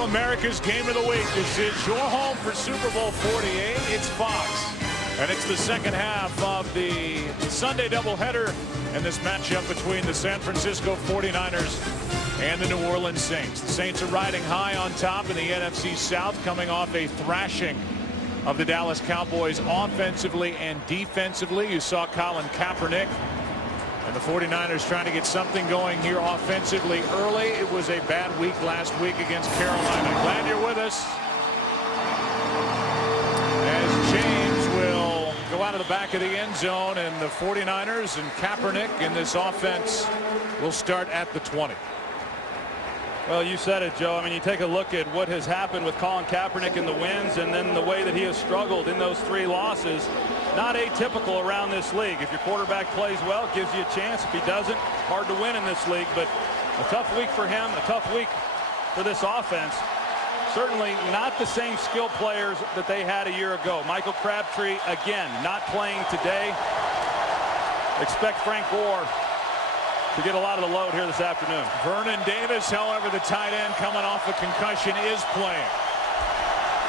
to America's Game of the Week. This is your home for Super Bowl 48. It's Fox. And it's the second half of the Sunday doubleheader and this matchup between the San Francisco 49ers and the New Orleans Saints. The Saints are riding high on top in the NFC South, coming off a thrashing of the Dallas Cowboys offensively and defensively. You saw Colin Kaepernick and the 49ers trying to get something going here offensively early. It was a bad week last week against Carolina. Glad you're with us. As James will go out of the back of the end zone, and the 49ers and Kaepernick in this offense will start at the 20. Well, you said it, Joe. I mean, you take a look at what has happened with Colin Kaepernick in the wins, and then the way that he has struggled in those 3 losses. Not atypical around this league. If your quarterback plays well, it gives you a chance. If he doesn't, hard to win in this league. But a tough week for him, a tough week for this offense. Certainly not the same skill players that they had a year ago. Michael Crabtree, again, not playing today. Expect Frank Gore to get a lot of the load here this afternoon. Vernon Davis, however, the tight end coming off a concussion, is playing.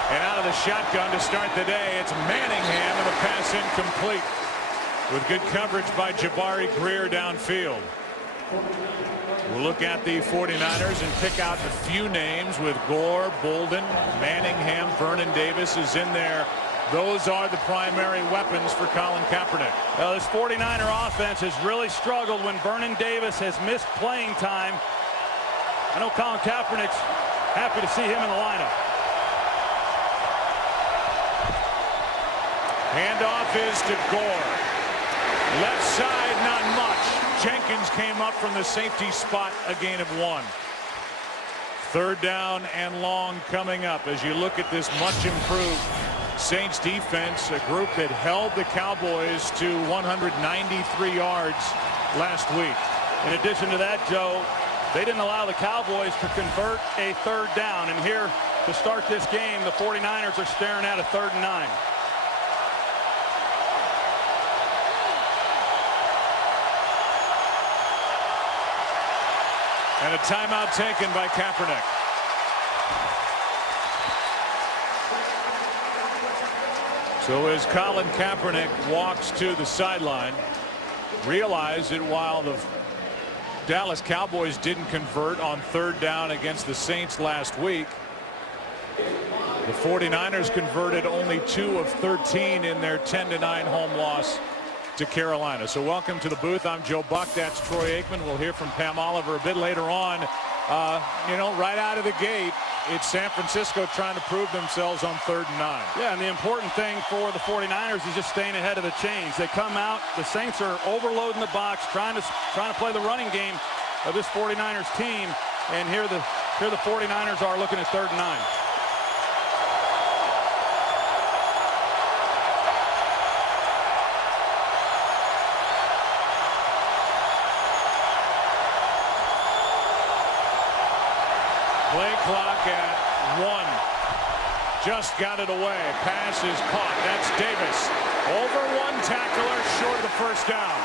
And out of the shotgun to start the day, it's Manningham, and the pass incomplete with good coverage by Jabari Greer downfield. We'll look at the 49ers and pick out a few names with Gore, Bolden, Manningham, Vernon Davis is in there. Those are the primary weapons for Colin Kaepernick. Well, this 49er offense has really struggled when Vernon Davis has missed playing time. I know Colin Kaepernick's happy to see him in the lineup. Handoff is to Gore. Left side, not much. Jenkins came up from the safety spot, a gain of 1. Third down and long coming up as you look at this much improved Saints defense, a group that held the Cowboys to 193 yards last week. In addition to that, Joe, they didn't allow the Cowboys to convert a third down. And here to start this game, the 49ers are staring at a 3rd and 9. And a timeout taken by Kaepernick. So as Colin Kaepernick walks to the sideline, realize that while the Dallas Cowboys didn't convert on 3rd down against the Saints last week, the 49ers converted only 2 of 13 in their 10-9 home loss to Carolina. So welcome to the booth. I'm Joe Buck. That's Troy Aikman. We'll hear from Pam Oliver a bit later on. You know, right out of the gate, it's San Francisco trying to prove themselves on 3rd and 9. Yeah, and the important thing for the 49ers is just staying ahead of the chains. They come out, the Saints are overloading the box, trying to play the running game of this 49ers team, and here the 49ers are looking at 3rd and 9. Play clock at 1. Just got it away. Pass is caught. That's Davis. Over 1 tackler, short of the 1st down.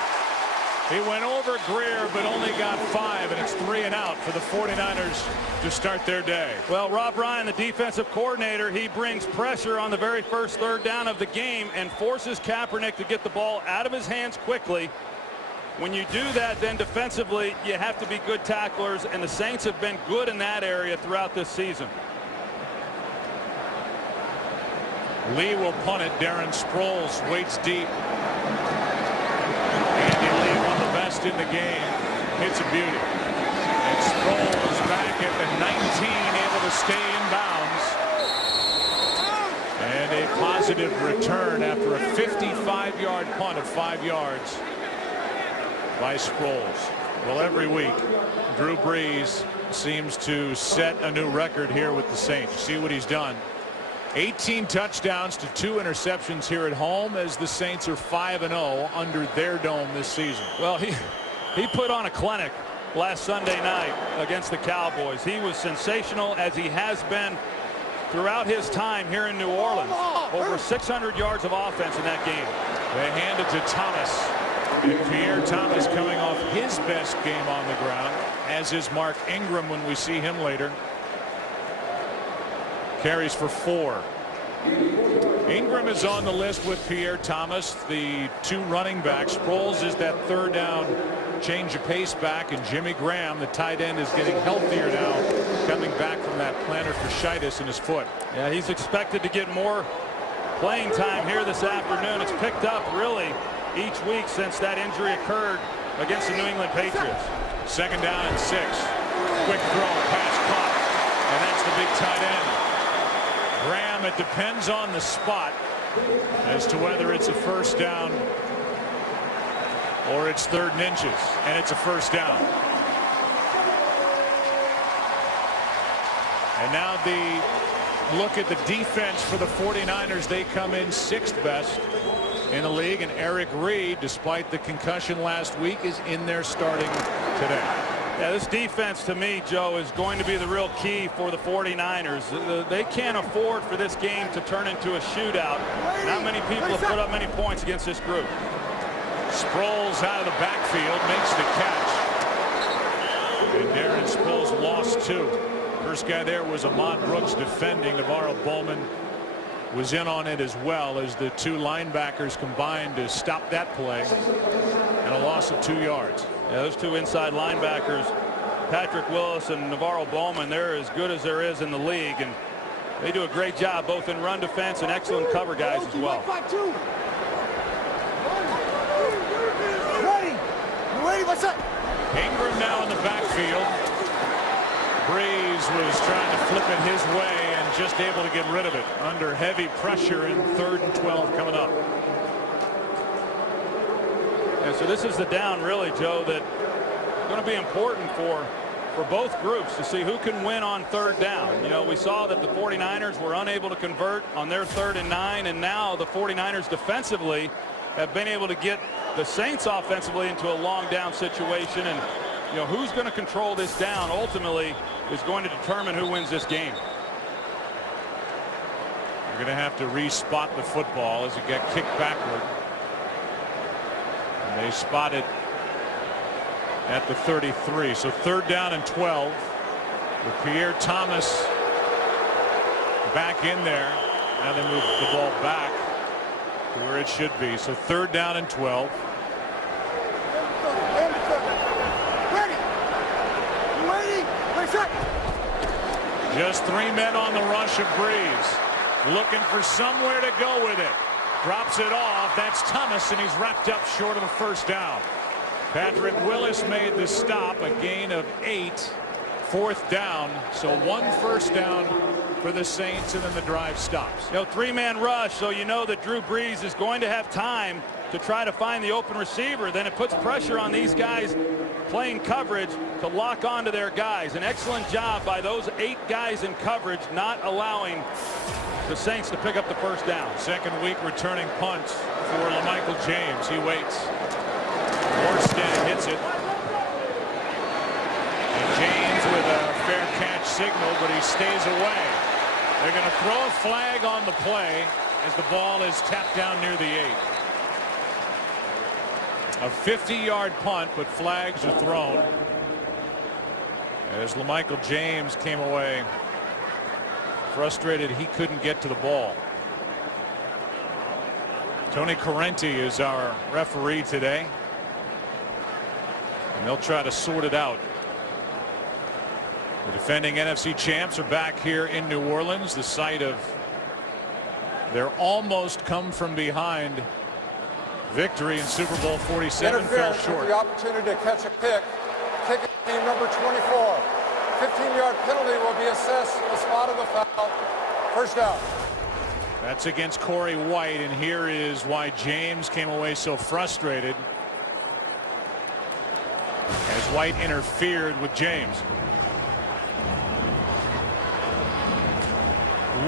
He went over Greer, but only got 5, and it's 3 and out for the 49ers to start their day. Well, Rob Ryan, the defensive coordinator, he brings pressure on the very first 3rd down of the game and forces Kaepernick to get the ball out of his hands quickly. When you do that, then defensively, you have to be good tacklers, and the Saints have been good in that area throughout this season. Lee will punt it. Darren Sproles waits deep. Andy Lee, one of the best in the game, hits a beauty. And Sproles back at the 19, able to stay in bounds. And a positive return after a 55-yard punt of 5 yards by Sproles. Well, every week, Drew Brees seems to set a new record here with the Saints. See what he's done. 18 touchdowns to 2 interceptions here at home as the Saints are 5-0 under their dome this season. Well, he put on a clinic last Sunday night against the Cowboys. He was sensational, as he has been throughout his time here in New Orleans. Over 600 yards of offense in that game. They hand it to Thomas. And Pierre Thomas coming off his best game on the ground, as is Mark Ingram when we see him later. Carries for 4. Ingram is on the list with Pierre Thomas, the 2 running backs. Sproles is that 3rd down change of pace back, and Jimmy Graham, the tight end, is getting healthier now, coming back from that plantar fasciitis in his foot. Yeah, he's expected to get more playing time here this afternoon. It's picked up really each week since that injury occurred against the New England Patriots. 2nd down and 6. Quick throw, pass caught, and that's the big tight end. Graham, it depends on the spot as to whether it's a 1st down or it's 3rd and inches, and it's a 1st down. And now the look at the defense for the 49ers. They come in 6th best in the league, and Eric Reed, despite the concussion last week, is in there starting today. Yeah, this defense to me, Joe, is going to be the real key for the 49ers. They can't afford for this game to turn into a shootout. Not many people have put up many points against this group. Sproles out of the backfield, makes the catch. And Darren Sproles lost 2. First guy there was Ahmad Brooks defending. Navarro Bowman was in on it as well, as the 2 linebackers combined to stop that play, and a loss of 2 yards. Yeah, those 2 inside linebackers, Patrick Willis and Navarro Bowman, they're as good as there is in the league, and they do a great job both in run defense and excellent cover guys as well. Ingram now in the backfield. Breeze was trying to flip it his way and just able to get rid of it under heavy pressure in 3rd and 12 coming up. And so this is the down, really, Joe, that's going to be important for both groups to see who can win on 3rd down. You know, we saw that the 49ers were unable to convert on their 3rd and 9, and now the 49ers defensively have been able to get the Saints offensively into a long down situation. And you know, who's going to control this down ultimately is going to determine who wins this game. You're going to have to respot the football as it got kicked backward. And they spot it at the 33. So 3rd down and 12 with Pierre Thomas back in there. Now they move the ball back to where it should be. So 3rd down and 12. Just 3 men on the rush of Breeze. Looking for somewhere to go with it. Drops it off. That's Thomas, and he's wrapped up short of the 1st down. Patrick Willis made the stop. A gain of 8. 4th down. So 1 1st down for the Saints, and then the drive stops. You know, 3-man rush, so you know that Drew Brees is going to have time to try to find the open receiver. Then it puts pressure on these guys playing coverage to lock onto their guys. An excellent job by those 8 guys in coverage, not allowing the Saints to pick up the 1st down. 2nd week returning punt for LaMichael James. He waits. Morstead hits it. And James with a fair catch signal, but he stays away. They're going to throw a flag on the play as the ball is tapped down near the 8. A 50-yard punt, but flags are thrown as LaMichael James came away frustrated he couldn't get to the ball. Tony Correnti is our referee today, and they'll try to sort it out. The defending NFC champs are back here in New Orleans, the site of their almost come from behind victory in Super Bowl 47. Fell short. The opportunity to catch a pick. Kicking team number 24. 15-yard penalty will be assessed in the spot of the foul. 1st down. That's against Corey White, and here is why James came away so frustrated as White interfered with James.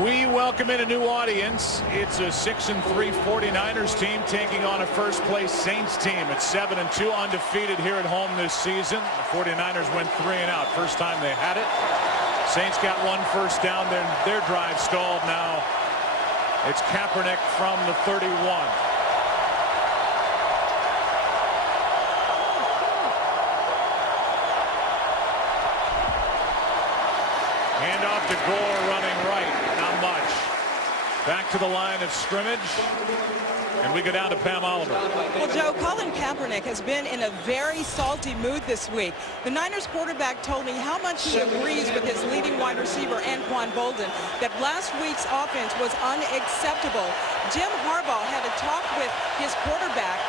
We welcome in a new audience. It's a 6-3 49ers team taking on a first-place Saints team at 7-2, undefeated here at home this season. The 49ers went 3 and out. First time they had it. Saints got 1 1st down. Their drive stalled. Now it's Kaepernick from the 31. Handoff to Gore running right. Now back to the line of scrimmage. And we go down to Pam Oliver. Well, Joe, Colin Kaepernick has been in a very salty mood this week. The Niners quarterback told me how much he agrees with his leading wide receiver, Anquan Boldin, that last week's offense was unacceptable. Jim Harbaugh had a talk with his quarterback.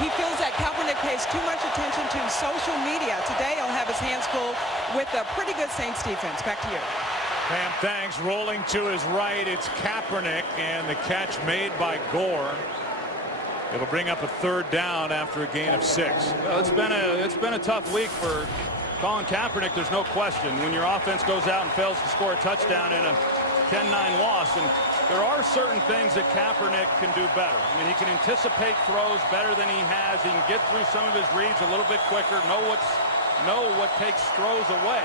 He feels that Kaepernick pays too much attention to social media. Today, he'll have his hands full with a pretty good Saints defense. Back to you. Pam, thanks. Rolling to his right, it's Kaepernick, and the catch made by Gore. It'll bring up a third down after a gain of 6. Well, it's been a tough week for Colin Kaepernick. There's no question. When your offense goes out and fails to score a touchdown in a 10-9 loss, and there are certain things that Kaepernick can do better. I mean, he can anticipate throws better than he has. He can get through some of his reads a little bit quicker. Know what takes throws away.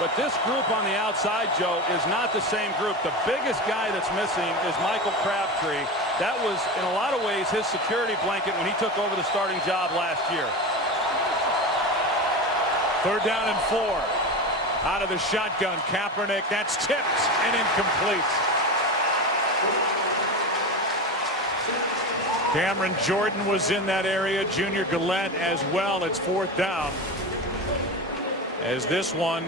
But this group on the outside, Joe, is not the same group. The biggest guy that's missing is Michael Crabtree. That was, in a lot of ways, his security blanket when he took over the starting job last year. Third down and 4. Out of the shotgun, Kaepernick. That's tipped and incomplete. Cameron Jordan was in that area. Junior Gillette as well. It's fourth down. As this one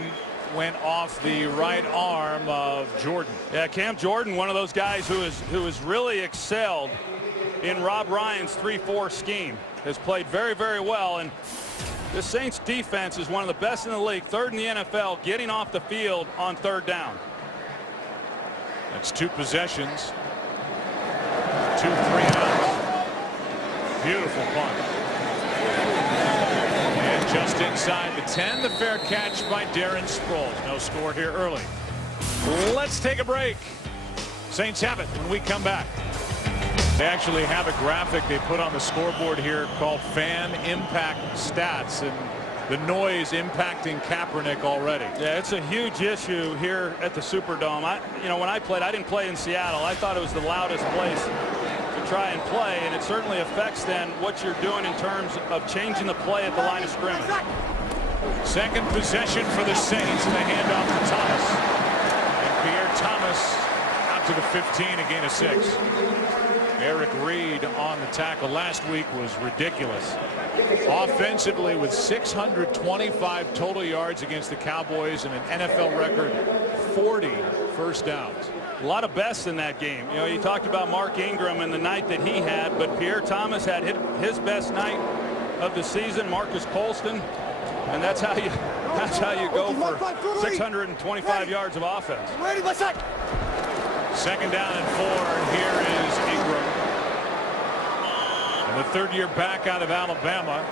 went off the right arm of Jordan. Yeah, Cam Jordan, one of those guys who has really excelled in Rob Ryan's 3-4 scheme, has played very, very well. And the Saints defense is one of the best in the league, third in the NFL, getting off the field on third down. That's 2 possessions. 2 3-outs. Beautiful punt. And just inside the 10, the fair catch by Darren Sproles. No score here early. Let's take a break. Saints have it when we come back. They actually have a graphic they put on the scoreboard here called Fan Impact Stats, and the noise impacting Kaepernick already. Yeah, it's a huge issue here at the Superdome. When I played, I didn't play in Seattle. I thought it was the loudest place to try and play, and it certainly affects then what you're doing in terms of changing the play at the line of scrimmage. Second possession for the Saints, and the handoff to Thomas. And Pierre Thomas out to the 15, a gain of 6. Eric Reed on the tackle last week was ridiculous. Offensively, with 625 total yards against the Cowboys and an NFL record 40 first downs. A lot of bests in that game. You talked about Mark Ingram and the night that he had, but Pierre Thomas had his best night of the season. Marcus Colston, and that's how you go for 625 yards of offense. Second down and 4, and here is Ingram. And the third-year back out of Alabama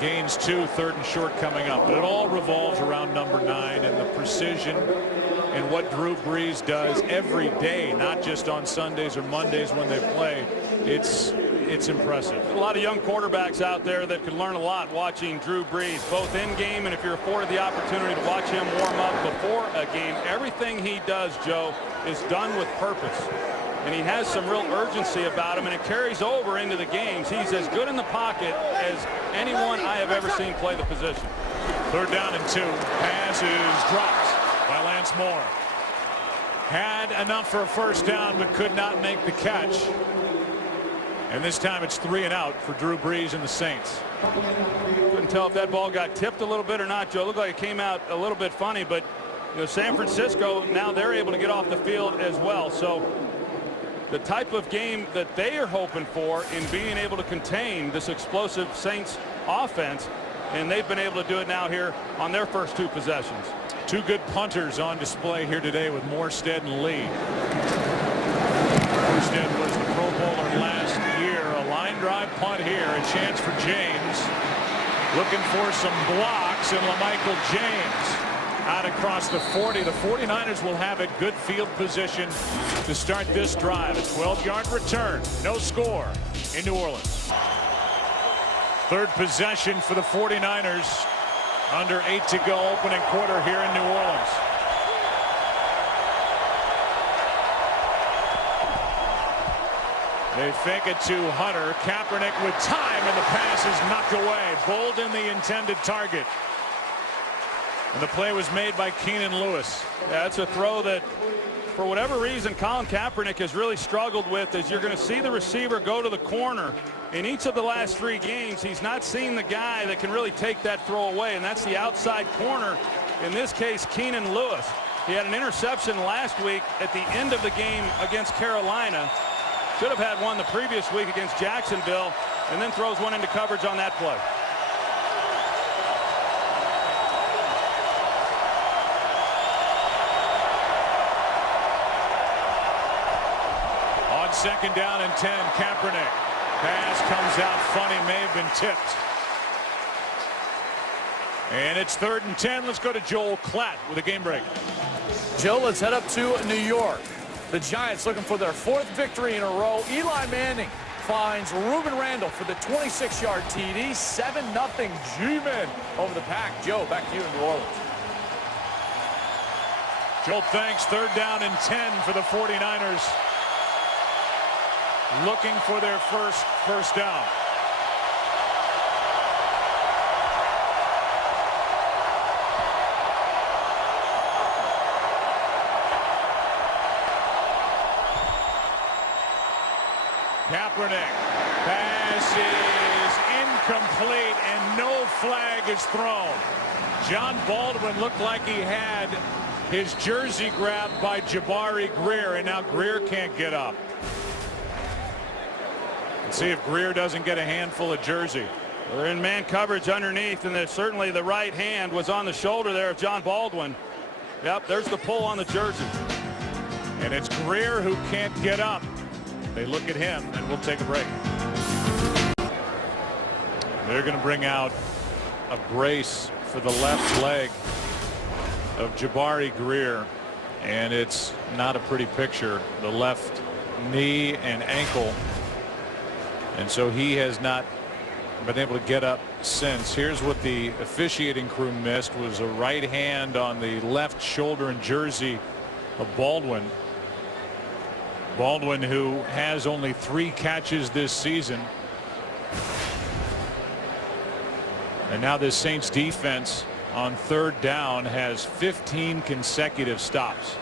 gains 2, third and short coming up. But it all revolves around number 9 and the precision and what Drew Brees does every day, not just on Sundays or Mondays when they play. It's impressive. A lot of young quarterbacks out there that could learn a lot watching Drew Brees, both in game and if you're afforded the opportunity to watch him warm up before a game. Everything he does, Joe, is done with purpose. And he has some real urgency about him, and it carries over into the games. He's as good in the pocket as anyone I have ever seen play the position. Third down and 2. Pass is dropped by Lance Moore. Had enough for a first down, but could not make the catch. And this time it's 3 and out for Drew Brees and the Saints. Couldn't tell if that ball got tipped a little bit or not, Joe. It looked like it came out a little bit funny, but San Francisco, now they're able to get off the field as well. So the type of game that they are hoping for in being able to contain this explosive Saints offense, and they've been able to do it now here on their first 2 possessions. 2 good punters on display here today with Morstead and Lee. Morstead was the Pro Bowler last year. A line drive punt here. A chance for James. Looking for some blocks, and LaMichael James out across the 40. The 49ers will have a good field position to start this drive. A 12-yard return. No score in New Orleans. Third possession for the 49ers. Under 8 to go, opening quarter here in New Orleans. They fake it to Hunter. Kaepernick with time, and the pass is knocked away. Bolden the intended target. And the play was made by Keenan Lewis. Yeah, it's a throw that for whatever reason, Colin Kaepernick has really struggled with is you're going to see the receiver go to the corner. In each of the last 3 games, he's not seen the guy that can really take that throw away, and that's the outside corner, in this case, Keenan Lewis. He had an interception last week at the end of the game against Carolina. Should have had one the previous week against Jacksonville, and then throws one into coverage on that play. On 2nd down and 10, Kaepernick. Pass comes out funny, may have been tipped. And it's 3rd and 10. Let's go to Joel Klatt with a game break. Joe, let's head up to New York. The Giants looking for their 4th victory in a row. Eli Manning finds Ruben Randall for the 26-yard TD. 7-0 G-Men over the Pack. Joe, back to you in New Orleans. Joel, thanks. 3rd down and 10 for the 49ers. Looking for their first down. Kaepernick. Pass is incomplete and no flag is thrown. John Baldwin looked like he had his jersey grabbed by Jabari Greer, and now Greer can't get up. Let's see if Greer doesn't get a handful of jersey. Well, they're in man coverage underneath, and certainly the right hand was on the shoulder there of John Baldwin. Yep, there's the pull on the jersey. And it's Greer who can't get up. They look at him, and we'll take a break. They're going to bring out a brace for the left leg of Jabari Greer, and it's not a pretty picture. The left knee and ankle, and so he has not been able to get up since. Here's what the officiating crew missed was a right hand on the left shoulder and jersey of Baldwin. Baldwin, who has only 3 catches this season. And now this Saints defense on 3rd down has 15 consecutive stops.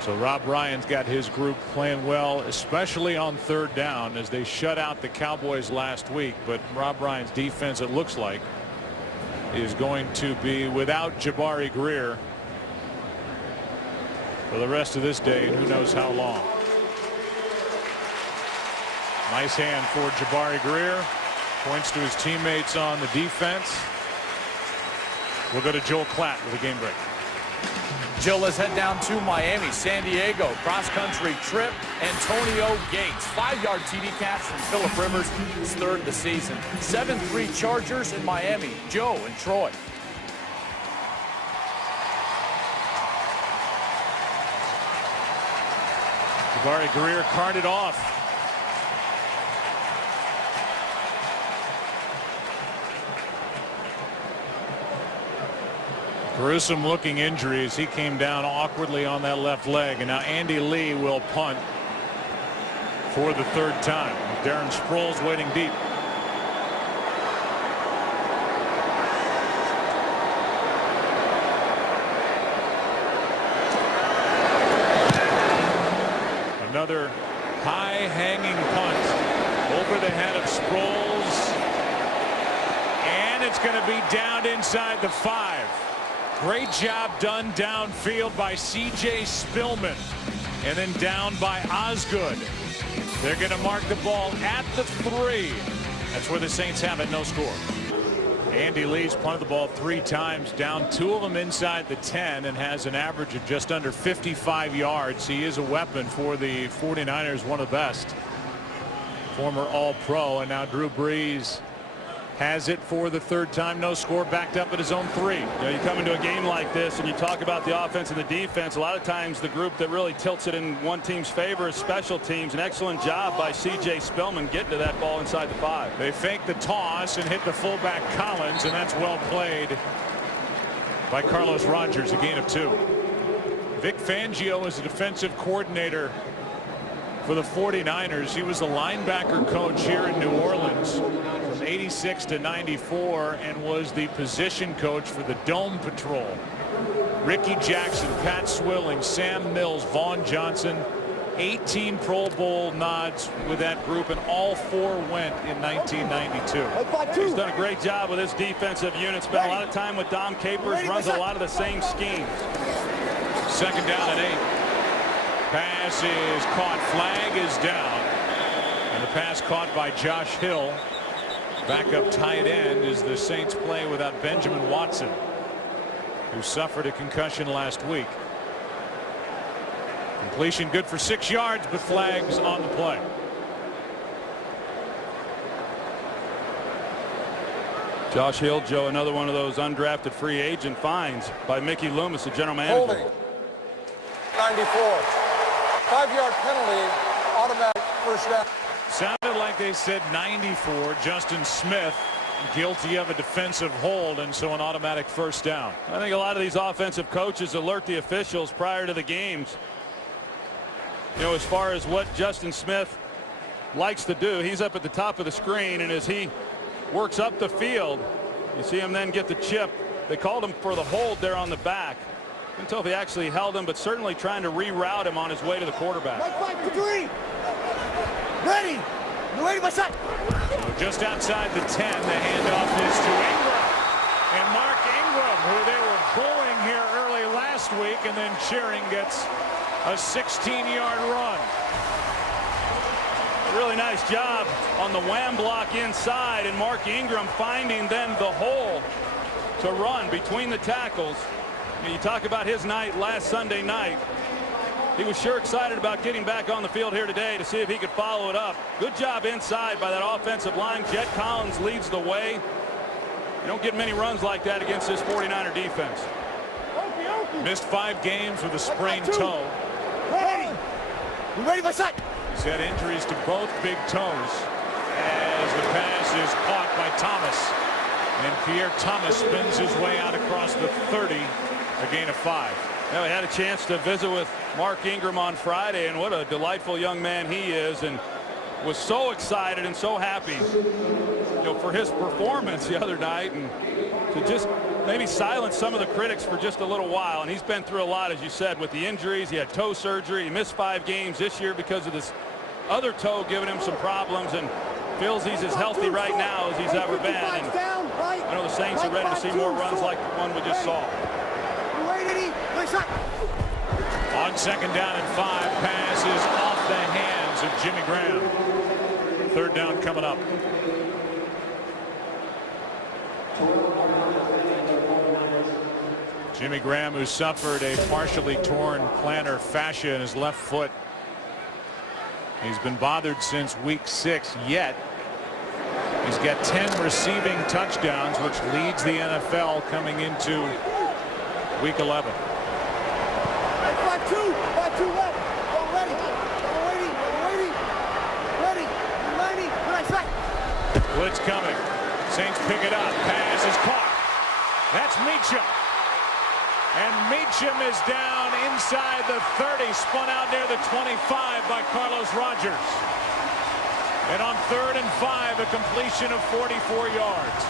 So Rob Ryan's got his group playing well, especially on 3rd down, as they shut out the Cowboys last week. But Rob Ryan's defense, it looks like, is going to be without Jabari Greer for the rest of this day, and who knows how long. Nice hand for Jabari Greer. Points to his teammates on the defense. We'll go to Joel Klatt with a game break. Joe, let's head down to Miami. San Diego cross-country trip. Antonio Gates, 5-yard TD catch from Phillip Rivers, his 3rd of the season. 7-3 Chargers in Miami. Joe and Troy. Jabari Greer carted off. Gruesome looking injuries. He came down awkwardly on that left leg, and now Andy Lee will punt for the 3rd time. Darren Sproles waiting deep. Another high hanging punt over the head of Sproles, and it's going to be down inside the 5. Great job done downfield by C.J. Spillman, and then down by Osgood. They're going to mark the ball at the 3. That's where the Saints have it, no score. Andy Lee's punted the ball 3 times, down 2 of them inside the 10, and has an average of just under 55 yards. He is a weapon for the 49ers, one of the best. Former All-Pro, and now Drew Brees has it for the 3rd time, no score, backed up at his own 3. You know, you come into a game like this and you talk about the offense and the defense. A lot of times the group that really tilts it in one team's favor is special teams. An excellent job by C.J. Spillman getting to that ball inside the 5. They fake the toss and hit the fullback Collins, and that's well played by Carlos Rogers, a gain of 2. Vic Fangio is the defensive coordinator for the 49ers. He was the linebacker coach here in New Orleans from 86 to 94 and was the position coach for the Dome Patrol Ricky Jackson, Pat Swilling, Sam Mills, Vaughn Johnson. 18 Pro Bowl nods with that group, and all 4 went in 1992. He's done a great job with his defensive unit. Spent a lot of time with Dom Capers. Runs a lot of the same schemes. Second down and 8. Pass is caught. Flag is down. And the pass caught by Josh Hill. Backup tight end as the Saints play without Benjamin Watson, who suffered a concussion last week. Completion good for 6 yards, but flags on the play. Josh Hill, Joe, another one of those undrafted free agent finds by Mickey Loomis, the general manager. Holding. 94. 5-yard penalty. Automatic first down. Sounded like they said 94. Justin Smith guilty of a defensive hold, and so an automatic first down. I think a lot of these offensive coaches alert the officials prior to the games. You know, as far as what Justin Smith likes to do, he's up at the top of the screen, and as he works up the field, you see him then get the chip. They called him for the hold there on the back. I can't tell if he actually held him, but certainly trying to reroute him on his way to the quarterback. 5, 3. Ready. Ready, my son. Just outside the 10, the handoff is to Ingram. And Mark Ingram, who they were booing here early last week and then cheering, gets a 16-yard run. A really nice job on the wham block inside, and Mark Ingram finding then the hole to run between the tackles. And you talk about his night last Sunday night. He was sure excited about getting back on the field here today to see if he could follow it up. Good job inside by that offensive line. Jet Collins leads the way. You don't get many runs like that against this 49er defense. Missed 5 games with a sprained toe. Ready. You ready, my son? He's had injuries to both big toes as the pass is caught by Thomas. And Pierre Thomas spins his way out across the 30, a gain of 5. Now, we had a chance to visit with Mark Ingram on Friday, and what a delightful young man he is, and was so excited and so happy, you know, for his performance the other night, and to just maybe silence some of the critics for just a little while. And he's been through a lot, as you said, with the injuries. He had toe surgery. He missed 5 games this year because of this other toe giving him some problems, and feels he's as healthy right now as he's ever been. And I know the Saints are ready to see more runs like the one we just saw. On second down and 5, pass is off the hands of Jimmy Graham. Third down coming up. Jimmy Graham, who suffered a partially torn plantar fascia in his left foot. He's been bothered since week 6, yet he's got 10 receiving touchdowns, which leads the NFL coming into week 11. 5-2 left. Ready. Blitz coming. Saints pick it up. Pass is caught. That's Meacham. And Meacham is down inside the 30, spun out near the 25 by Carlos Rogers. And on 3rd and 5, a completion of 44 yards.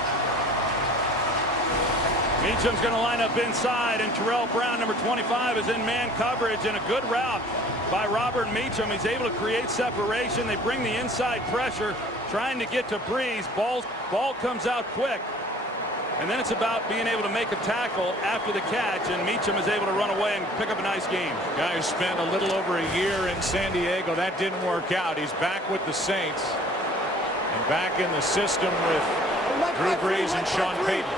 Meacham's going to line up inside, and Terrell Brown, number 25, is in man coverage, and a good route by Robert Meacham. He's able to create separation. They bring the inside pressure, trying to get to Breeze. Ball comes out quick, and then it's about being able to make a tackle after the catch, and Meacham is able to run away and pick up a nice game. Guy who spent a little over a year in San Diego. That didn't work out. He's back with the Saints and back in the system with Drew Brees and Sean Payton.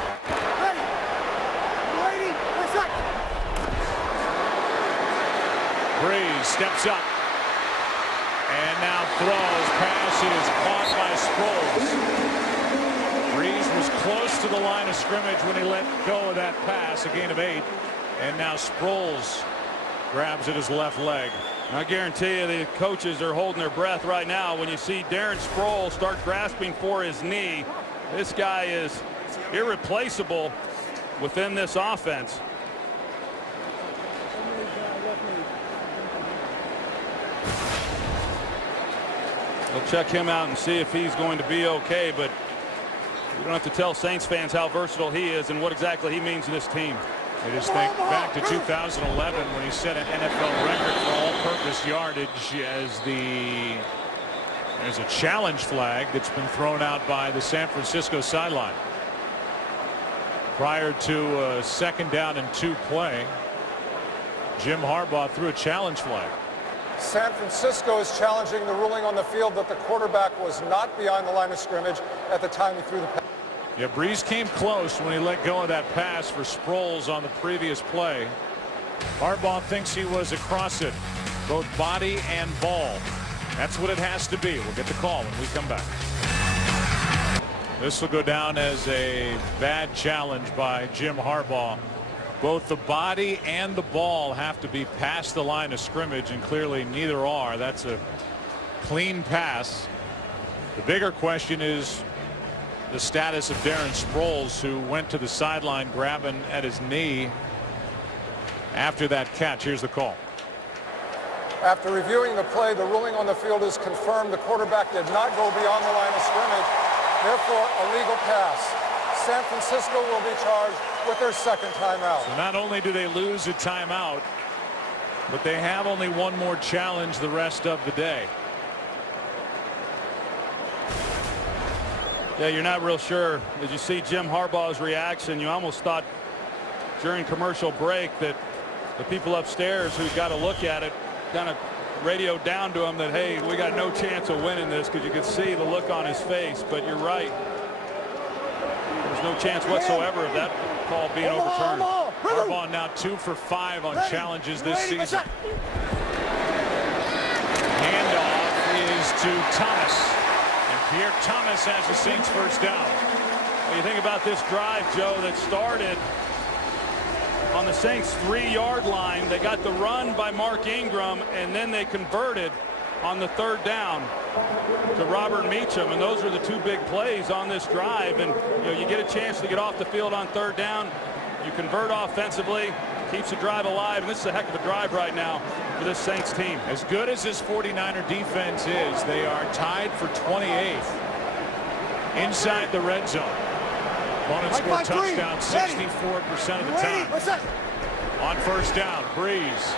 Breeze steps up and now throws. Pass is caught by Sproles. Breeze was close to the line of scrimmage when he let go of that pass, a gain of 8. And now Sproles grabs at his left leg. I guarantee you the coaches are holding their breath right now when you see Darren Sproles start grasping for his knee. This guy is irreplaceable within this offense. They'll check him out and see if he's going to be okay, but you don't have to tell Saints fans how versatile he is and what exactly he means to this team. You just think back to 2011 when he set an NFL record for all-purpose yardage there's a challenge flag that's been thrown out by the San Francisco sideline. Prior to a 2nd down and 2 play, Jim Harbaugh threw a challenge flag. San Francisco is challenging the ruling on the field that the quarterback was not behind the line of scrimmage at the time he threw the pass. Yeah, Brees came close when he let go of that pass for Sproles on the previous play. Harbaugh thinks he was across it, both body and ball. That's what it has to be. We'll get the call when we come back. This will go down as a bad challenge by Jim Harbaugh. Both the body and the ball have to be past the line of scrimmage, and clearly neither are. That's a clean pass. The bigger question is the status of Darren Sproles, who went to the sideline grabbing at his knee after that catch. Here's the call. After reviewing the play, the ruling on the field is confirmed. The quarterback did not go beyond the line of scrimmage. Therefore, a legal pass. San Francisco will be charged with their 2nd timeout. So not only do they lose a timeout, but they have only one more challenge the rest of the day. Yeah, you're not real sure. As you see Jim Harbaugh's reaction, you almost thought during commercial break that the people upstairs who got a look at it kind of radioed down to him that, hey, we got no chance of winning this, because you could see the look on his face. But you're right. There's no chance whatsoever of that call being overturned. Harbaugh now 2 for 5 on challenges this season. Handoff is to Thomas. And Pierre Thomas has the Saints first down. When you think about this drive, Joe, that started on the Saints 3-yard line, they got the run by Mark Ingram, and then they converted on the 3rd down to Robert Meacham, and those are the 2 big plays on this drive. And you get a chance to get off the field on 3rd down, you convert offensively, keeps the drive alive, and this is a heck of a drive right now for this Saints team. As good as this 49er defense is, they are tied for 28th inside the red zone. Opponents score touchdown 64% of the time. On 1st down, Brees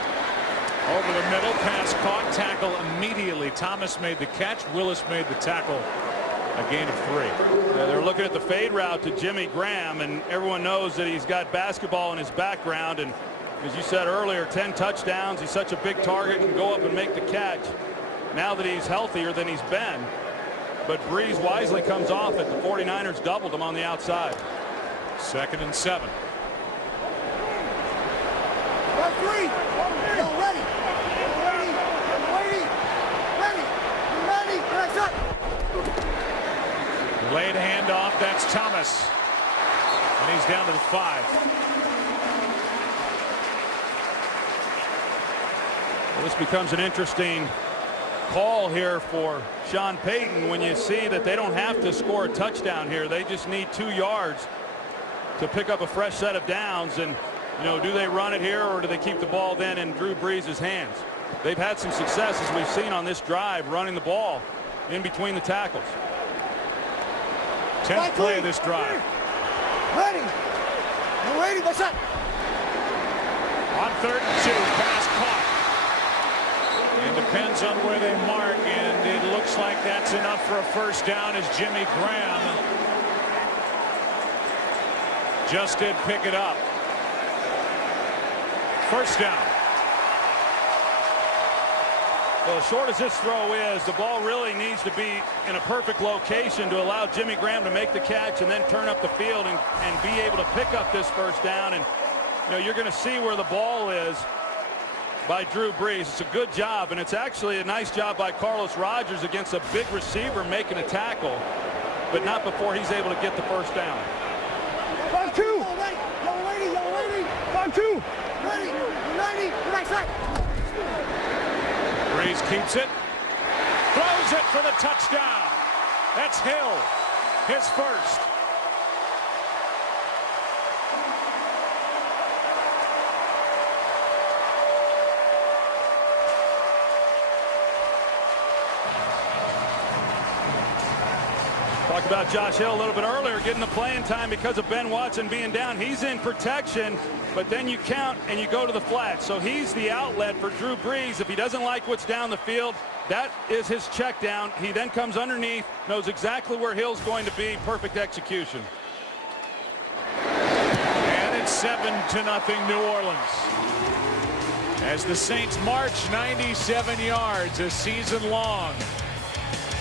over the middle, pass caught, tackle immediately. Thomas made the catch, Willis made the tackle, a gain of 3. Yeah, they're looking at the fade route to Jimmy Graham, and everyone knows that he's got basketball in his background, and as you said earlier, 10 touchdowns. He's such a big target, can go up and make the catch now that he's healthier than he's been. But Brees wisely comes off it. The 49ers doubled him on the outside. 2nd and 7. Delayed handoff. That's Thomas. And he's down to the 5. Well, this becomes an interesting call here for Sean Payton when you see that they don't have to score a touchdown here. They just need 2 yards to pick up a fresh set of downs. And, do they run it here, or do they keep the ball then in Drew Brees' hands? They've had some success, as we've seen on this drive, running the ball in between the tackles. 10th play of this drive. Ready. What's up? On 3rd and 2, pass caught. It depends on where they mark, and it looks like that's enough for a first down as Jimmy Graham just did pick it up. First down. Well, as short as this throw is, the ball really needs to be in a perfect location to allow Jimmy Graham to make the catch and then turn up the field and be able to pick up this first down. And you're going to see where the ball is by Drew Brees. It's a good job, and it's actually a nice job by Carlos Rogers against a big receiver making a tackle, but not before he's able to get the first down. 5-2. 5-2. Ready. Brees keeps it. Throws it for the touchdown. That's Hill. His first. Talk about Josh Hill a little bit earlier, getting the playing time because of Ben Watson being down. He's in protection, but then you count and you go to the flat. So he's the outlet for Drew Brees. If he doesn't like what's down the field, that is his check down. He then comes underneath, knows exactly where Hill's going to be. Perfect execution. And it's 7-0 New Orleans. As the Saints march 97 yards, a season long,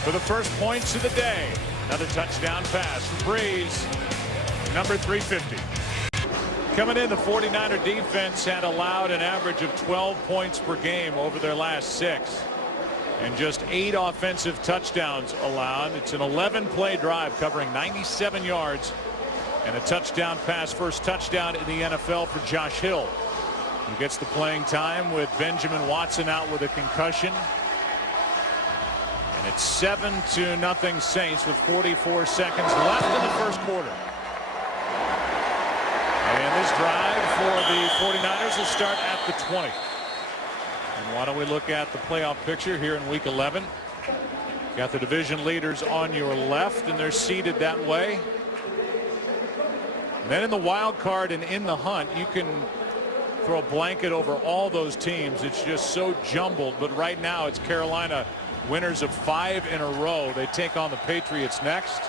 for the first points of the day. Another touchdown pass from Brees, number 350. Coming in, the 49er defense had allowed an average of 12 points per game over their last 6. And just 8 offensive touchdowns allowed. It's an 11-play drive covering 97 yards and a touchdown pass. First touchdown in the NFL for Josh Hill, who gets the playing time with Benjamin Watson out with a concussion. And it's 7-0 Saints with 44 seconds left in the first quarter. And this drive for the 49ers will start at the 20. And why don't we look at the playoff picture here in week 11. Got the division leaders on your left, and they're seated that way. And then in the wild card and in the hunt, you can throw a blanket over all those teams. It's just so jumbled. But right now it's Carolina, winners of 5 in a row. They take on the Patriots next.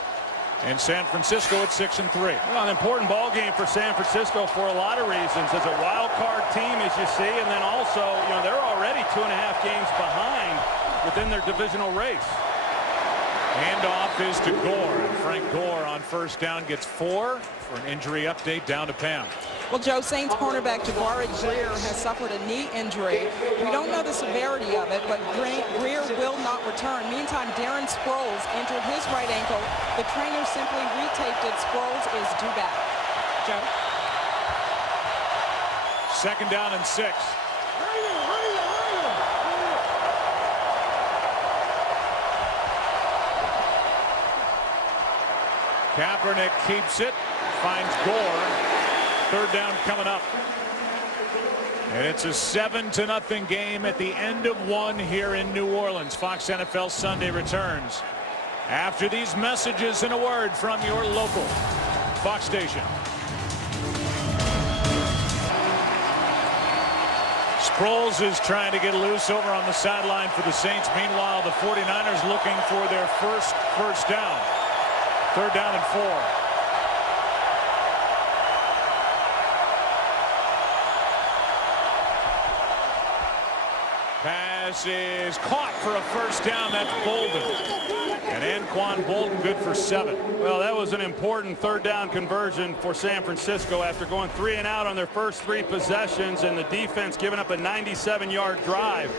And San Francisco at 6-3. Well, an important ball game for San Francisco for a lot of reasons. As a wild card team, as you see, and then also, you know, they're already 2.5 games behind within their divisional race. Handoff is to Gore. And Frank Gore on first down gets 4 for an injury update down to Pam. Well, Joe, Saints cornerback Jabari Greer has suffered a knee injury. We don't know the severity of it, but Greer will not return. Meantime, Darren Sproles injured his right ankle. The trainer simply retaped it. Sproles is due back. Joe? 2nd down and 6. Kaepernick keeps it, finds Gore. 3rd down coming up. And it's a 7-0 game at the end of 1 here in New Orleans. Fox NFL Sunday returns after these messages and a word from your local Fox station. Sproles is trying to get loose over on the sideline for the Saints. Meanwhile, the 49ers looking for their first down. 3rd down and 4. Pass is caught for a first down. That's Bolden. And Anquan Bolden good for 7. Well, that was an important 3rd down conversion for San Francisco after going 3 and out on their first 3 possessions, and the defense giving up a 97-yard drive.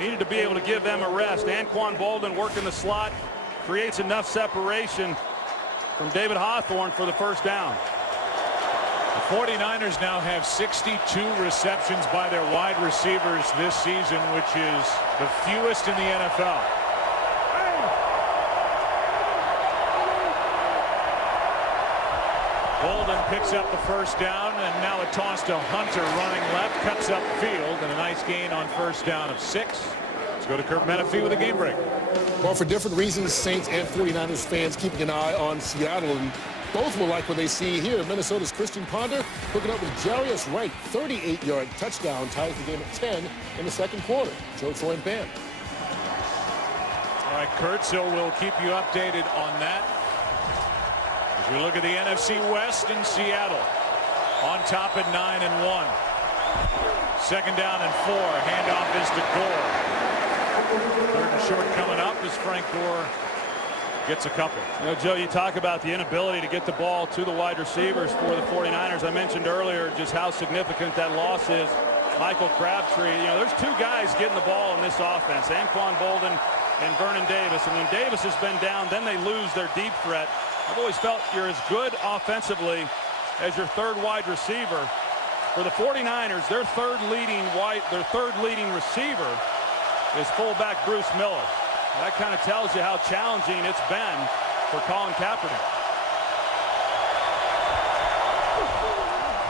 Needed to be able to give them a rest. Anquan Bolden working the slot, creates enough separation from David Hawthorne for the first down. The 49ers now have 62 receptions by their wide receivers this season, which is the fewest in the NFL. Bolden picks up the first down, and now a toss to Hunter running left, cuts up field, and a nice gain on first down of 6. Let's go to Kurt Menefee with a game break. Well, for different reasons, Saints and 49ers fans keeping an eye on Seattle, and both will like what they see here. Minnesota's Christian Ponder hooking up with Jarius Wright. 38-yard touchdown ties the game at 10 in the 2nd quarter. Joe, Troy, and Pam. All right, Kurt, so we'll keep you updated on that. As we look at the NFC West in Seattle, on top at 9-1. 2nd down and 4. Handoff is to Gore. 3rd and short coming up as Frank Gore gets a couple. You know, Joe, you talk about the inability to get the ball to the wide receivers for the 49ers. I mentioned earlier just how significant that loss is. Michael Crabtree, you know, there's 2 guys getting the ball in this offense, Anquan Bolden and Vernon Davis. And when Davis has been down, then they lose their deep threat. I've always felt you're as good offensively as your 3rd wide receiver. For the 49ers, their third leading receiver is fullback Bruce Miller. That kind of tells you how challenging it's been for Colin Kaepernick.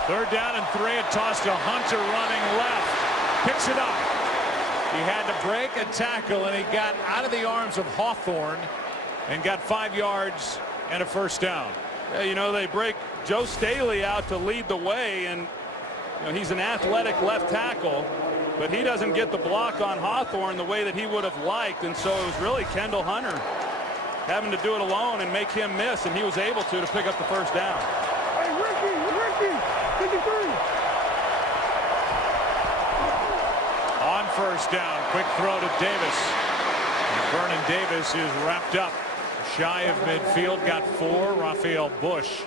3rd down and 3. A toss to Hunter running left. Picks it up. He had to break a tackle, and he got out of the arms of Hawthorne and got 5 yards and a first down. Yeah, you know, they break Joe Staley out to lead the way, and you know, he's an athletic left tackle, but he doesn't get the block on Hawthorne the way that he would have liked, and so it was really Kendall Hunter having to do it alone and make him miss, and he was able to pick up the first down. Hey, Ricky, 53. On first down, quick throw to Davis. And Vernon Davis is wrapped up shy of midfield, got 4. Raphael Bush,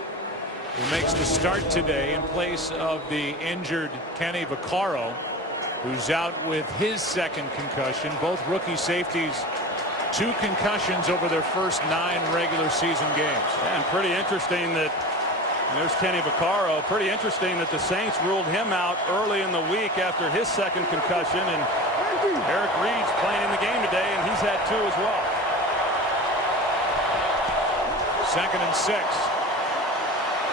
who makes the start today in place of the injured Kenny Vaccaro, who's out with his second concussion. Both rookie safeties, 2 concussions over their first 9 regular season games. Yeah, and pretty interesting that there's Kenny Vaccaro. Pretty interesting that the Saints ruled him out early in the week after his second concussion, and Eric Reed's playing in the game today, and he's had 2 as well. 2nd and 6.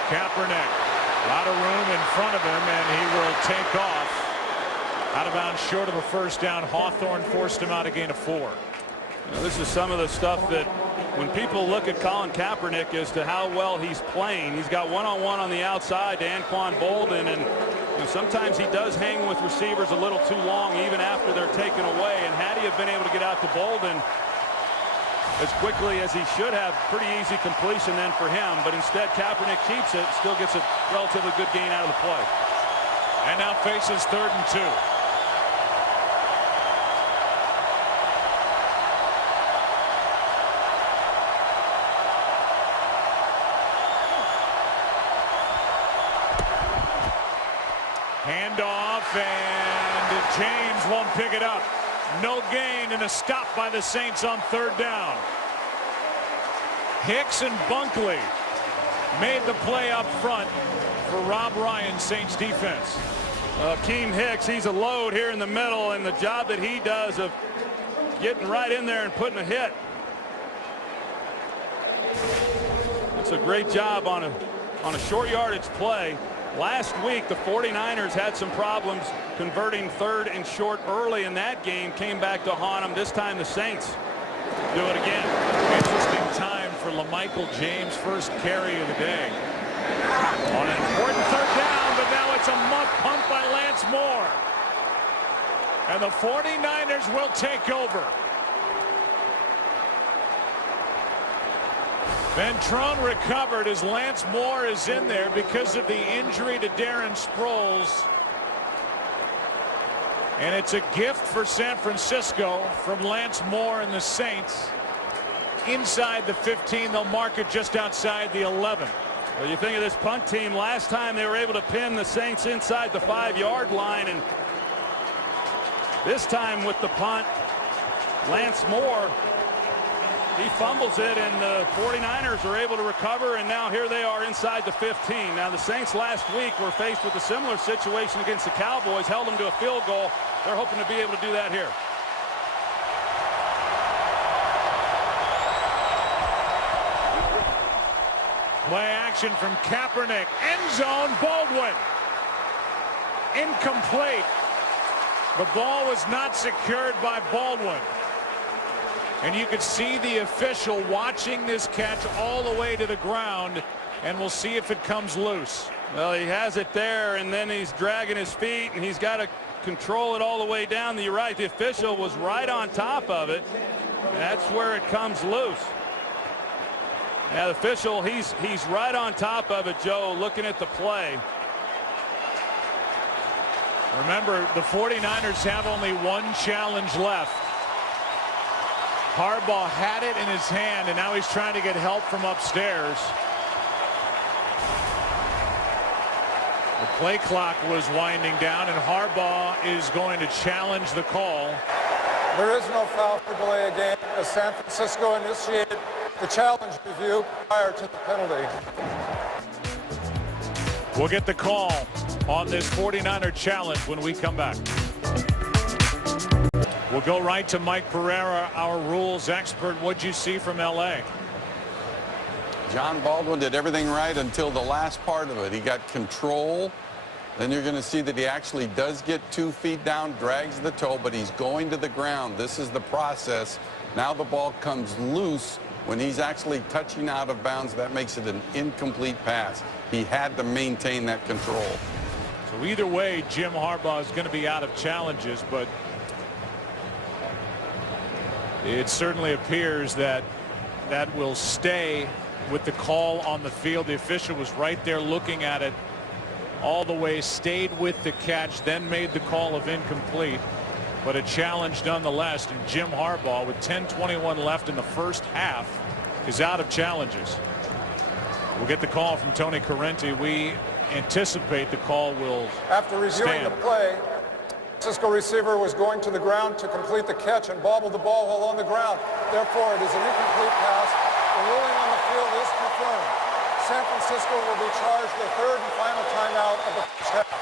Kaepernick, a lot of room in front of him, and he will take off. Out of bounds, short of a first down. Hawthorne forced him out, a gain of 4. You know, this is some of the stuff that when people look at Colin Kaepernick as to how well he's playing, he's got one-on-one on the outside to Anquan Boldin, and you know, sometimes he does hang with receivers a little too long even after they're taken away. And had he have been able to get out to Boldin as quickly as he should have, pretty easy completion then for him, but instead Kaepernick keeps it, still gets a relatively good gain out of the play. And now faces 3rd and 2. Handoff, and James won't pick it up. No gain, and a stop by the Saints on 3rd down. Hicks and Bunkley made the play up front for Rob Ryan's Saints defense. Keem Hicks, he's a load here in the middle, and the job that he does of getting right in there and putting a hit. It's a great job on a short yardage play. Last week, the 49ers had some problems converting 3rd and short early in that game. Came back to haunt them. This time, the Saints do it again. Interesting time for LaMichael James, first carry of the day. On an important 3rd down, but now it's a muff punt by Lance Moore. And the 49ers will take over. Ventrone recovered as Lance Moore is in there because of the injury to Darren Sproles. And it's a gift for San Francisco from Lance Moore and the Saints. Inside the 15, they'll mark it just outside the 11. Well, you think of this punt team, last time they were able to pin the Saints inside the 5-yard line, and this time with the punt, Lance Moore, he fumbles it, and the 49ers are able to recover, and now here they are inside the 15. Now, the Saints last week were faced with a similar situation against the Cowboys, held them to a field goal. They're hoping to be able to do that here. Play action from Kaepernick. End zone, Baldwin. Incomplete. The ball was not secured by Baldwin. And you could see the official watching this catch all the way to the ground, and we'll see if it comes loose. Well, he has it there, and then he's dragging his feet, and he's got to control it all the way down. You're right, the official was right on top of it. That's where it comes loose. Now, the official, he's right on top of it, Joe, looking at the play. Remember, the 49ers have only 1 challenge left. Harbaugh had it in his hand, and now he's trying to get help from upstairs. The play clock was winding down, and Harbaugh is going to challenge the call. There is no foul for delay of game as San Francisco initiated the challenge review prior to the penalty. We'll get the call on this 49er challenge when we come back. We'll go right to Mike Pereira, our rules expert. What'd you see from L.A.? John Baldwin did everything right until the last part of it. He got control. Then you're going to see that he actually does get 2 feet down, drags the toe, but he's going to the ground. This is the process. Now the ball comes loose When he's actually touching out of bounds, that makes it an incomplete pass. He had to maintain that control. So either way, Jim Harbaugh is going to be out of challenges, but it certainly appears that that will stay with the call on the field. The official was right there looking at it all the way, stayed with the catch, then made the call of incomplete, but a challenge nonetheless. And Jim Harbaugh, with 10:21 left in the first half, is out of challenges. We'll get the call from Tony Corrente. We anticipate the call will After reviewing the play, Francisco receiver was going to the ground to complete the catch and bobbled the ball while on the ground. Therefore, it is an incomplete pass. The ruling on the field is confirmed. San Francisco will be charged their third and final timeout of the first half.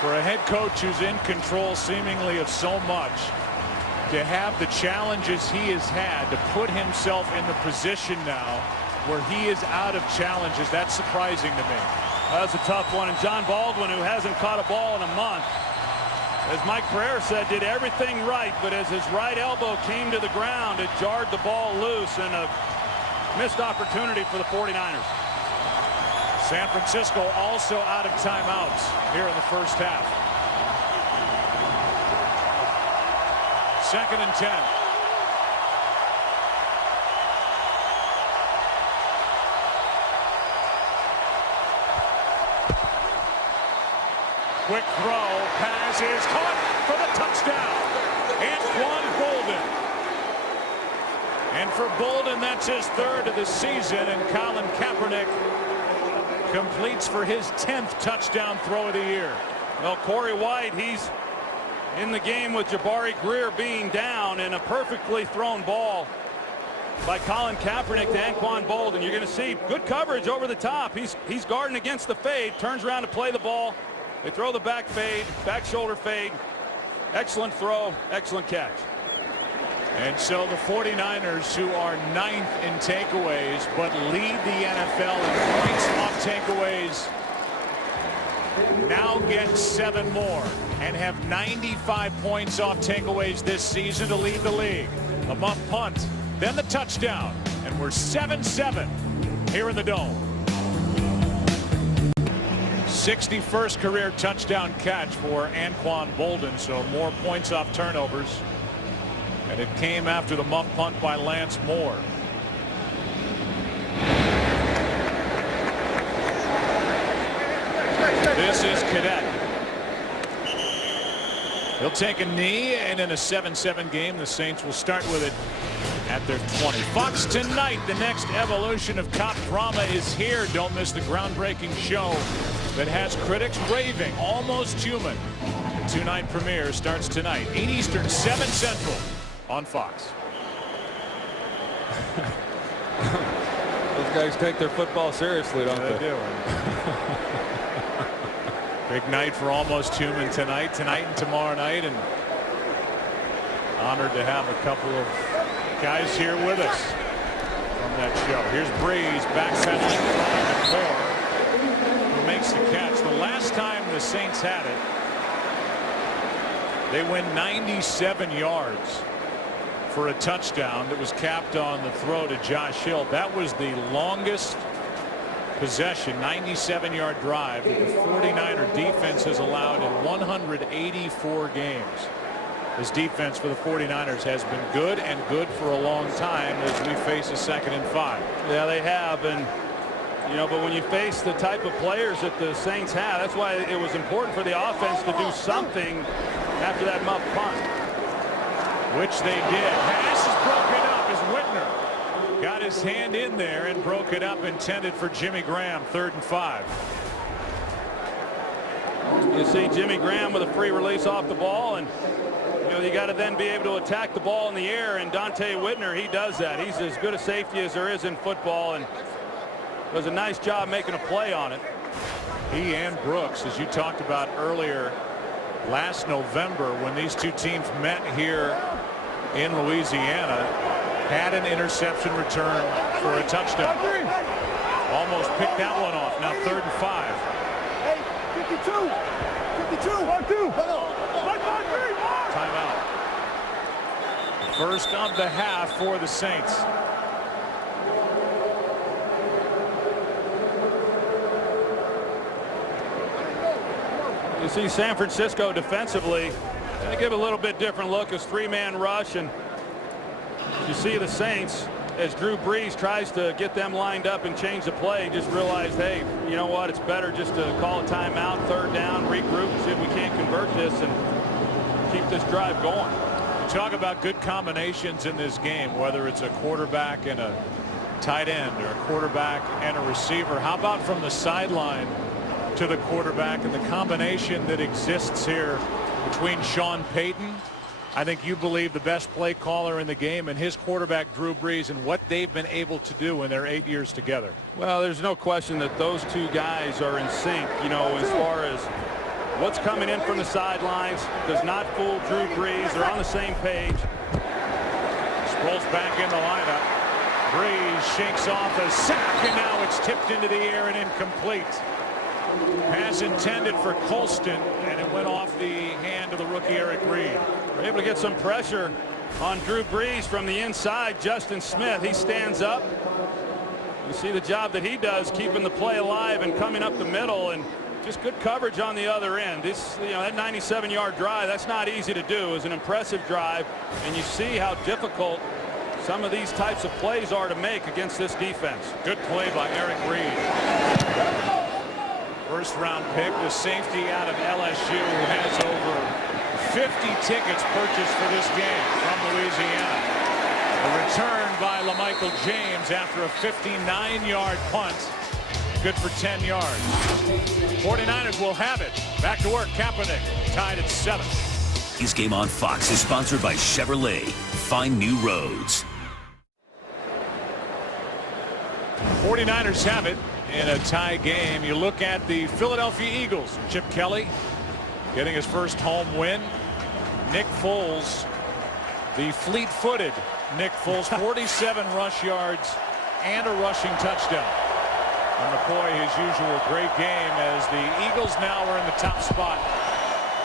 For a head coach who's in control seemingly of so much, to have the challenges he has had, to put himself in the position now where he is out of challenges, that's surprising to me. That's a tough one. And John Baldwin, who hasn't caught a ball in a month, as Mike Pereira said, did everything right, but as his right elbow came to the ground, it jarred the ball loose, and a missed opportunity for the 49ers. San Francisco also out of timeouts here in the first half. 2nd and 10. Quick throw, pass is caught for the touchdown. Anquan Boldin. And for Boldin, that's his third of the season, and Colin Kaepernick completes for his 10th touchdown throw of the year. Well, Corey White, he's in the game with Jabari Greer being down, and a perfectly thrown ball by Colin Kaepernick to Anquan Boldin. You're going to see good coverage over the top. He's guarding against the fade, turns around to play the ball. They throw the back fade, back shoulder fade. Excellent throw, excellent catch. And so the 49ers, who are 9th in takeaways but lead the NFL in points off takeaways, now get 7 more and have 95 points off takeaways this season to lead the league. A muff punt, then the touchdown, and we're 7-7 here in the Dome. 61st career touchdown catch for Anquan Boldin, so more points off turnovers. And it came after the muff punt by Lance Moore. This is Cadet. He'll take a knee, and in a 7-7 game, the Saints will start with it at their 20. Fox tonight, the next evolution of cop drama is here. Don't miss the groundbreaking show that has critics raving. Almost Human. The 2-night premiere starts tonight, 8 Eastern, 7 Central on Fox. Those guys take their football seriously, don't they? They do. Big night for Almost Human tonight and tomorrow night, and honored to have a couple of guys here with us from that show. Here's Breeze backpedaling and Moore, who makes the catch. The last time the Saints had it, they went 97 yards for a touchdown that was capped on the throw to Josh Hill. That was the longest possession, 97-yard drive that the 49er defense has allowed in 184 games. This defense for the 49ers has been good, and good for a long time as we face a 2nd and 5. Yeah, they have, and you know, but when you face the type of players that the Saints have, that's why it was important for the offense to do something after that muff punt. Which they did. Pass is broken up as Whitner got his hand in there and broke it up, intended for Jimmy Graham. 3rd and 5. You see Jimmy Graham with a free release off the ball, and you know, you got to then be able to attack the ball in the air, and Dante Whitner, he does that. He's as good a safety as there is in football, and does a nice job making a play on it. He and Brooks, as you talked about earlier, last November when these two teams met here in Louisiana, had an interception return for a touchdown. Almost picked that one off. Now 3rd and 5. Hey, 52. 52. 1-2. Timeout. First of the half for the Saints. You see San Francisco defensively, they give a little bit different look as three-man rush, and you see the Saints, as Drew Brees tries to get them lined up and change the play, just realized, hey, you know what, it's better just to call a timeout, third down, regroup, and see if we can't convert this and keep this drive going. Talk about good combinations in this game, whether it's a quarterback and a tight end or a quarterback and a receiver. How about from the sideline to the quarterback and the combination that exists here between Sean Payton, I think you believe the best play caller in the game, and his quarterback Drew Brees, and what they've been able to do in their 8 years together. Well, there's no question that those two guys are in sync, you know, as far as what's coming in from the sidelines does not fool Drew Brees. They're on the same page. Sproles back in the lineup. Brees shakes off a sack, and now it's tipped into the air and incomplete. Pass intended for Colston, and it went off the hand of the rookie Eric Reed. We're able to get some pressure on Drew Brees from the inside. Justin Smith, he stands up. You see the job that he does keeping the play alive and coming up the middle, and just good coverage on the other end. This, you know, that 97-yard drive, that's not easy to do. It's an impressive drive, and you see how difficult some of these types of plays are to make against this defense. Good play by Eric Reed. First round pick, the safety out of LSU, who has over 50 tickets purchased for this game from Louisiana. A return by LaMichael James after a 59-yard punt. Good for 10 yards. 49ers will have it. Back to work. Kaepernick tied at 7. His Game on Fox is sponsored by Chevrolet. Find new roads. 49ers have it in a tie game. You look at the Philadelphia Eagles. Chip Kelly getting his first home win. Nick Foles, the fleet-footed Nick Foles, 47 rush yards and a rushing touchdown. And McCoy, his usual great game, as the Eagles now are in the top spot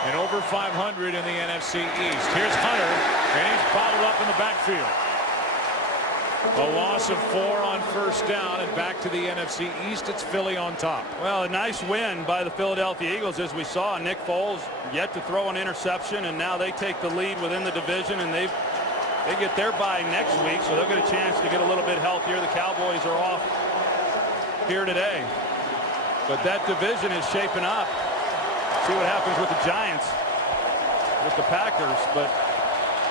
and over 500 in the NFC East. Here's Hunter, and he's bottled up in the backfield. A loss of 4 on first down, and back to the NFC East. It's Philly on top. Well, a nice win by the Philadelphia Eagles, as we saw. Nick Foles yet to throw an interception, and now they take the lead within the division, and they get their bye next week, so they'll get a chance to get a little bit healthier. The Cowboys are off here today, but that division is shaping up. See what happens with the Giants, with the Packers, but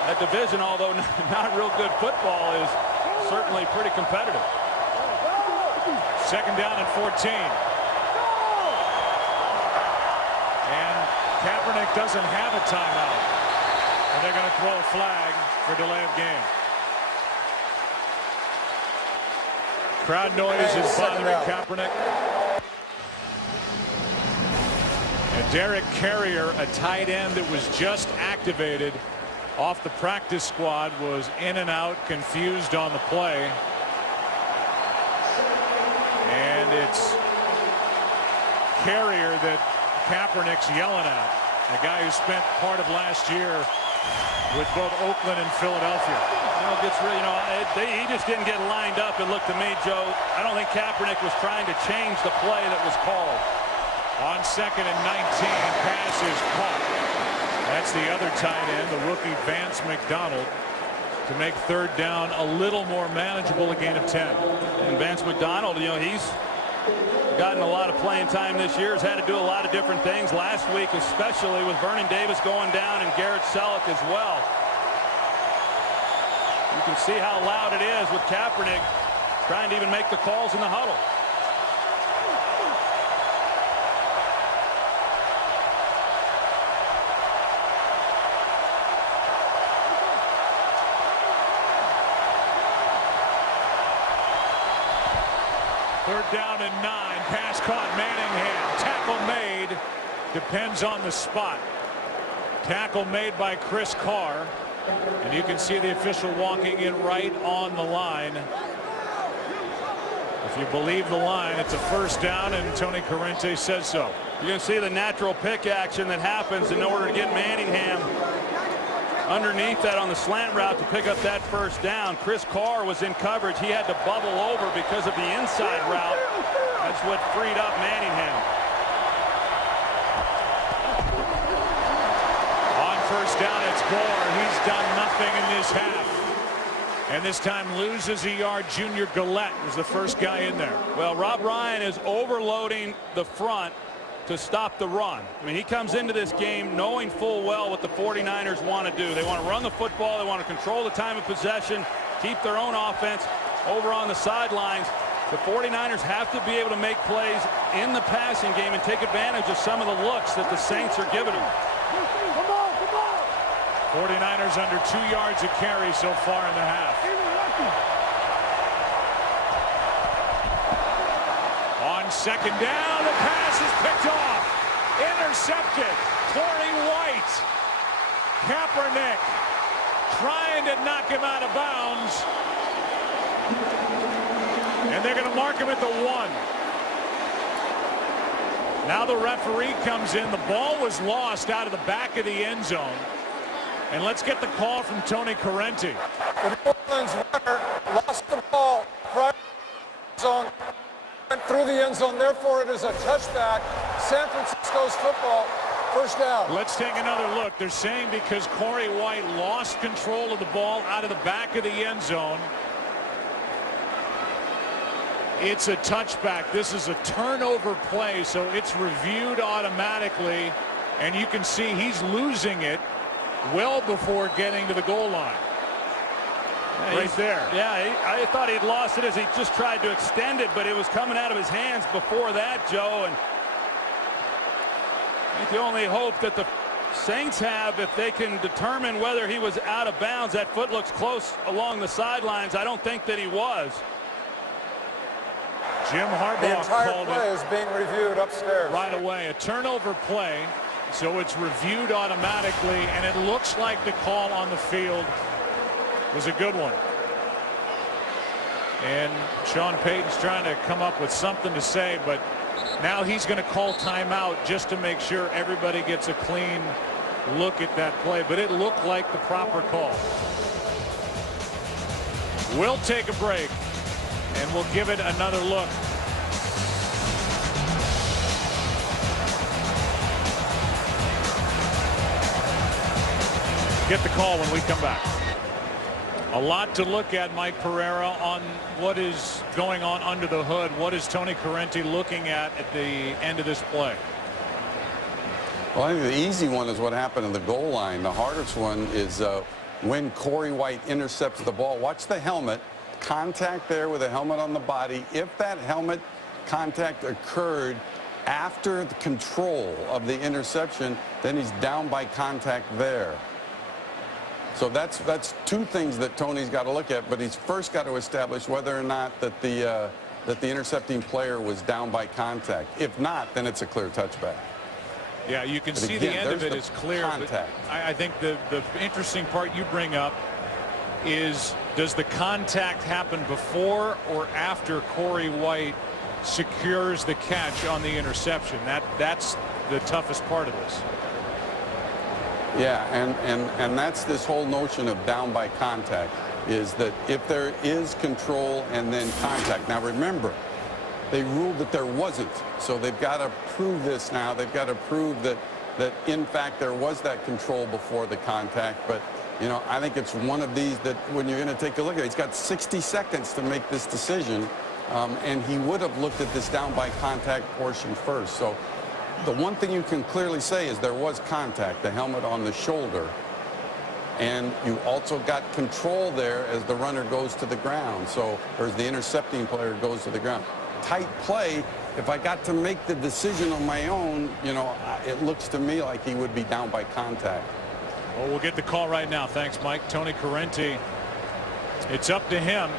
that division, although not real good football, is certainly pretty competitive. Second down and 14. And Kaepernick doesn't have a timeout, and they're going to throw a flag for delay of game. Crowd noise is bothering Kaepernick. And Derek Carrier, a tight end that was just activated off the practice squad, was in and out, confused on the play. And it's Carrier that Kaepernick's yelling at, a guy who spent part of last year with both Oakland and Philadelphia. He just didn't get lined up. It looked to me, Joe, I don't think Kaepernick was trying to change the play that was called. On second and 19, pass is caught. That's the other tight end, the rookie Vance McDonald, to make third down a little more manageable, a gain of 10. And Vance McDonald, you know, he's gotten a lot of playing time this year, has had to do a lot of different things. Last week, especially with Vernon Davis going down and Garrett Selleck as well. You can see how loud it is with Kaepernick trying to even make the calls in the huddle. Third down and 9. Pass caught. Manningham. Tackle made. Depends on the spot. Tackle made by Chris Carr. And you can see the official walking in right on the line. If you believe the line, it's a first down, and Tony Corrente says so. You can see the natural pick action that happens in order to get Manningham underneath that on the slant route to pick up that first down. Chris Carr was in coverage. He had to bubble over because of the inside route. That's what freed up Manningham. On first down, it's Gore. He's done nothing in this half. And this time loses a yard. Junior Gillette was the first guy in there. Well, Rob Ryan is overloading the front to stop the run. I mean, he comes into this game knowing full well what the 49ers want to do. They want to run the football. They want to control the time of possession, keep their own offense over on the sidelines. The 49ers have to be able to make plays in the passing game and take advantage of some of the looks that the Saints are giving them. 49ers under 2 yards a carry so far in the half. On second down, the pass is picked off. Intercepted. Corey White. Kaepernick trying to knock him out of bounds. And they're going to mark him at the 1. Now the referee comes in. The ball was lost out of the back of the end zone. And let's get the call from Tony Corrente. The New Orleans runner lost the ball prior to the zone, went through the end zone. Therefore, it is a touchback. San Francisco's football, first down. Let's take another look. They're saying because Corey White lost control of the ball out of the back of the end zone, it's a touchback. This is a turnover play, so it's reviewed automatically. And you can see he's losing it well before getting to the goal line. Right there. Yeah, I thought he'd lost it as he just tried to extend it, but it was coming out of his hands before that, Joe. And I think the only hope that the Saints have, if they can determine whether he was out of bounds, that foot looks close along the sidelines. I don't think that he was. Jim Harbaugh The entire called play it is being reviewed upstairs. right away. A turnover play. So it's reviewed automatically, and it looks like the call on the field was a good one. And Sean Payton's trying to come up with something to say, but now he's going to call timeout just to make sure everybody gets a clean look at that play. But it looked like the proper call. We'll take a break, and we'll give it another look. Get the call when we come back. A lot to look at, Mike Pereira, on what is going on under the hood. What is Tony Corrente looking at the end of this play? Well, I think the easy one is what happened in the goal line. The hardest one is when Corey White intercepts the ball. Watch the helmet. Contact there with a helmet on the body. If that helmet contact occurred after the control of the interception, then he's down by contact there. So that's 2 things that Tony's got to look at, but he's first got to establish whether or not that the intercepting player was down by contact. If not, then it's a clear touchback. Yeah, you can But see again, the end of there's it the is clear. contact. I think the interesting part you bring up is, does the contact happen before or after Corey White secures the catch on the interception? That's the toughest part of this. Yeah, and that's this whole notion of down by contact, is that if there is control and then contact. Now remember, they ruled that there wasn't, so they've got to prove this now. They've got to prove that in fact there was that control before the contact. But you know, I think it's one of these that when you're going to take a look at it, he's got 60 seconds to make this decision, and he would have looked at this down by contact portion first. So the one thing you can clearly say is there was contact, the helmet on the shoulder, and you also got control there as the runner goes to the ground, so, or as the intercepting player goes to the ground. Tight play. If I got to make the decision on my own, you know, it looks to me like he would be down by contact. Well, we'll get the call right now. Thanks, Mike. Tony Corrente, it's up to him.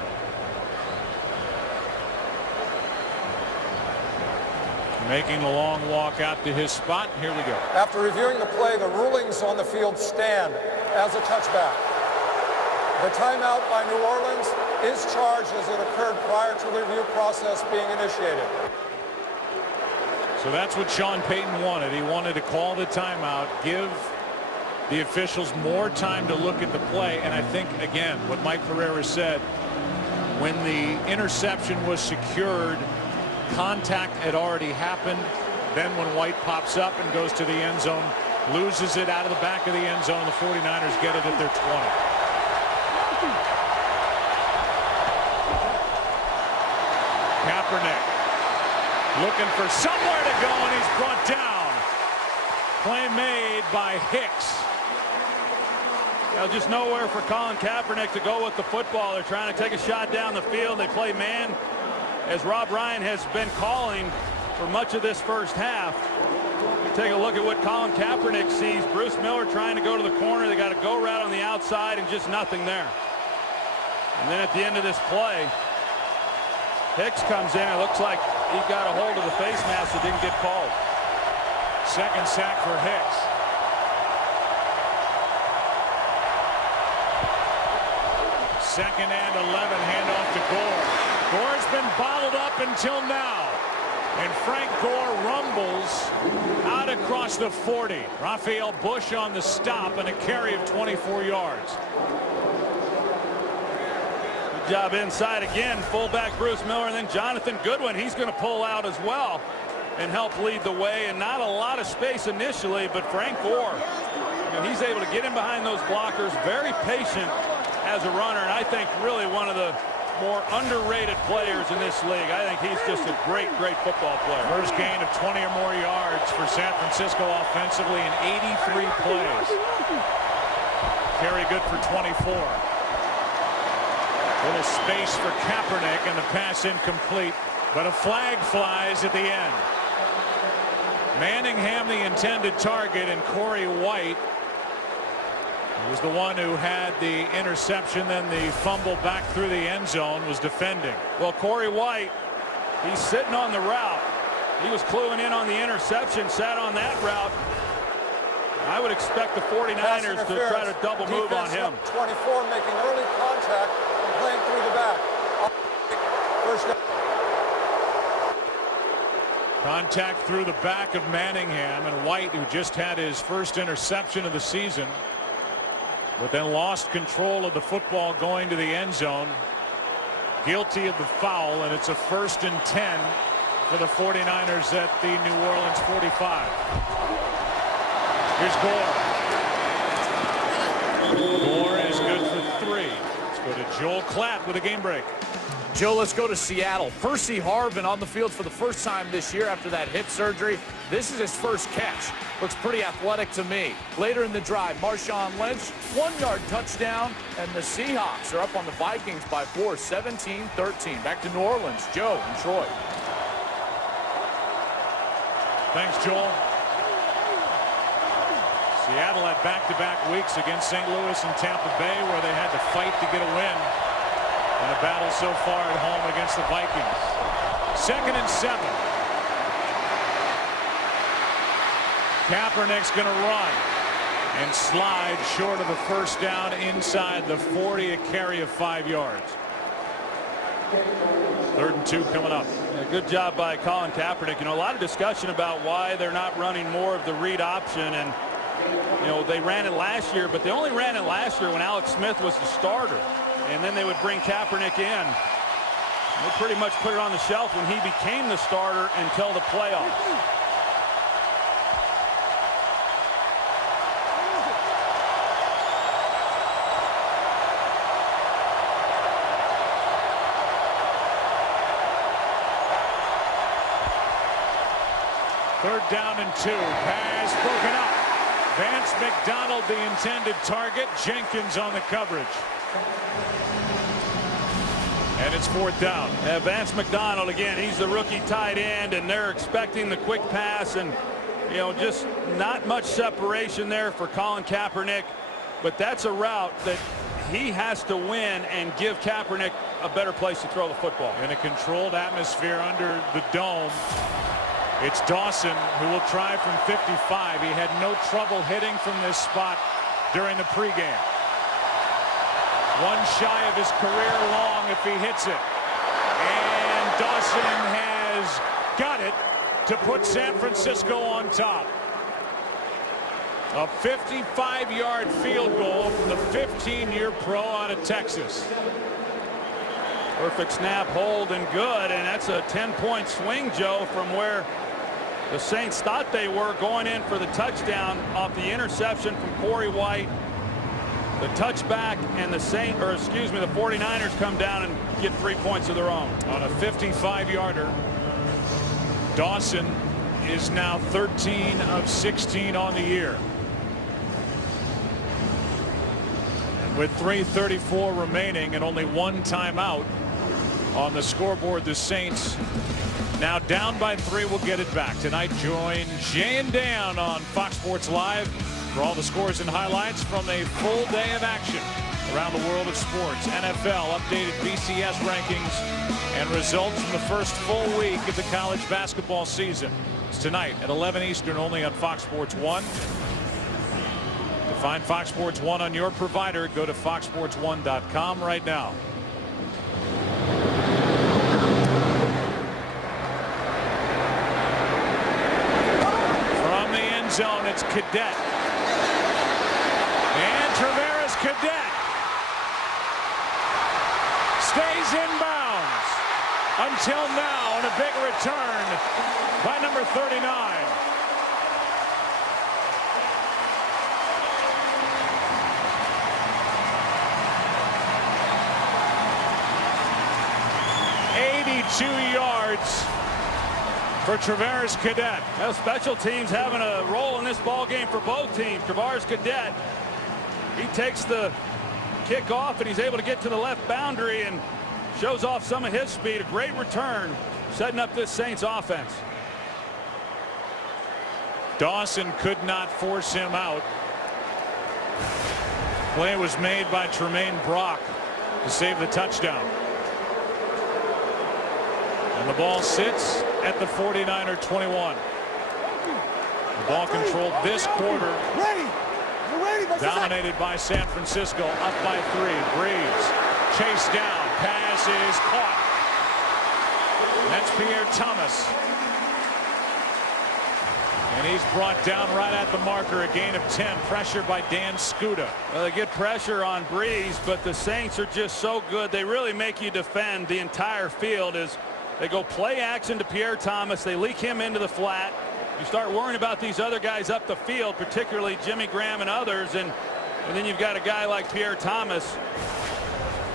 Making the long walk out to his spot. Here we go. After reviewing the play, the rulings on the field stand as a touchback. The timeout by New Orleans is charged as it occurred prior to the review process being initiated. So that's what Sean Payton wanted. He wanted to call the timeout, give the officials more time to look at the play. And I think, again, what Mike Pereira said, when the interception was secured, contact had already happened. Then when White pops up and goes to the end zone, loses it out of the back of the end zone, the 49ers get it at their 20. Kaepernick looking for somewhere to go, and he's brought down. Play made by Hicks. Now, just nowhere for Colin Kaepernick to go with the football. They're trying to take a shot down the field. They play man, as Rob Ryan has been calling for much of this first half. Take a look at what Colin Kaepernick sees. Bruce Miller trying to go to the corner. They got a go route on the outside and just nothing there. And then at the end of this play, Hicks comes in. It looks like he got a hold of the face mask that didn't get called. Second sack for Hicks. Second and 11, handoff to Gore. Gore's been bottled up until now. And Frank Gore rumbles out across the 40. Raphael Bush on the stop and a carry of 24 yards. Good job inside again. Fullback Bruce Miller, and then Jonathan Goodwin. He's going to pull out as well and help lead the way. And not a lot of space initially, but Frank Gore, he's able to get in behind those blockers. Very patient as a runner, and I think really one of the more underrated players in this league. I think he's just a great football player. First gain of 20 or more yards for San Francisco offensively in 83 plays. Carry good for 24. Little space for Kaepernick, and the pass incomplete, but a flag flies at the end. Manningham the intended target, and Corey White was the one who had the interception. Then the fumble back through the end zone was defending. Well, Corey White, he's sitting on the route. He was cluing in on the interception, sat on that route. I would expect the 49ers to try to double move on him. 24 making early contact and playing through the back. First down. Contact through the back of Manningham, and White, who just had his first interception of the season, but then lost control of the football going to the end zone. Guilty of the foul, and it's a 1st and 10 for the 49ers at the New Orleans 45. Here's Gore. Gore is good for 3. Let's go to Joel Klatt with a game break. Joe, let's go to Seattle. Percy Harvin on the field for the first time this year after that hip surgery. This is his first catch. Looks pretty athletic to me. Later in the drive, Marshawn Lynch, 1-yard touchdown, and the Seahawks are up on the Vikings by 4, 17-13. Back to New Orleans, Joe and Troy. Thanks, Joel. Seattle had back-to-back weeks against St. Louis and Tampa Bay where they had to fight to get a win. And a battle so far at home against the Vikings. 2nd and 7. Kaepernick's going to run and slide short of the first down inside the 40, a carry of 5 yards. 3rd and 2 coming up. Yeah, good job by Colin Kaepernick. A lot of discussion about why they're not running more of the read option, and they ran it last year, but they only ran it last year when Alex Smith was the starter. And then they would bring Kaepernick in. They pretty much put it on the shelf when he became the starter until the playoffs. Third down and 2. Pass broken up. Vance McDonald the intended target. Jenkins on the coverage. And it's 4th down. Yeah, Vance McDonald, again, he's the rookie tight end, and they're expecting the quick pass, and, just not much separation there for Colin Kaepernick. But that's a route that he has to win and give Kaepernick a better place to throw the football. In a controlled atmosphere under the dome, it's Dawson who will try from 55. He had no trouble hitting from this spot during the pregame. One shy of his career long if he hits it. And Dawson has got it to put San Francisco on top. A 55-yard field goal from the 15-year pro out of Texas. Perfect snap, hold, and good, and that's a 10-point swing, Joe, from where the Saints thought they were going in for the touchdown off the interception from Corey White. The touchback, and the 49ers come down and get 3 points of their own. On a 55-yarder, Dawson is now 13 of 16 on the year. And with 3:34 remaining and only one timeout on the scoreboard, the Saints now down by 3 will get it back. Tonight, join Jay and Dan on Fox Sports Live for all the scores and highlights from a full day of action around the world of sports. NFL, updated BCS rankings, and results from the first full week of the college basketball season. It's tonight at 11 Eastern, only on Fox Sports 1. To find Fox Sports 1 on your provider, go to foxsports1.com right now. From the end zone, it's Cadet. And Traveris Cadet stays in bounds until now, and a big return by number 39. Yards for Traveris Cadet. Well, special teams having a role in this ball game for both teams. Traveris Cadet, he takes the kick off and he's able to get to the left boundary and shows off some of his speed. A great return, setting up this Saints offense. Dawson could not force him out. Play was made by Tremaine Brock to save the touchdown. And the ball sits at the 49er 21. The ball controlled this quarter. Dominated by San Francisco, up by 3. Breeze chased down. Pass is caught. That's Pierre Thomas. And he's brought down right at the marker. A gain of 10. Pressure by Dan Skuta. Well, they get pressure on Breeze, but the Saints are just so good. They really make you defend the entire field as they go play action to Pierre Thomas. They leak him into the flat. You start worrying about these other guys up the field, particularly Jimmy Graham and others, and then you've got a guy like Pierre Thomas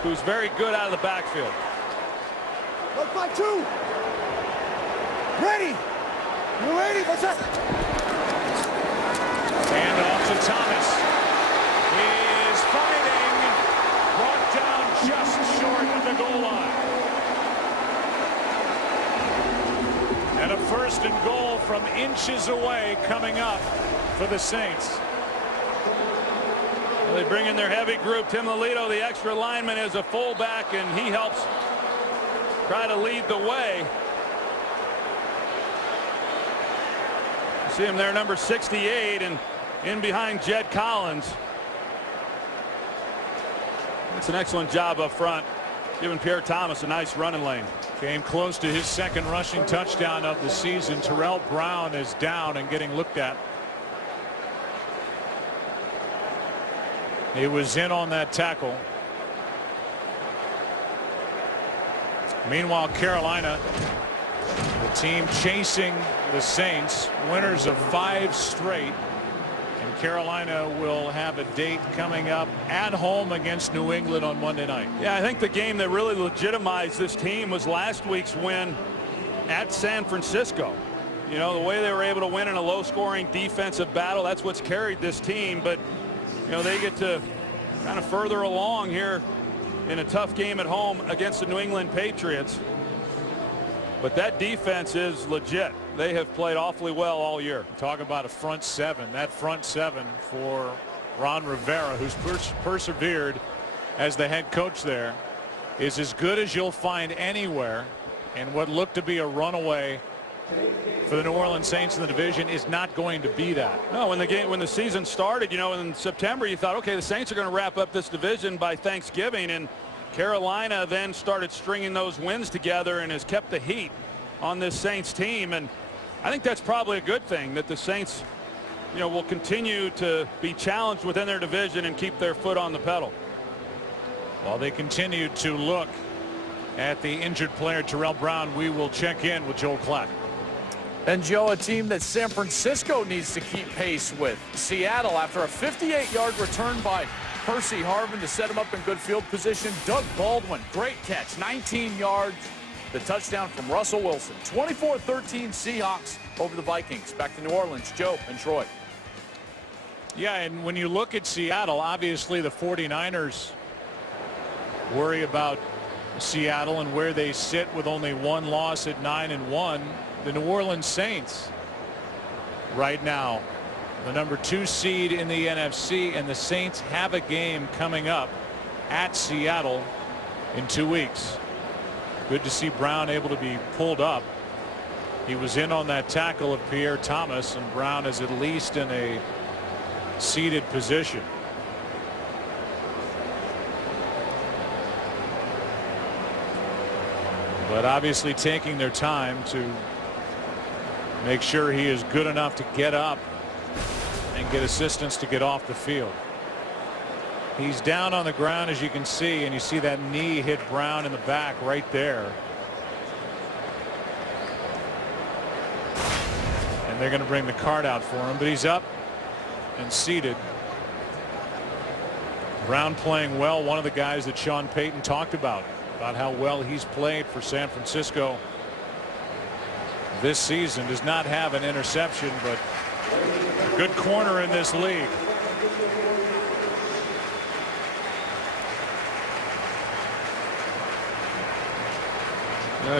who's very good out of the backfield. 1-5-2. Ready. You ready? What's up? And off to Thomas. He is fighting. Brought down just short of the goal line. And a 1st and goal from inches away coming up for the Saints. Well, they bring in their heavy group. Tim Lelito, the extra lineman, is a fullback, and he helps try to lead the way. You see him there, number 68, and in behind Jed Collins. It's an excellent job up front, giving Pierre Thomas a nice running lane. Came close to his 2nd rushing touchdown of the season. Terrell Brown is down and getting looked at. He was in on that tackle. Meanwhile, Carolina, the team chasing the Saints, winners of 5 straight. And Carolina will have a date coming up at home against New England on Monday night. Yeah, I think the game that really legitimized this team was last week's win at San Francisco. You know, the way they were able to win in a low-scoring defensive battle, that's what's carried this team. But, you know, they get to kind of further along here in a tough game at home against the New England Patriots. But that defense is legit. They have played awfully well all year. Talk about a front 7. That front 7 for Ron Rivera, who's persevered as the head coach there, is as good as you'll find anywhere. And what looked to be a runaway for the New Orleans Saints in the division is not going to be that. No, when the season started, you know, in September, you thought, okay, the Saints are going to wrap up this division by Thanksgiving, and Carolina then started stringing those wins together and has kept the heat on this Saints team. And I think that's probably a good thing, that the Saints will continue to be challenged within their division and keep their foot on the pedal. While they continue to look at the injured player Terrell Brown, we will check in with Joel Klatt. And Joe, a team that San Francisco needs to keep pace with. Seattle, after a 58-yard return by Percy Harvin to set him up in good field position. Doug Baldwin, great catch, 19 yards. The touchdown from Russell Wilson. 24-13 Seahawks over the Vikings. Back to New Orleans, Joe and Troy. Yeah, and when you look at Seattle, obviously the 49ers worry about Seattle and where they sit with only one loss at 9-1. The New Orleans Saints right now, the number 2 seed in the NFC, and the Saints have a game coming up at Seattle in 2 weeks. Good to see Brown able to be pulled up. He was in on that tackle of Pierre Thomas, and Brown is at least in a seated position. But obviously taking their time to make sure he is good enough to get up and get assistance to get off the field. He's down on the ground, as you can see, and you see that knee hit Brown in the back right there. And they're going to bring the cart out for him, but he's up and seated. Brown playing well, one of the guys that Sean Payton talked about how well he's played for San Francisco this season. Does not have an interception, but a good corner in this league.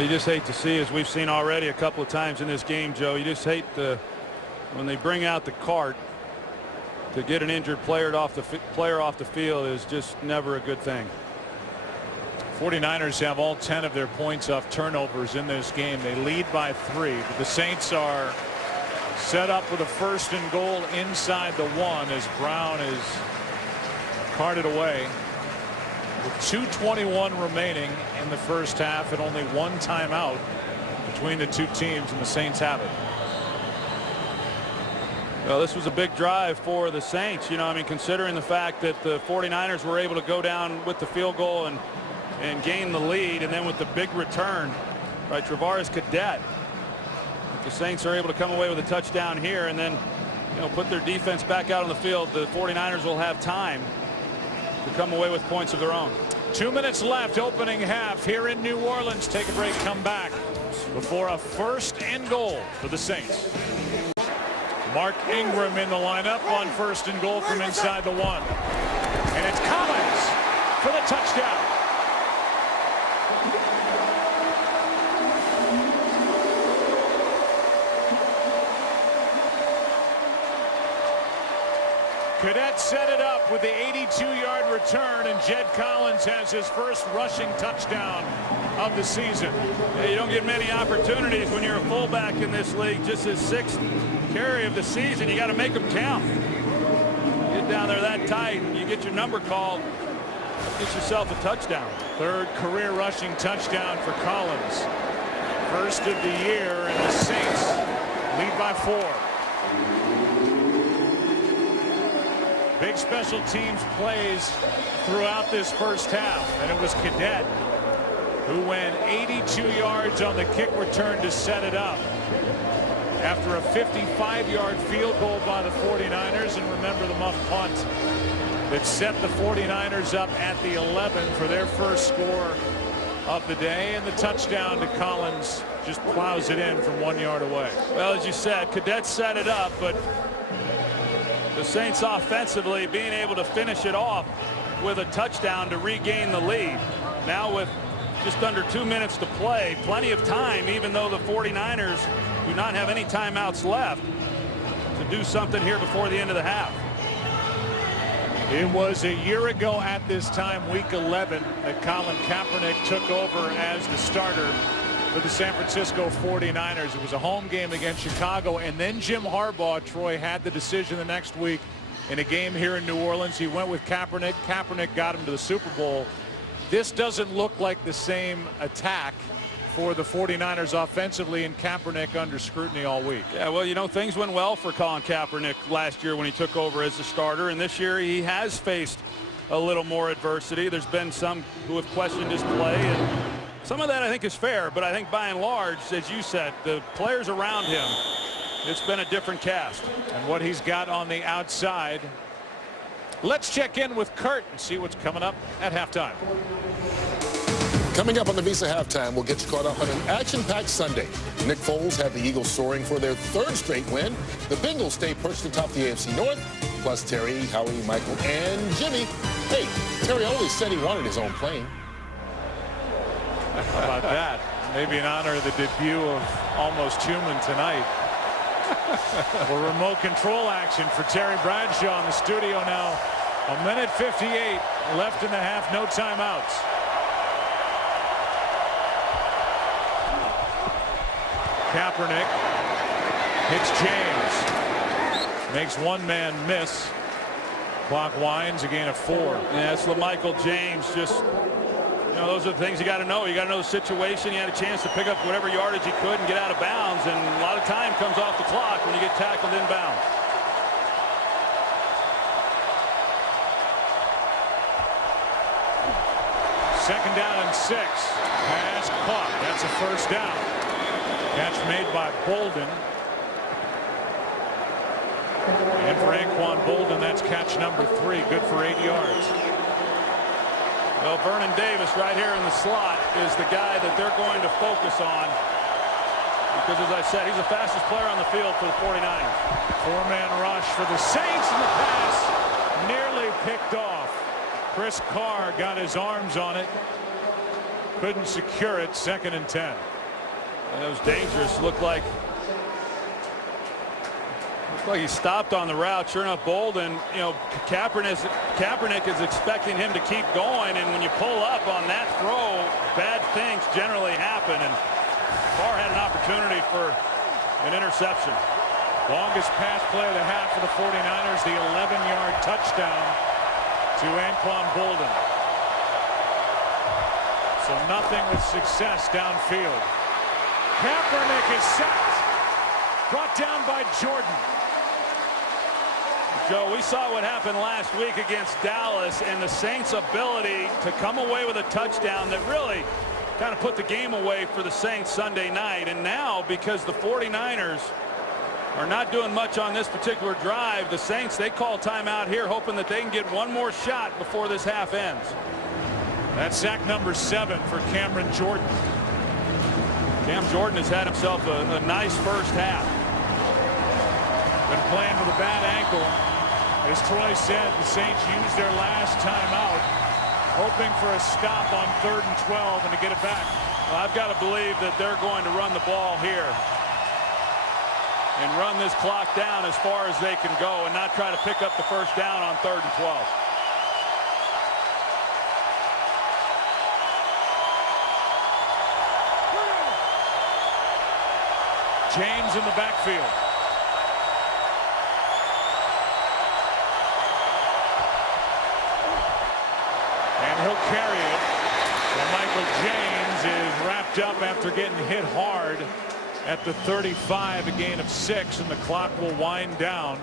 You just hate to see, as we've seen already a couple of times in this game, Joe, you just hate when they bring out the cart to get an injured player off the field is just never a good thing. 49ers have all 10 of their points off turnovers in this game. They lead by 3, but the Saints are set up with a 1st and goal inside the 1 as Brown is carted away with 2:21 remaining in the first half and only 1 timeout between the 2 teams, and the Saints have it. Well, this was a big drive for the Saints. Considering the fact that the 49ers were able to go down with the field goal and gain the lead, and then with the big return by Travaris Cadet, if the Saints are able to come away with a touchdown here and then put their defense back out on the field, the 49ers will have time to come away with points of their own. 2 minutes left, opening half here in New Orleans. Take a break, come back before a 1st and goal for the Saints. Mark Ingram in the lineup on 1st and goal from inside the 1, and it's Collins for the touchdown. Cadet set it up with the 82-yard return, and Jed Collins has his first rushing touchdown of the season. Yeah, you don't get many opportunities when you're a fullback in this league. Just his 6th carry of the season. You got to make them count. Get down there that tight, you get your number called, get yourself a touchdown. 3rd career rushing touchdown for Collins. 1st of the year, and the Saints lead by 4. Big special teams plays throughout this first half, and it was Cadet who went 82 yards on the kick return to set it up after a 55-yard field goal by the 49ers. And remember the muff punt that set the 49ers up at the 11 for their first score of the day, and the touchdown to Collins just plows it in from 1 yard away. Well, as you said, Cadet set it up, but the Saints offensively being able to finish it off with a touchdown to regain the lead. Now with just under 2 minutes to play, plenty of time, even though the 49ers do not have any timeouts left, to do something here before the end of the half. It was a year ago at this time, week 11, that Colin Kaepernick took over as the starter for the San Francisco 49ers. It was a home game against Chicago, and then Jim Harbaugh, Troy, had the decision the next week in a game here in New Orleans. He went with Kaepernick. Kaepernick got him to the Super Bowl. This doesn't look like the same attack for the 49ers offensively, and Kaepernick under scrutiny all week. Yeah, well, you know, things went well for Colin Kaepernick last year when he took over as the starter, and this year he has faced a little more adversity. There's been some who have questioned his play, and some of that I think is fair, but I think by and large, as you said, the players around him, it's been a different cast. And what he's got on the outside. Let's check in with Kurt and see what's coming up at halftime. Coming up on the Visa Halftime, we'll get you caught up on an action-packed Sunday. Nick Foles had the Eagles soaring for their third straight win. The Bengals stay perched atop the AFC North. Plus Terry, Howie, Michael, and Jimmy. Hey, Terry always said he wanted his own plane. How about that? Maybe in honor of the debut of Almost Human tonight. For remote control action for Terry Bradshaw in the studio now. 1:58 left in the half. No timeouts. Kaepernick hits James. Makes one man miss. Clock winds, a gain of 4. Yeah, it's LaMichael James. Just, you know, those are the things you got to know. You got to know the situation. He had a chance to pick up whatever yardage he could and get out of bounds, and a lot of time comes off the clock when you get tackled inbounds. Second down and 6. Pass caught. That's a first down. Catch made by Bolden. And for Anquan Bolden, that's catch number 3. Good for 8 yards. Well, Vernon Davis right here in the slot is the guy that they're going to focus on. Because, as I said, he's the fastest player on the field for the 49ers. 4-man rush for the Saints, and the pass nearly picked off. Chris Carr got his arms on it. Couldn't secure it. 2nd and 10. That was dangerous. Looked like he stopped on the route. Sure enough, Bolden, you know, Kaepernick is expecting him to keep going, and when you pull up on that throw, bad things generally happen, and Carr had an opportunity for an interception. Longest pass play of the half for the 49ers, the 11-yard touchdown to Anquan Bolden. So nothing with success downfield. Kaepernick is sacked. Brought down by Jordan. Joe, we saw what happened last week against Dallas, and the Saints' ability to come away with a touchdown that really kind of put the game away for the Saints Sunday night. And now, because the 49ers are not doing much on this particular drive, the Saints, they call timeout here, hoping that they can get one more shot before this half ends. That's sack number 7 for Cameron Jordan. Cam Jordan has had himself a nice first half. Been playing with a bad ankle. As Troy said, the Saints used their last timeout, hoping for a stop on 3rd and 12 and to get it back. Well, I've got to believe that they're going to run the ball here and run this clock down as far as they can go and not try to pick up the first down on 3rd and 12. James in the backfield. And he'll carry it. And Michael James is wrapped up after getting hit hard at the 35, a gain of 6, and the clock will wind down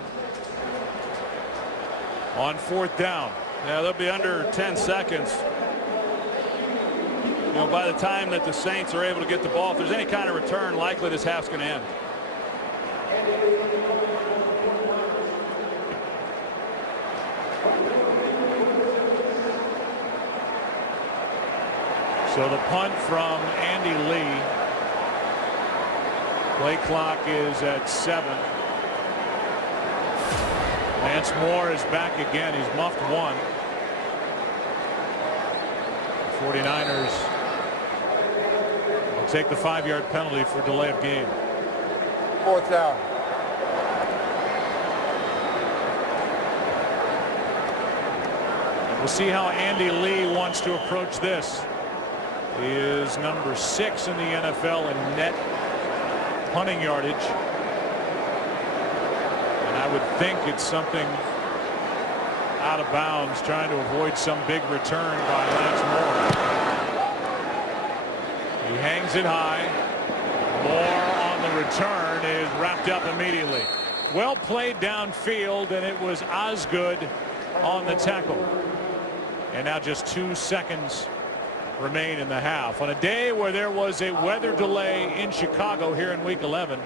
on 4th down. Yeah, they'll be under 10 seconds. You know, by the time that the Saints are able to get the ball, if there's any kind of return, likely this half's going to end. So the punt from Andy Lee. Play clock is at 7. Lance Moore is back again. He's muffed 1. 49ers will take the 5-yard penalty for delay of game. 4th down. We'll see how Andy Lee wants to approach this. He is number 6 in the NFL in net punting yardage. And I would think it's something out of bounds, trying to avoid some big return by Lance Moore. He hangs it high. Moore on the return is wrapped up immediately. Well played downfield, and it was Osgood on the tackle. And now just 2 seconds remain in the half. On a day where there was a weather delay in Chicago here in Week 11,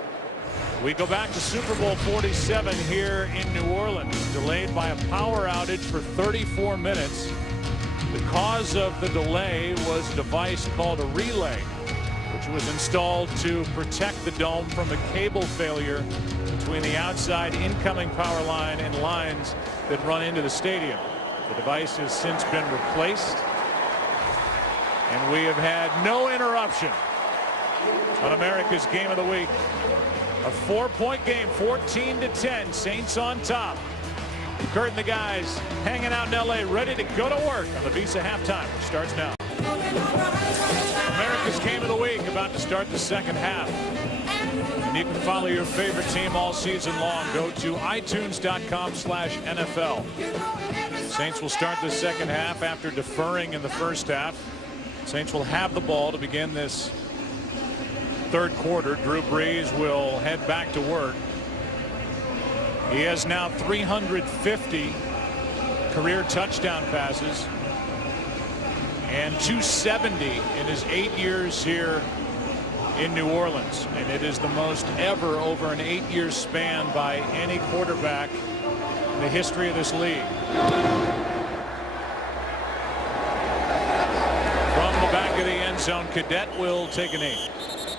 we go back to Super Bowl 47 here in New Orleans, delayed by a power outage for 34 minutes. The cause of the delay was a device called a relay, which was installed to protect the dome from a cable failure between the outside incoming power line and lines that run into the stadium. The device has since been replaced, and we have had no interruption on America's Game of the Week. A 4-point game, 14-10, Saints on top. Kurt and the guys hanging out in LA, ready to go to work on the Visa halftime, which starts now. America's Game of the Week about to start the second half. And you can follow your favorite team all season long. Go to itunes.com/NFL. Saints will start the second half after deferring in the first half. Saints will have the ball to begin this third quarter. Drew Brees will head back to work. He has now 350 career touchdown passes and 270 in his 8 years here in New Orleans, and it is the most ever over an 8-year span by any quarterback in the history of this league. From the back of the end zone, Cadet will take a knee.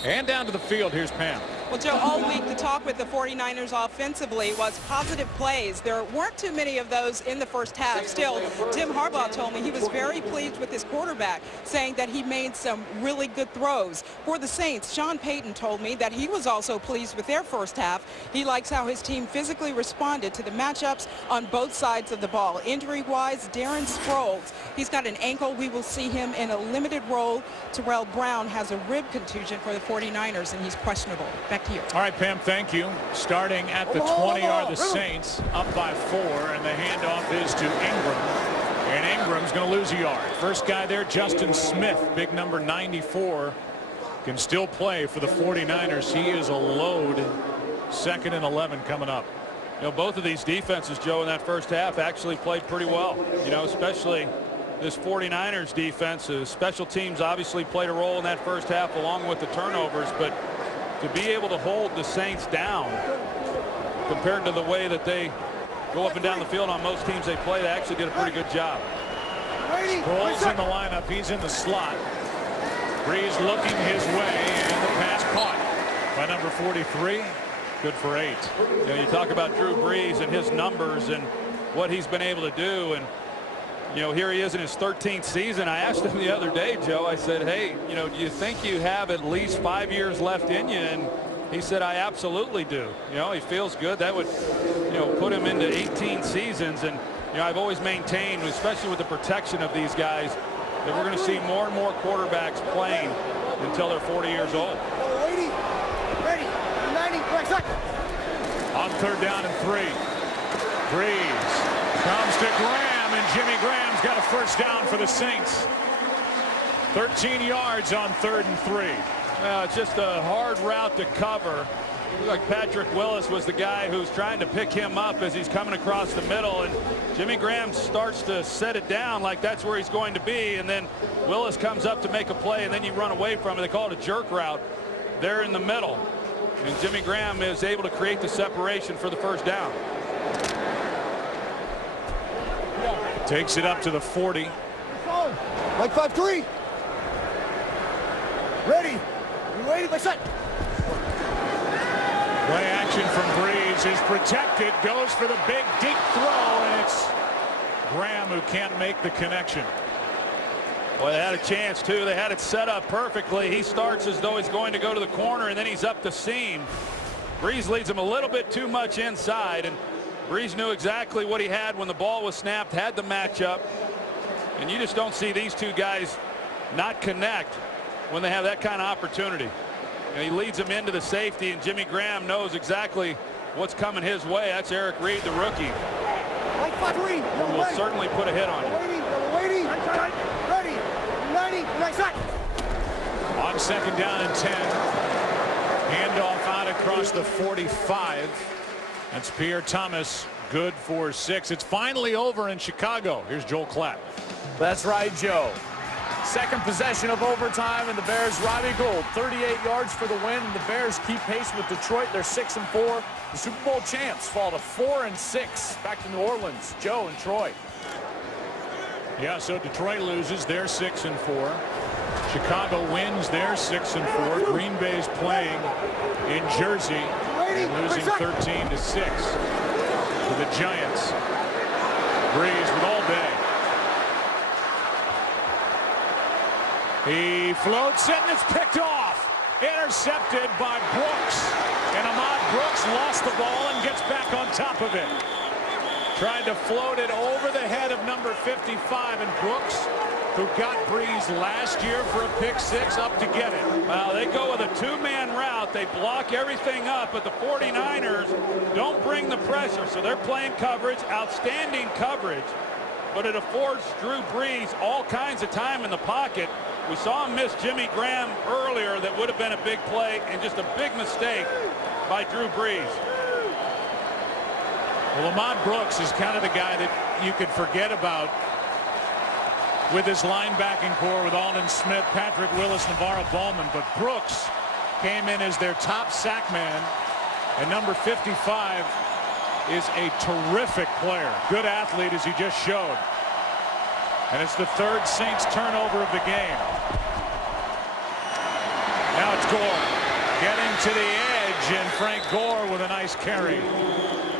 And down to the field, here's Pam. Well, Joe, all week the talk with the 49ers offensively was positive plays. There weren't too many of those in the first half. Still, Jim Harbaugh told me he was very pleased with his quarterback, saying that he made some really good throws. For the Saints, Sean Payton told me that he was also pleased with their first half. He likes how his team physically responded to the matchups on both sides of the ball. Injury-wise, Darren Sproles, he's got an ankle. We will see him in a limited role. Terrell Brown has a rib contusion for the 49ers, and he's questionable. Back to you. All right, Pam, thank you. Starting at the 20 are the Saints, up by 4, and the handoff is to Ingram. And Ingram's going to lose a yard. First guy there, Justin Smith, big number 94, can still play for the 49ers. He is a load. 2nd and 11 coming up. You know, both of these defenses, Joe, in that first half actually played pretty well. You know, especially this 49ers defense. Special teams obviously played a role in that first half along with the turnovers, but to be able to hold the Saints down compared to the way that they go up and down the field on most teams they play, they actually did a pretty good job. Sproles in the lineup. He's in the slot. Brees looking his way, and the pass caught by number 43. Good for 8. You know, you talk about Drew Brees and his numbers and what he's been able to do, and you know, here he is in his 13th season. I asked him the other day, Joe, I said, hey, you know, do you think you have at least 5 years left in you? And he said, I absolutely do. You know, he feels good. That would, you know, put him into 18 seasons. And, you know, I've always maintained, especially with the protection of these guys, that we're going to see more and more quarterbacks playing until they're 40 years old. Ready. 90. On 3rd down and 3. Brees comes to Graham. And Jimmy Graham's got a first down for the Saints. 13 yards on 3rd and 3. It's just a hard route to cover. Looks like Patrick Willis was the guy who's trying to pick him up as he's coming across the middle, and Jimmy Graham starts to set it down like that's where he's going to be, and then Willis comes up to make a play, and then you run away from it. They call it a jerk route. They're in the middle, and Jimmy Graham is able to create the separation for the first down. Takes it up to the 40. Like 5-3. Ready. You waiting? Like set. Play action from Brees is protected. Goes for the big deep throw, and it's Graham who can't make the connection. Well, they had a chance too. They had it set up perfectly. He starts as though he's going to go to the corner, and then he's up the seam. Brees leads him a little bit too much inside, and Brees knew exactly what he had when the ball was snapped, had the matchup, and you just don't see these two guys not connect when they have that kind of opportunity. And he leads him into the safety, and Jimmy Graham knows exactly what's coming his way. That's Eric Reed, the rookie. Like 5-3. Who will certainly put a hit on you. Waiting. Ready. 90. Nice shot. On on 2nd down and 10. Handoff out across the 45. That's Pierre Thomas, good for 6. It's finally over in Chicago. Here's Joel Klatt. That's right, Joe. Second possession of overtime, and the Bears, Robbie Gould, 38 yards for the win, and the Bears keep pace with Detroit. They're 6-4. The Super Bowl champs fall to 4-6. Back to New Orleans, Joe and Troy. Yeah, so Detroit loses. They're 6-4. Chicago wins. They're 6-4. Green Bay's playing in Jersey and losing 13-6 to the Giants. Breeze with all day. He floats it, and it's picked off. Intercepted by Brooks. And Ahmad Brooks lost the ball and gets back on top of it. Tried to float it over the head of number 55, and Brooks, who got Breeze last year for a pick 6, up to get it. Well, they go with a 2-man route. They block everything up, but the 49ers don't bring the pressure, so they're playing coverage, outstanding coverage, but it affords Drew Brees all kinds of time in the pocket. We saw him miss Jimmy Graham earlier. That would have been a big play, and just a big mistake by Drew Brees. Well, Ahmad Brooks is kind of the guy that you could forget about with his linebacking core with Aldon Smith, Patrick Willis, Navarro Bowman. But Brooks came in as their top sack man, and number 55 is a terrific player. Good athlete, as he just showed. And it's the 3rd Saints turnover of the game. Now it's Gore getting to the edge, and Frank Gore with a nice carry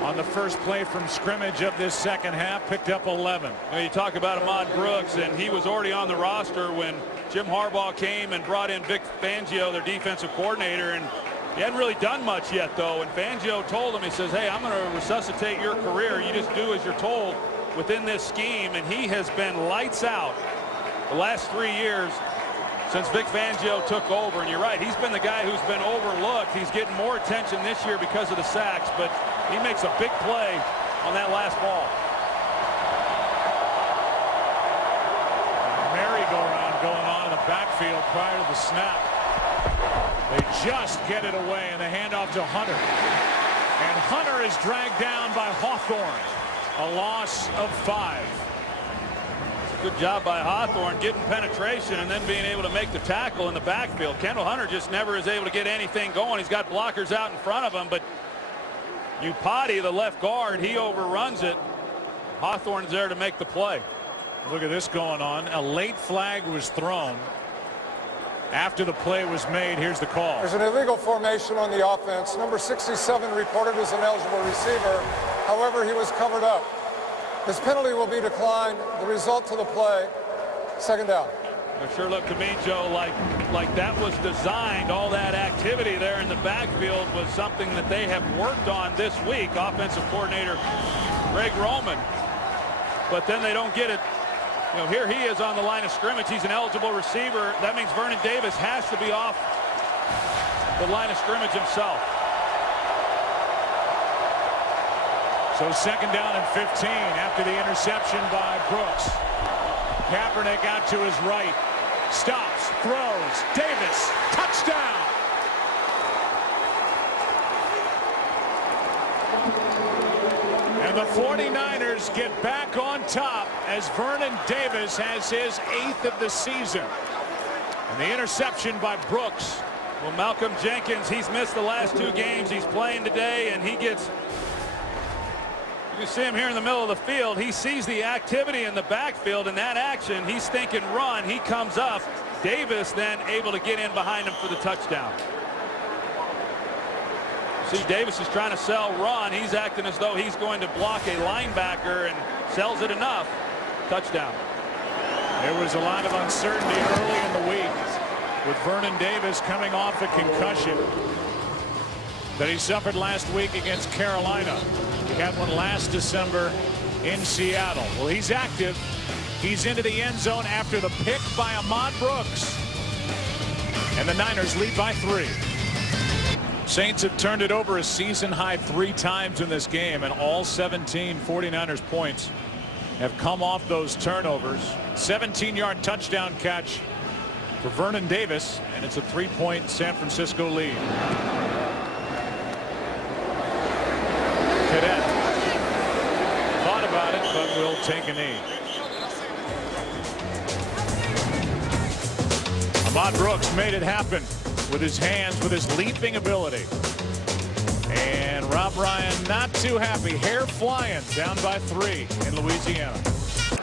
on the first play from scrimmage of this second half, picked up 11. Well, you talk about Ahmad Brooks, and he was already on the roster when Jim Harbaugh came and brought in Vic Fangio, their defensive coordinator, and he hadn't really done much yet, though. And Fangio told him, he says, hey, I'm going to resuscitate your career. You just do as you're told within this scheme. And he has been lights out the last 3 years since Vic Fangio took over. And you're right, he's been the guy who's been overlooked. He's getting more attention this year because of the sacks, but he makes a big play on that last ball. Merry-go-round going on in the backfield prior to the snap. They just get it away, and the handoff to Hunter. And Hunter is dragged down by Hawthorne. A loss of 5. Good job by Hawthorne getting penetration and then being able to make the tackle in the backfield. Kendall Hunter just never is able to get anything going. He's got blockers out in front of him, but Upati, the left guard, he overruns it. Hawthorne's there to make the play. Look at this going on. A late flag was thrown after the play was made. Here's the call. There's an illegal formation on the offense. Number 67 reported as an eligible receiver. However, he was covered up. His penalty will be declined. The result to the play, 2nd down. It sure looked to me, Joe, like that was designed. All that activity there in the backfield was something that they have worked on this week. Offensive coordinator Greg Roman. But then they don't get it. You know, here he is on the line of scrimmage. He's an eligible receiver. That means Vernon Davis has to be off the line of scrimmage himself. So 2nd down and 15 after the interception by Brooks. Kaepernick out to his right. Stops, throws, Davis, touchdown! And the 49ers get back on top as Vernon Davis has his 8th of the season. And the interception by Brooks. Well, Malcolm Jenkins, he's missed the last 2 games. He's playing today, and he gets... You see him here in the middle of the field. He sees the activity in the backfield, and that action, he's thinking run. He comes up. Davis then able to get in behind him for the touchdown. See, Davis is trying to sell run. He's acting as though he's going to block a linebacker and sells it enough. Touchdown. There was a lot of uncertainty early in the week with Vernon Davis coming off a concussion that he suffered last week against Carolina. He had one last December in Seattle. Well, he's active. He's into the end zone after the pick by Ahmad Brooks. And the Niners lead by 3. Saints have turned it over a season high 3 times in this game, and all 17 49ers points have come off those turnovers. 17-yard touchdown catch for Vernon Davis, and it's a 3-point San Francisco lead. Cadet thought about it, but will take a knee. Ahmad Brooks made it happen with his hands, with his leaping ability. And Rob Ryan not too happy. Hair flying, down by 3 in Louisiana.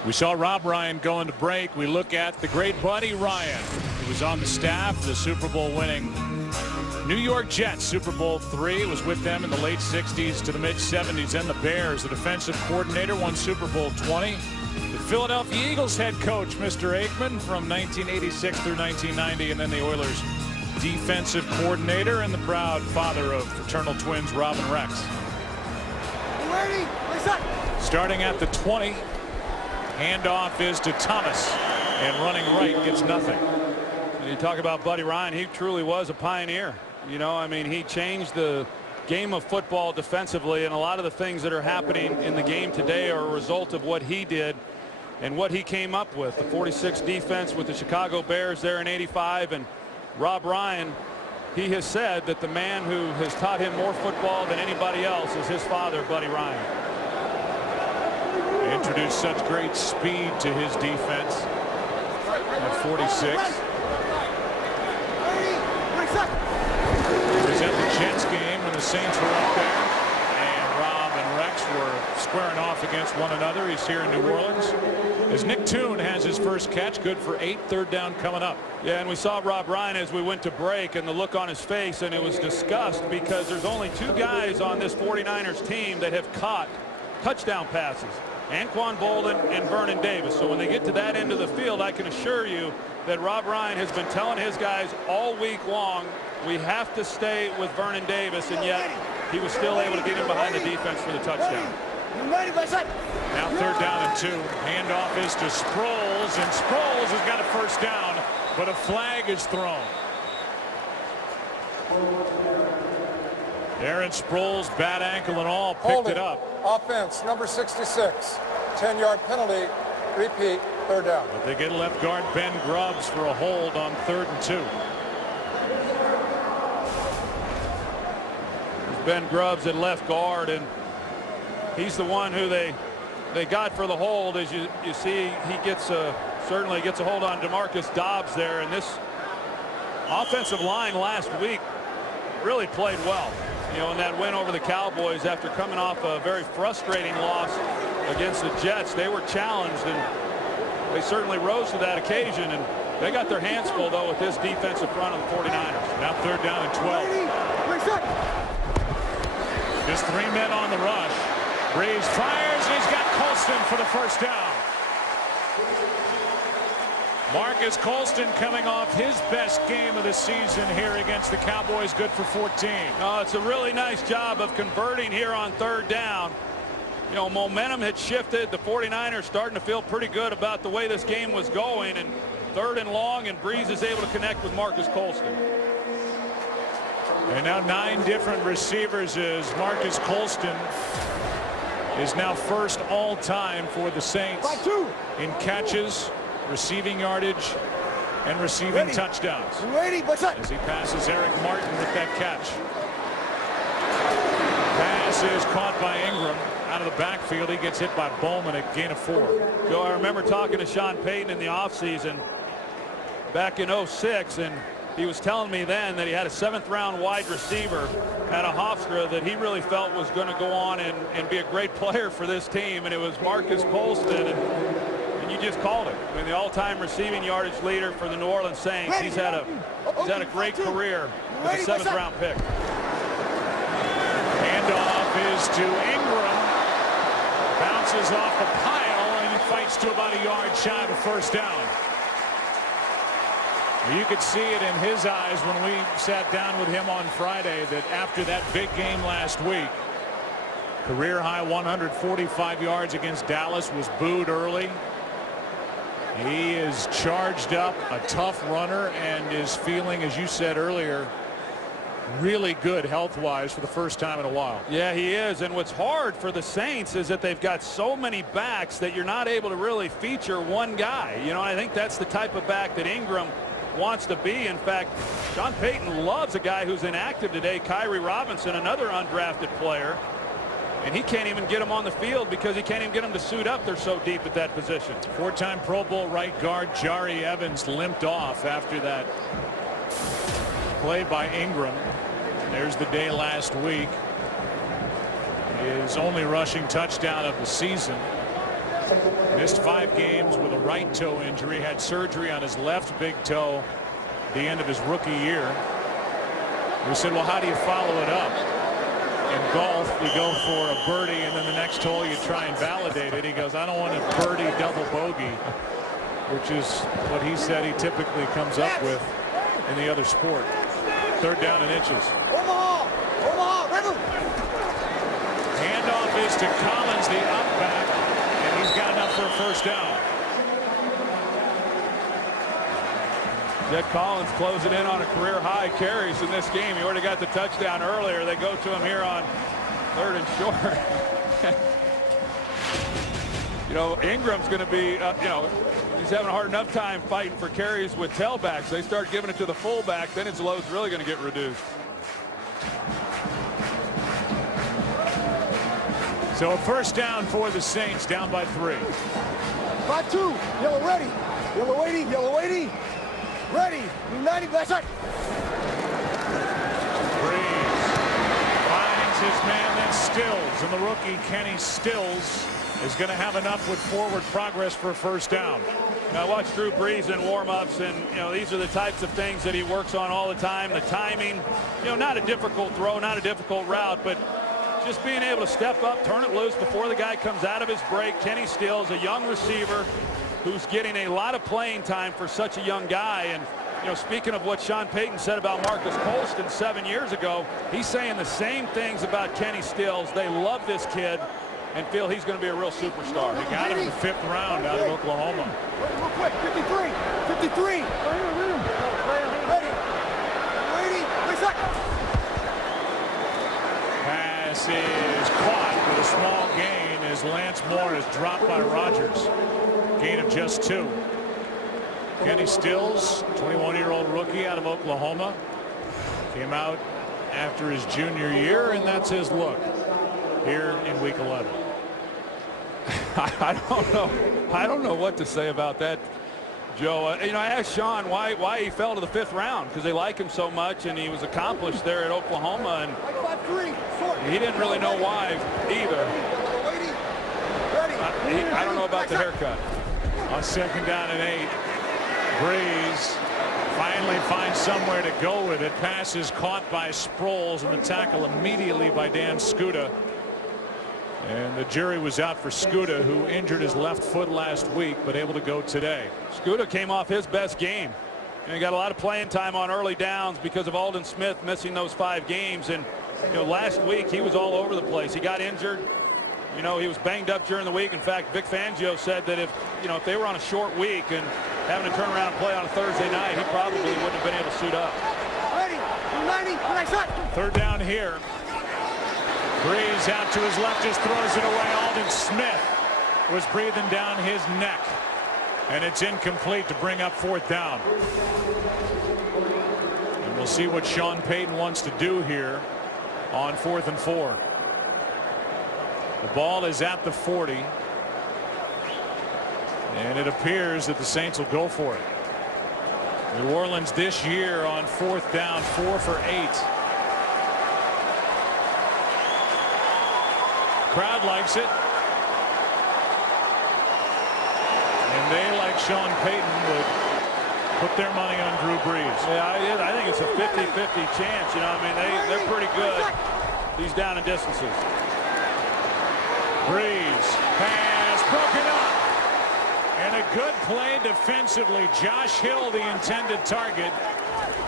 We saw Rob Ryan go into break. We look at the great Buddy Ryan, who was on the staff of the Super Bowl winning New York Jets. Super Bowl III, was with them in the late 60s to the mid 70s, and the Bears. The defensive coordinator, won Super Bowl 20. The Philadelphia Eagles head coach, Mr. Aikman, from 1986 through 1990, and then the Oilers defensive coordinator and the proud father of fraternal twins Rob and Rex. Ready? Starting at the 20, handoff is to Thomas, and running right gets nothing. And you talk about Buddy Ryan, he truly was a pioneer. You know, I mean, he changed the game of football defensively, and a lot of the things that are happening in the game today are a result of what he did and what he came up with. The 46 defense with the Chicago Bears there in '85, and Rob Ryan, he has said that the man who has taught him more football than anybody else is his father, Buddy Ryan. He introduced such great speed to his defense at 46. He was at the Jets game when the Saints were up there, and Rob and Rex were squaring off against one another. He's here in New Orleans as Nick Toon has his first catch, good for 8, third down coming up. Yeah, and we saw Rob Ryan as we went to break, and the look on his face, and it was disgust because there's only 2 guys on this 49ers team that have caught touchdown passes, Anquan Boldin and Vernon Davis. So when they get to that end of the field, I can assure you that Rob Ryan has been telling his guys all week long, we have to stay with Vernon Davis, and yet he was still able to get him behind the defense for the touchdown. Now 3rd down and 2. Handoff is to Sproles, and Sproles has got a first down, but a flag is thrown. Aaron Sproles, bad ankle and all, picked it up. Offense, number 66. 10-yard penalty. Repeat, 3rd down. But they get left guard Ben Grubbs for a hold on 3rd and 2. Ben Grubbs at left guard, and he's the one who they got for the hold. As you see, he gets certainly gets a hold on DeMarcus Dobbs there, and this offensive line last week really played well. You know, in that win over the Cowboys after coming off a very frustrating loss against the Jets, they were challenged, and they certainly rose to that occasion, and they got their hands full though with this defensive front of the 49ers. Now 3rd down and 12. Just 3 men on the rush. Breeze fires, and he's got Colston for the first down. Marcus Colston coming off his best game of the season here against the Cowboys, good for 14. Oh, it's a really nice job of converting here on 3rd down. You know, momentum had shifted. The 49ers starting to feel pretty good about the way this game was going, and 3rd and long, and Breeze is able to connect with Marcus Colston. And now 9 different receivers as Marcus Colston is now first all-time for the Saints in catches, receiving yardage, and receiving touchdowns. As he passes Eric Martin with that catch. Pass is caught by Ingram out of the backfield. He gets hit by Bowman at gain of 4. Joe, I remember talking to Sean Payton in the offseason back in '06, and he was telling me then that he had a 7th-round wide receiver at a Hofstra that he really felt was going to go on and be a great player for this team, and it was Marcus Colston, and you just called it. I mean, the all-time receiving yardage leader for the New Orleans Saints. He's had a great career with a 7th-round pick. Handoff is to Ingram. Bounces off the pile and fights to about a yard shy of a first down. You could see it in his eyes when we sat down with him on Friday that after that big game last week, career high 145 yards against Dallas, was booed early. He is charged up, a tough runner, and is feeling, as you said earlier, really good health-wise for the first time in a while. Yeah, he is. And what's hard for the Saints is that they've got so many backs that you're not able to really feature one guy. You know, I think that's the type of back that Ingram wants to be. In fact, Sean Payton loves a guy who's inactive today, Kyrie Robinson, another undrafted player. And he can't even get him on the field because he can't even get him to suit up. They're so deep at that position. Four-time Pro Bowl right guard Jari Evans limped off after that play by Ingram. There's the day last week. His only rushing touchdown of the season. Missed 5 games with a right toe injury. Had surgery on his left big toe at the end of his rookie year. We said, well, how do you follow it up? In golf, you go for a birdie, and then the next hole you try and validate it. He goes, I don't want a birdie double bogey, which is what he said he typically comes up with in the other sport. 3rd down and inches. Handoff is to Collins, the up back, and he's got enough for a 1st down. Zach Collins closing in on a career high carries in this game. He already got the touchdown earlier. They go to him here on 3rd and short. You know, Ingram's going to be, you know, he's having a hard enough time fighting for carries with tailbacks. They start giving it to the fullback, then his load's really going to get reduced. So a 1st down for the Saints, down by 3. 5-2. Yellow ready. Yellow 80. Yellow 80. Ready. 90. That's right. Breeze finds his man, then Stills, and the rookie Kenny Stills is going to have enough with forward progress for a 1st down. Now watch Drew Brees in warm-ups, and you know these are the types of things that he works on all the time. The timing, you know, not a difficult throw, not a difficult route, but just being able to step up, turn it loose before the guy comes out of his break. Kenny Stills, a young receiver who's getting a lot of playing time for such a young guy. And you know, speaking of what Sean Payton said about Marcus Colston 7 years ago, he's saying the same things about Kenny Stills. They love this kid and feel he's going to be a real superstar. They got him in the 5th round out of Oklahoma. Real quick. 53. 53. Ready. 80. Wait a second. Pass is caught with a small gain as Lance Moore is dropped by Rodgers. Gain of just 2. Kenny Stills, 21-year-old rookie out of Oklahoma, came out after his junior year, and that's his look here in week 11. I don't know what to say about that, Joe. You know, I asked Sean why he fell to the 5th round, because they like him so much and he was accomplished there at Oklahoma, and he didn't really know why either. I don't know about the haircut. On 2nd down and 8, Breeze finally finds somewhere to go with it. Pass is caught by Sproles, and the tackle immediately by Dan Skuta. And the jury was out for Skuta, who injured his left foot last week, but able to go today. Skuta came off his best game. And he got a lot of playing time on early downs because of Aldon Smith missing those 5 games. And you know, last week he was all over the place. He got injured. You know, he was banged up during the week. In fact, Vic Fangio said that if they were on a short week and having to turn around and play on a Thursday night, he probably wouldn't have been able to suit up. Ready. 90. Next shot. 3rd down here. Breeze out to his left, just throws it away. Aldon Smith was breathing down his neck, and it's incomplete to bring up 4th down. And we'll see what Sean Payton wants to do here on 4th and 4. The ball is at the 40, and it appears that the Saints will go for it. New Orleans this year on 4th down, 4 for 8. Crowd likes it, and they, like Sean Payton, would put their money on Drew Brees. Yeah, I think it's a 50-50 chance. You know, I mean, they're pretty good these down and distances. Brees pass broken up, and a good play defensively. Josh Hill, the intended target.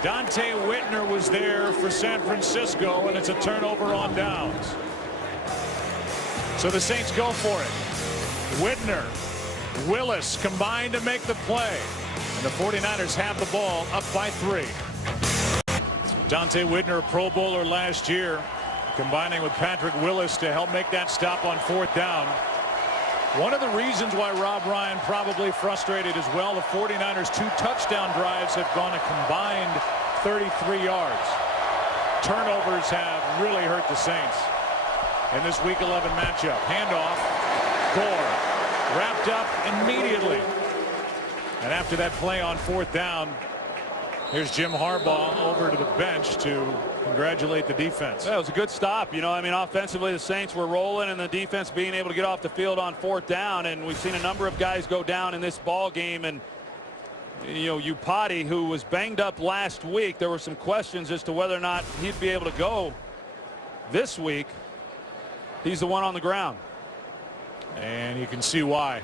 Dante Whitner was there for San Francisco, and it's a turnover on downs. So the Saints go for it. Whitner, Willis combined to make the play, and the 49ers have the ball up by 3. Dante Whitner, a Pro Bowler last year, combining with Patrick Willis to help make that stop on 4th down. One of the reasons why Rob Ryan probably frustrated as well, the 49ers' 2 touchdown drives have gone a combined 33 yards. Turnovers have really hurt the Saints in this Week 11 matchup. Handoff, Gore wrapped up immediately. And after that play on 4th down, here's Jim Harbaugh over to the bench to congratulate the defense. That was a good stop. You know, I mean, offensively, the Saints were rolling, and the defense being able to get off the field on 4th down. And we've seen a number of guys go down in this ball game. And, you know, Upati, who was banged up last week, there were some questions as to whether or not he'd be able to go this week. He's the one on the ground. And you can see why.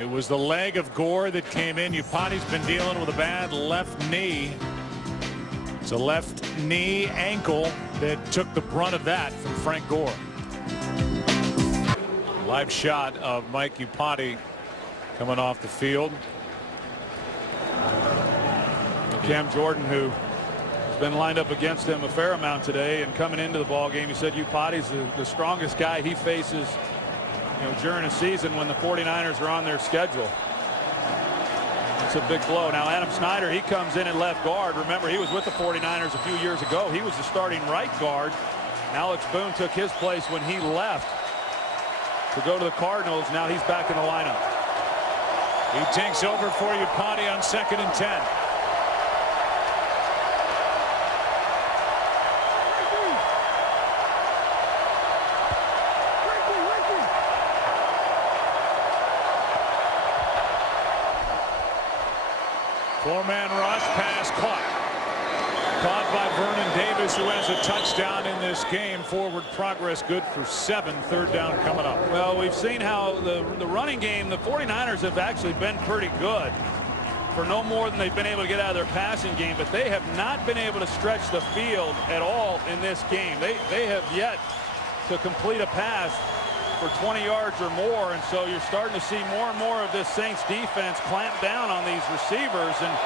It was the leg of Gore that came in. Upati's been dealing with a bad left knee. It's a left knee ankle that took the brunt of that from Frank Gore. Live shot of Mike Upati coming off the field. Cam Jordan, who has been lined up against him a fair amount today, and coming into the ball game, he said Upati's the strongest guy he faces, you know, during a season when the 49ers are on their schedule. It's a big blow. Now Adam Snyder, he comes in at left guard. Remember, he was with the 49ers a few years ago. He was the starting right guard. Alex Boone took his place when he left to go to the Cardinals. Now he's back in the lineup. He takes over for Upati on 2nd and 10. Four-man rush, pass caught by Vernon Davis, who has a touchdown in this game. Forward progress good for 7. 3rd down coming up. Well, we've seen how the running game, the 49ers have actually been pretty good for no more than they've been able to get out of their passing game, but they have not been able to stretch the field at all in this game. They have yet to complete a pass for 20 yards or more, and so you're starting to see more and more of this Saints defense clamp down on these receivers, and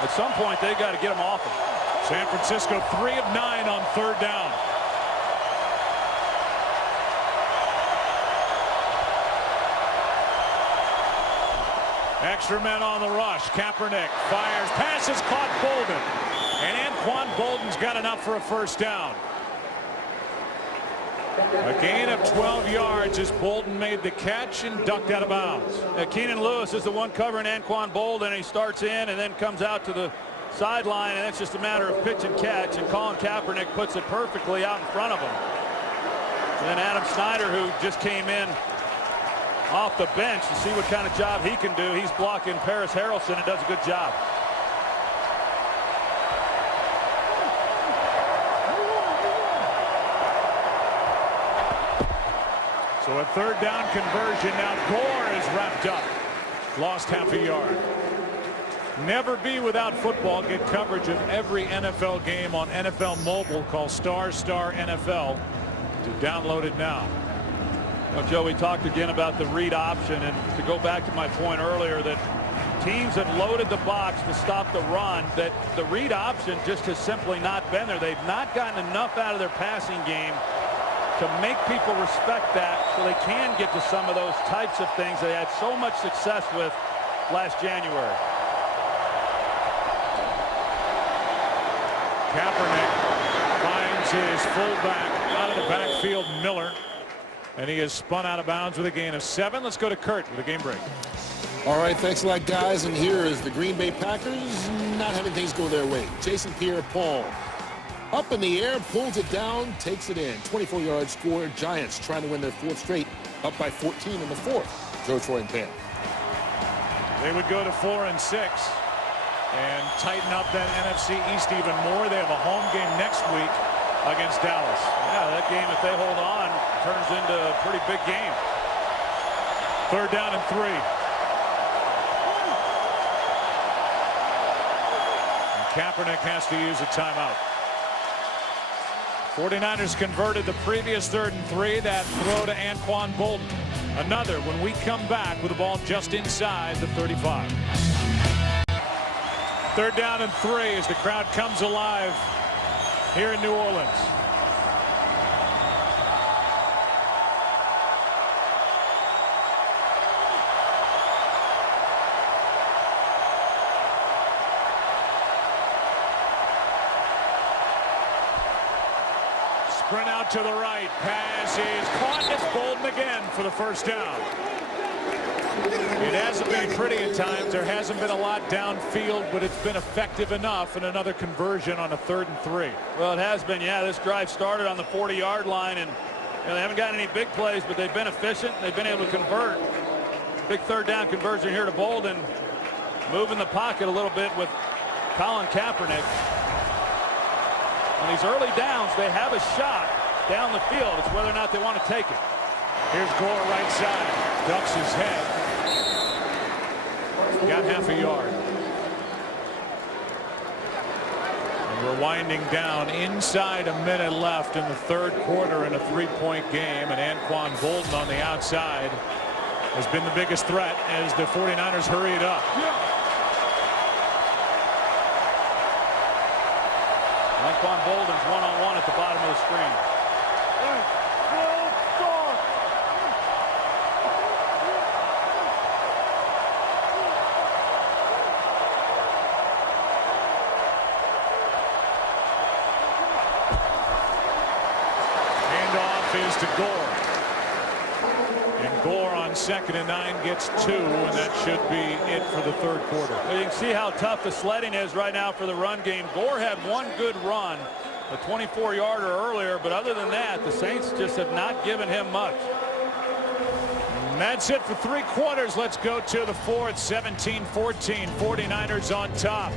at some point they got to get them off them. San Francisco 3 of 9 on 3rd down. Extra men on the rush. Kaepernick fires, passes caught Bolden, and Anquan Bolden's got enough for a 1st down. A gain of 12 yards as Bolden made the catch and ducked out of bounds. Keenan Lewis is the one covering Anquan Bolden. He starts in and then comes out to the sideline, and it's just a matter of pitch and catch, and Colin Kaepernick puts it perfectly out in front of him. And then Adam Snyder, who just came in off the bench to see what kind of job he can do. He's blocking Paris Harrelson and does a good job. So a 3rd down conversion. Now Gore is wrapped up. Lost half a yard. Never be without football. Get coverage of every NFL game on NFL Mobile. Call ** NFL to download it now. Now, Joe, we talked again about the read option, and to go back to my point earlier that teams have loaded the box to stop the run, that the read option just has simply not been there. They've not gotten enough out of their passing game to make people respect that so they can get to some of those types of things they had so much success with last January. Kaepernick finds his fullback out of the backfield, Miller, and he is spun out of bounds with a gain of 7. Let's go to Kurt with a game break. All right, thanks a lot, guys. And here is the Green Bay Packers not having things go their way. Jason Pierre-Paul up in the air, pulls it down, takes it in. 24-yard score. Giants trying to win their 4th straight, up by 14 in the 4th. Joe, Troy, and Pam. They would go to 4 and 6 and tighten up that NFC East even more. They have a home game next week against Dallas. Yeah, that game, if they hold on, turns into a pretty big game. 3rd down and 3. And Kaepernick has to use a timeout. 49ers converted the previous 3rd and 3. That throw to Anquan Bolden. Another when we come back with the ball just inside the 35. 3rd down and 3 as the crowd comes alive here in New Orleans. Sprint out to the right. Pass is caught. It's Bolden again for the first down. It hasn't been pretty at times. There hasn't been a lot downfield, but it's been effective enough. And another conversion on a 3rd and 3. Well, it has been. Yeah, this drive started on the 40-yard line, and they haven't gotten any big plays, but they've been efficient. They've been able to convert. Big 3rd down conversion here to Bolden. Moving the pocket a little bit with Colin Kaepernick. On these early downs, they have a shot down the field. It's whether or not they want to take it. Here's Gore right side. Ducks his head. Got half a yard. And we're winding down inside a minute left in the 3rd quarter in a 3-point game. And Anquan Bolden on the outside has been the biggest threat as the 49ers hurry it up. Anquan Bolden's one-on-one at the bottom of the screen. Handoff is to Gore. And Gore on 2nd and 9 gets 2, and that should be it for the 3rd quarter. Well, you can see how tough the sledding is right now for the run game. Gore had one good run, a 24-yarder earlier, but other than that, the Saints just have not given him much. And that's it for 3 quarters. Let's go to the 4th. 17-14. 49ers on top.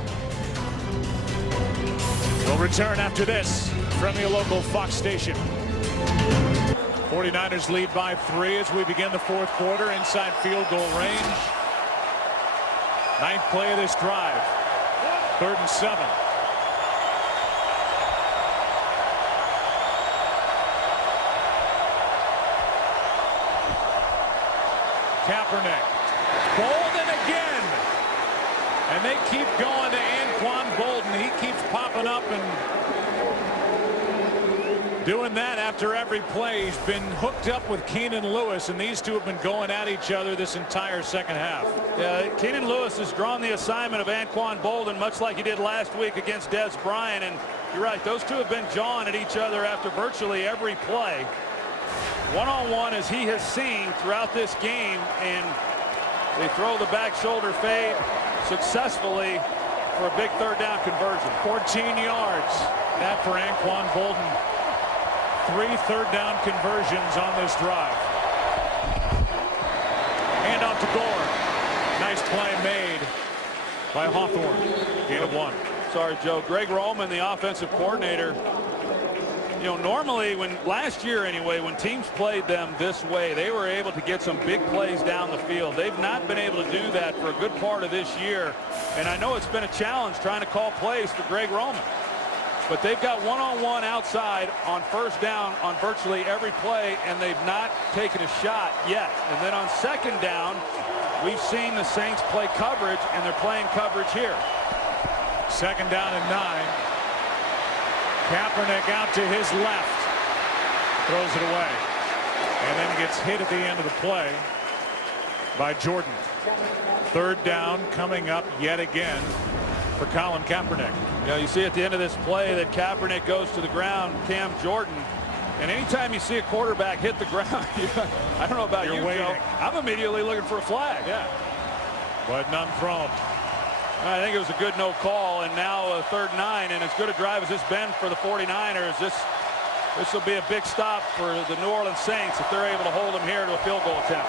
We'll return after this from your local Fox station. 49ers lead by 3 as we begin the 4th quarter inside field goal range. 9th play of this drive. 3rd and 7. Kaepernick. Bolden again. And they keep going to Anquan Bolden. He keeps popping up and doing that after every play. He's been hooked up with Keenan Lewis, and these two have been going at each other this entire 2nd half. Yeah, Keenan Lewis has drawn the assignment of Anquan Bolden, much like he did last week against Des Bryant. And you're right, those two have been jawing at each other after virtually every play. One-on-one as he has seen throughout this game, and they throw the back shoulder fade successfully for a big 3rd down conversion. 14 yards. That for Anquan Bolden. 3 3rd down conversions on this drive. Hand off to Gore. Nice play made by Hawthorne. Gain of 1. Sorry, Joe. Greg Roman, the offensive coordinator. You know, normally last year anyway, when teams played them this way, they were able to get some big plays down the field. They've not been able to do that for a good part of this year. And I know it's been a challenge trying to call plays for Greg Roman. But they've got one-on-one outside on 1st down on virtually every play, and they've not taken a shot yet. And then on 2nd down, we've seen the Saints play coverage, and they're playing coverage here. 2nd down and 9. Kaepernick out to his left. Throws it away. And then gets hit at the end of the play by Jordan. 3rd down coming up yet again for Colin Kaepernick. You know, you see at the end of this play that Kaepernick goes to the ground, Cam Jordan. And anytime you see a quarterback hit the ground, I don't know about you, Joe, I'm immediately looking for a flag. Yeah. But none thrown. I think it was a good no call, and now a 3rd and 9, and as good a drive as this been for the 49ers, this will be a big stop for the New Orleans Saints if they're able to hold them here to a field goal attempt.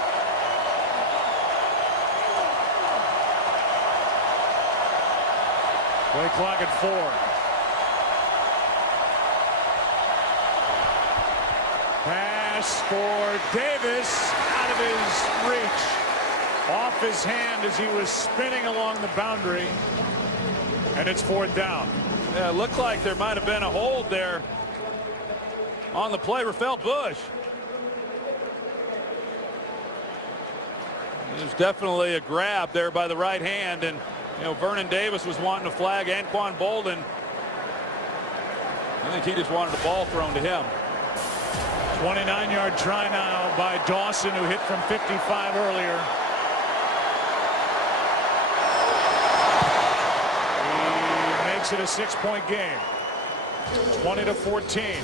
Play clock at 4. Pass for Davis out of his reach. Off his hand as he was spinning along the boundary. And it's 4th down. Yeah, it looked like there might have been a hold there on the play. Rafael Bush. There's definitely a grab there by the right hand, and you know, Vernon Davis was wanting to flag Anquan Bolden. I think he just wanted the ball thrown to him. 29-yard try now by Dawson, who hit from 55 earlier. He makes it a 6-point game. 20-14.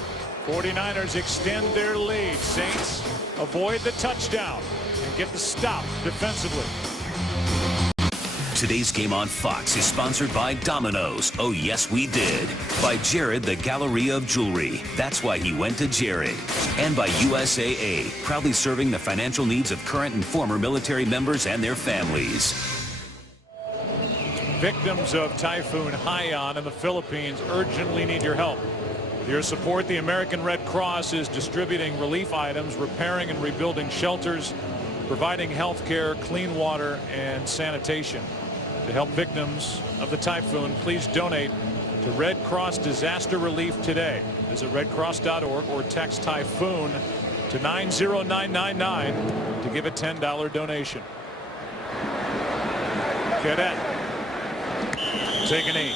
49ers extend their lead. Saints avoid the touchdown and get the stop defensively. Today's game on Fox is sponsored by Domino's. Oh, yes, we did. By Jared, the Galleria of Jewelry. That's why he went to Jared. And by USAA, proudly serving the financial needs of current and former military members and their families. Victims of Typhoon Haiyan in the Philippines urgently need your help. With your support, the American Red Cross is distributing relief items, repairing and rebuilding shelters, providing health care, clean water, and sanitation. To help victims of the typhoon, please donate to Red Cross Disaster Relief today. Visit redcross.org or text Typhoon to 90999 to give a $10 donation. Cadet, take a knee.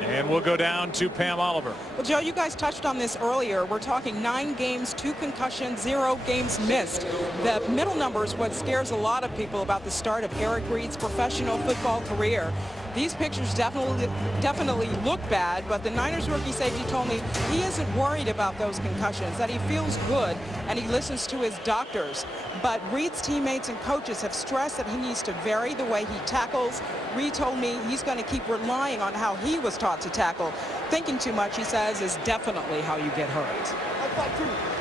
And we'll go down to Pam Oliver. Well, Joe, you guys touched on this earlier. We're talking 9 games, 2 concussions, 0 games missed. The middle number is what scares a lot of people about the start of Eric Reid's professional football career. These pictures definitely look bad, but the Niners rookie safety told me he isn't worried about those concussions, that he feels good and he listens to his doctors. But Reid's teammates and coaches have stressed that he needs to vary the way he tackles. Reid told me he's going to keep relying on how he was taught to tackle. Thinking too much, he says, is definitely how you get hurt.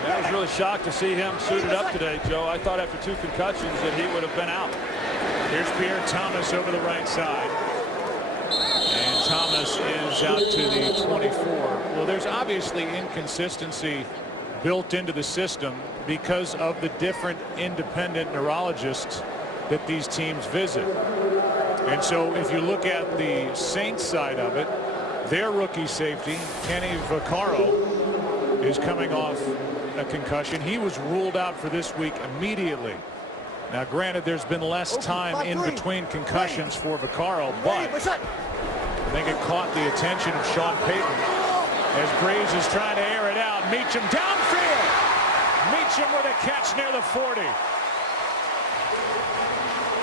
I was really shocked to see him suited up today, Joe. I thought after 2 concussions that he would have been out. Here's Pierre Thomas over the right side. And Thomas is out to the 24. Well, there's obviously inconsistency built into the system because of the different independent neurologists that these teams visit. And so if you look at the Saints side of it, their rookie safety, Kenny Vaccaro, is coming off a concussion. He was ruled out for this week immediately. Now, granted, there's been less time in between concussions for Vaccaro, but I think it caught the attention of Sean Payton as Breeze is trying to air it out. Meacham downfield. Meacham with a catch near the 40.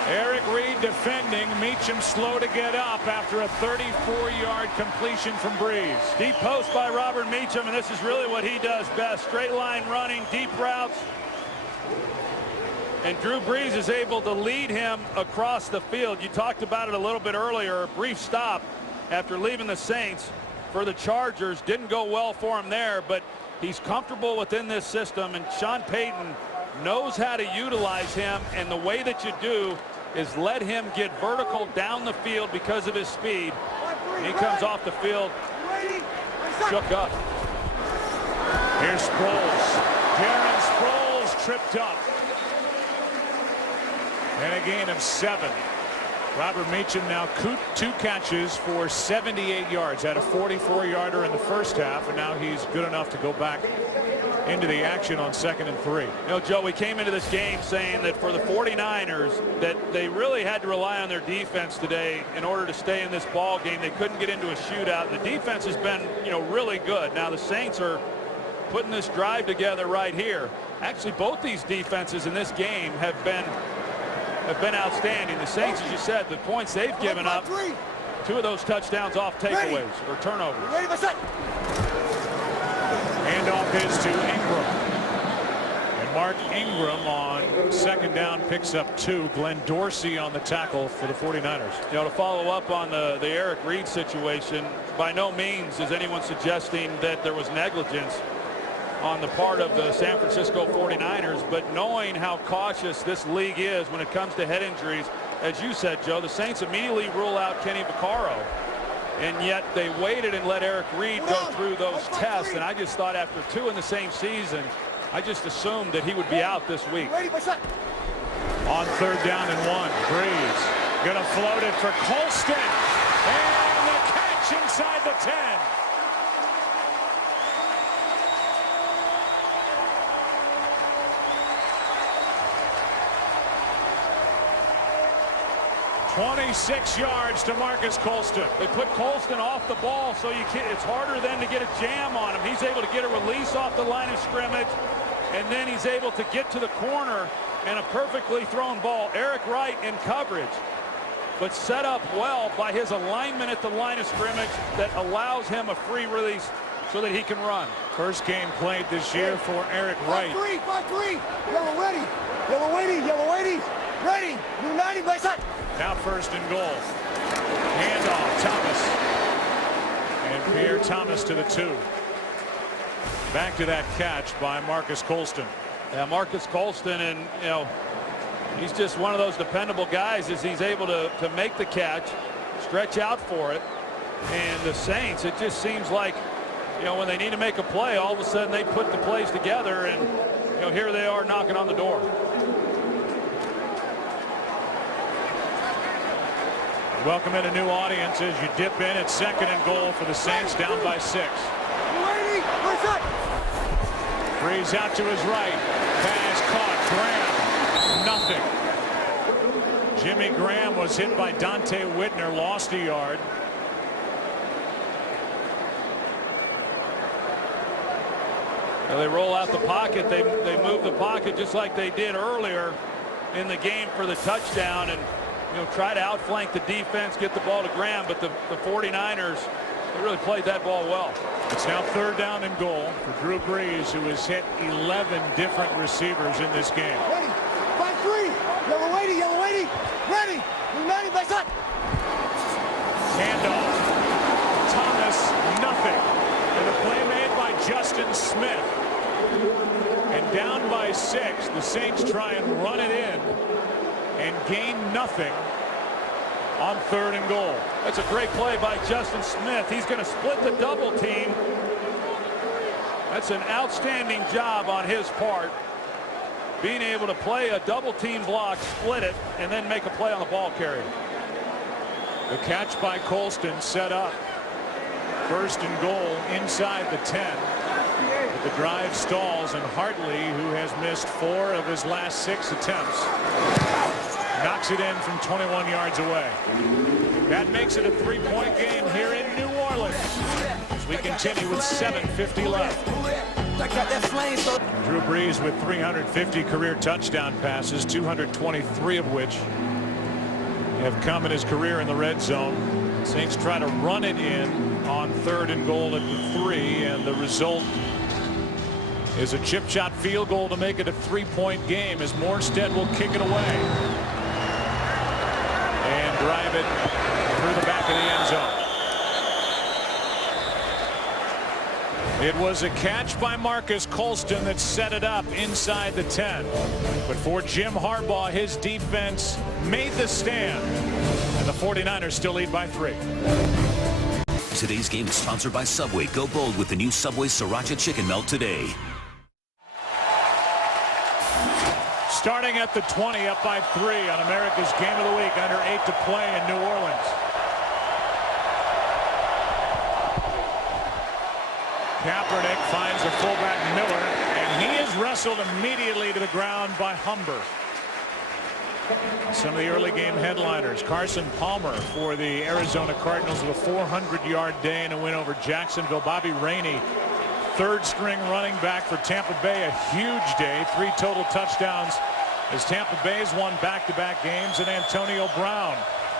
Eric Reid defending. Meacham slow to get up after a 34-yard completion from Breeze. Deep post by Robert Meacham, and this is really what he does best. Straight line running, deep routes. And Drew Brees is able to lead him across the field. You talked about it a little bit earlier. A brief stop after leaving the Saints for the Chargers. Didn't go well for him there, but he's comfortable within this system, and Sean Payton knows how to utilize him, and the way that you do is let him get vertical down the field because of his speed. And he comes off the field shook up. Here's Sproles. Darren Sproles tripped up. And a gain of 7. Robert Meacham now 2 catches for 78 yards. Had a 44-yarder in the first half, and now he's good enough to go back into the action on 2nd and 3. You know, Joe, we came into this game saying that for the 49ers that they really had to rely on their defense today in order to stay in this ball game. They couldn't get into a shootout. The defense has been, you know, really good. Now the Saints are putting this drive together right here. Actually, both these defenses in this game have been outstanding. The Saints, as you said, the points they've given up, 2 of those touchdowns off takeaways or turnovers. Handoff is to Ingram. And Mark Ingram on 2nd down picks up 2. Glenn Dorsey on the tackle for the 49ers. You know, to follow up on the Eric Reid situation, by no means is anyone suggesting that there was negligence on the part of the San Francisco 49ers, but knowing how cautious this league is when it comes to head injuries, as you said, Joe, the Saints immediately rule out Kenny Vaccaro, and yet they waited and let Eric Reid go through those tests, and I just thought after 2 in the same season, I just assumed that he would be out this week. On 3rd down and 1, Breeze gonna float it for Colston, and the catch inside the 10. 26 yards to Marcus Colston. They put Colston off the ball, so it's harder then to get a jam on him. He's able to get a release off the line of scrimmage, and then he's able to get to the corner and a perfectly thrown ball. Eric Wright in coverage, but set up well by his alignment at the line of scrimmage that allows him a free release so that he can run. First game played this year for Eric Wright. 5-3. Yellow ready. Yellow waiting. Yellow waiting. Ready. New 90, black side. Now first and goal. Handoff, Thomas. And Pierre Thomas to the 2. Back to that catch by Marcus Colston. Yeah, Marcus Colston, and you know, he's just one of those dependable guys as he's able to make the catch, stretch out for it. And the Saints, it just seems like, you know, when they need to make a play, all of a sudden they put the plays together, and you know, here they are knocking on the door. Welcome in a new audience as you dip in at second and goal for the Saints, down by 6. Breeze out to his right. Pass caught. Graham. Nothing. Jimmy Graham was hit by Dante Whitner, lost a yard. Well, they roll out the pocket. They move the pocket just like they did earlier in the game for the touchdown, and you know, try to outflank the defense, get the ball to Graham, but the 49ers, they really played that ball well. It's now third down and goal for Drew Brees, who has hit 11 different receivers in this game. Ready. 5-3. Yellow waiting. Yellow waiting. Ready. New 90, black side. Handoff. Thomas, nothing. And a play made by Justin Smith. And down by 6, the Saints try and run it in and gain nothing on third and goal. That's a great play by Justin Smith. He's going to split the double team. That's an outstanding job on his part, being able to play a double team block, split it, and then make a play on the ball carrier. The catch by Colston set up first and goal inside the 10. But the drive stalls, and Hartley, who has missed 4 of his last 6 attempts, knocks it in from 21 yards away. That makes it a 3-point game here in New Orleans as we continue with 7:50 left. Drew Brees with 350 career touchdown passes, 223 of which have come in his career in the red zone. Saints try to run it in on third and goal at the 3, and the result is a chip shot field goal to make it a 3-point game as Morstead will kick it away and drive it through the back of the end zone. It was a catch by Marcus Colston that set it up inside the 10. But for Jim Harbaugh, his defense made the stand, and the 49ers still lead by 3. Today's game is sponsored by Subway. Go bold with the new Subway Sriracha Chicken Melt today. Starting at the 20, up by 3 on America's Game of the Week, under 8 to play in New Orleans. Kaepernick finds the fullback Miller, and he is wrestled immediately to the ground by Humber. Some of the early game headliners: Carson Palmer for the Arizona Cardinals with a 400-yard day and a win over Jacksonville. Bobby Rainey, third-string running back for Tampa Bay, a huge day, 3 total touchdowns as Tampa Bay's won back-to-back games. And Antonio Brown,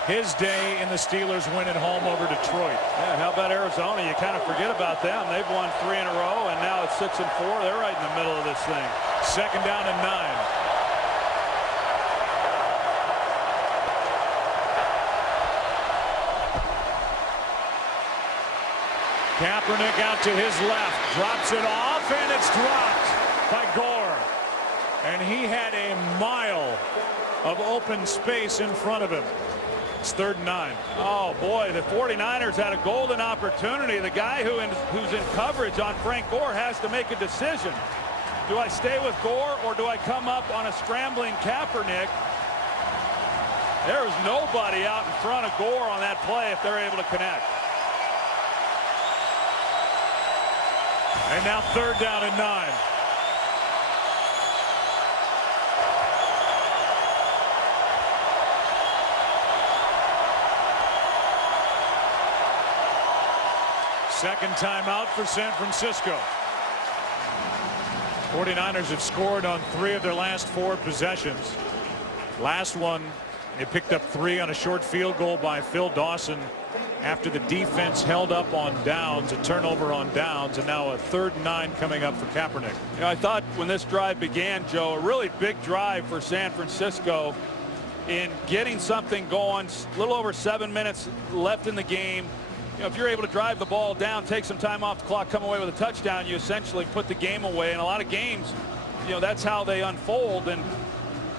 his day in the Steelers win at home over Detroit. Yeah, how about Arizona? You kind of forget about them. They've won 3 in a row, and now it's 6-4. They're right in the middle of this thing. Second down and 9. Kaepernick out to his left, drops it off, and it's dropped by Gore. And he had a mile of open space in front of him. It's 3rd and 9. Oh, boy, the 49ers had a golden opportunity. The guy who's in coverage on Frank Gore has to make a decision. Do I stay with Gore, or do I come up on a scrambling Kaepernick? There is nobody out in front of Gore on that play if they're able to connect. And now 3rd down and 9. Second timeout for San Francisco. 49ers have scored on 3 of their last 4 possessions. Last one, they picked up 3 on a short field goal by Phil Dawson after the defense held up on downs, a turnover on downs, and now a 3rd and 9 coming up for Kaepernick. You know, I thought when this drive began, Joe, a really big drive for San Francisco in getting something going. A little over 7 minutes left in the game. You know, if you're able to drive the ball down, take some time off the clock, come away with a touchdown, you essentially put the game away. And a lot of games, you know, that's how they unfold. And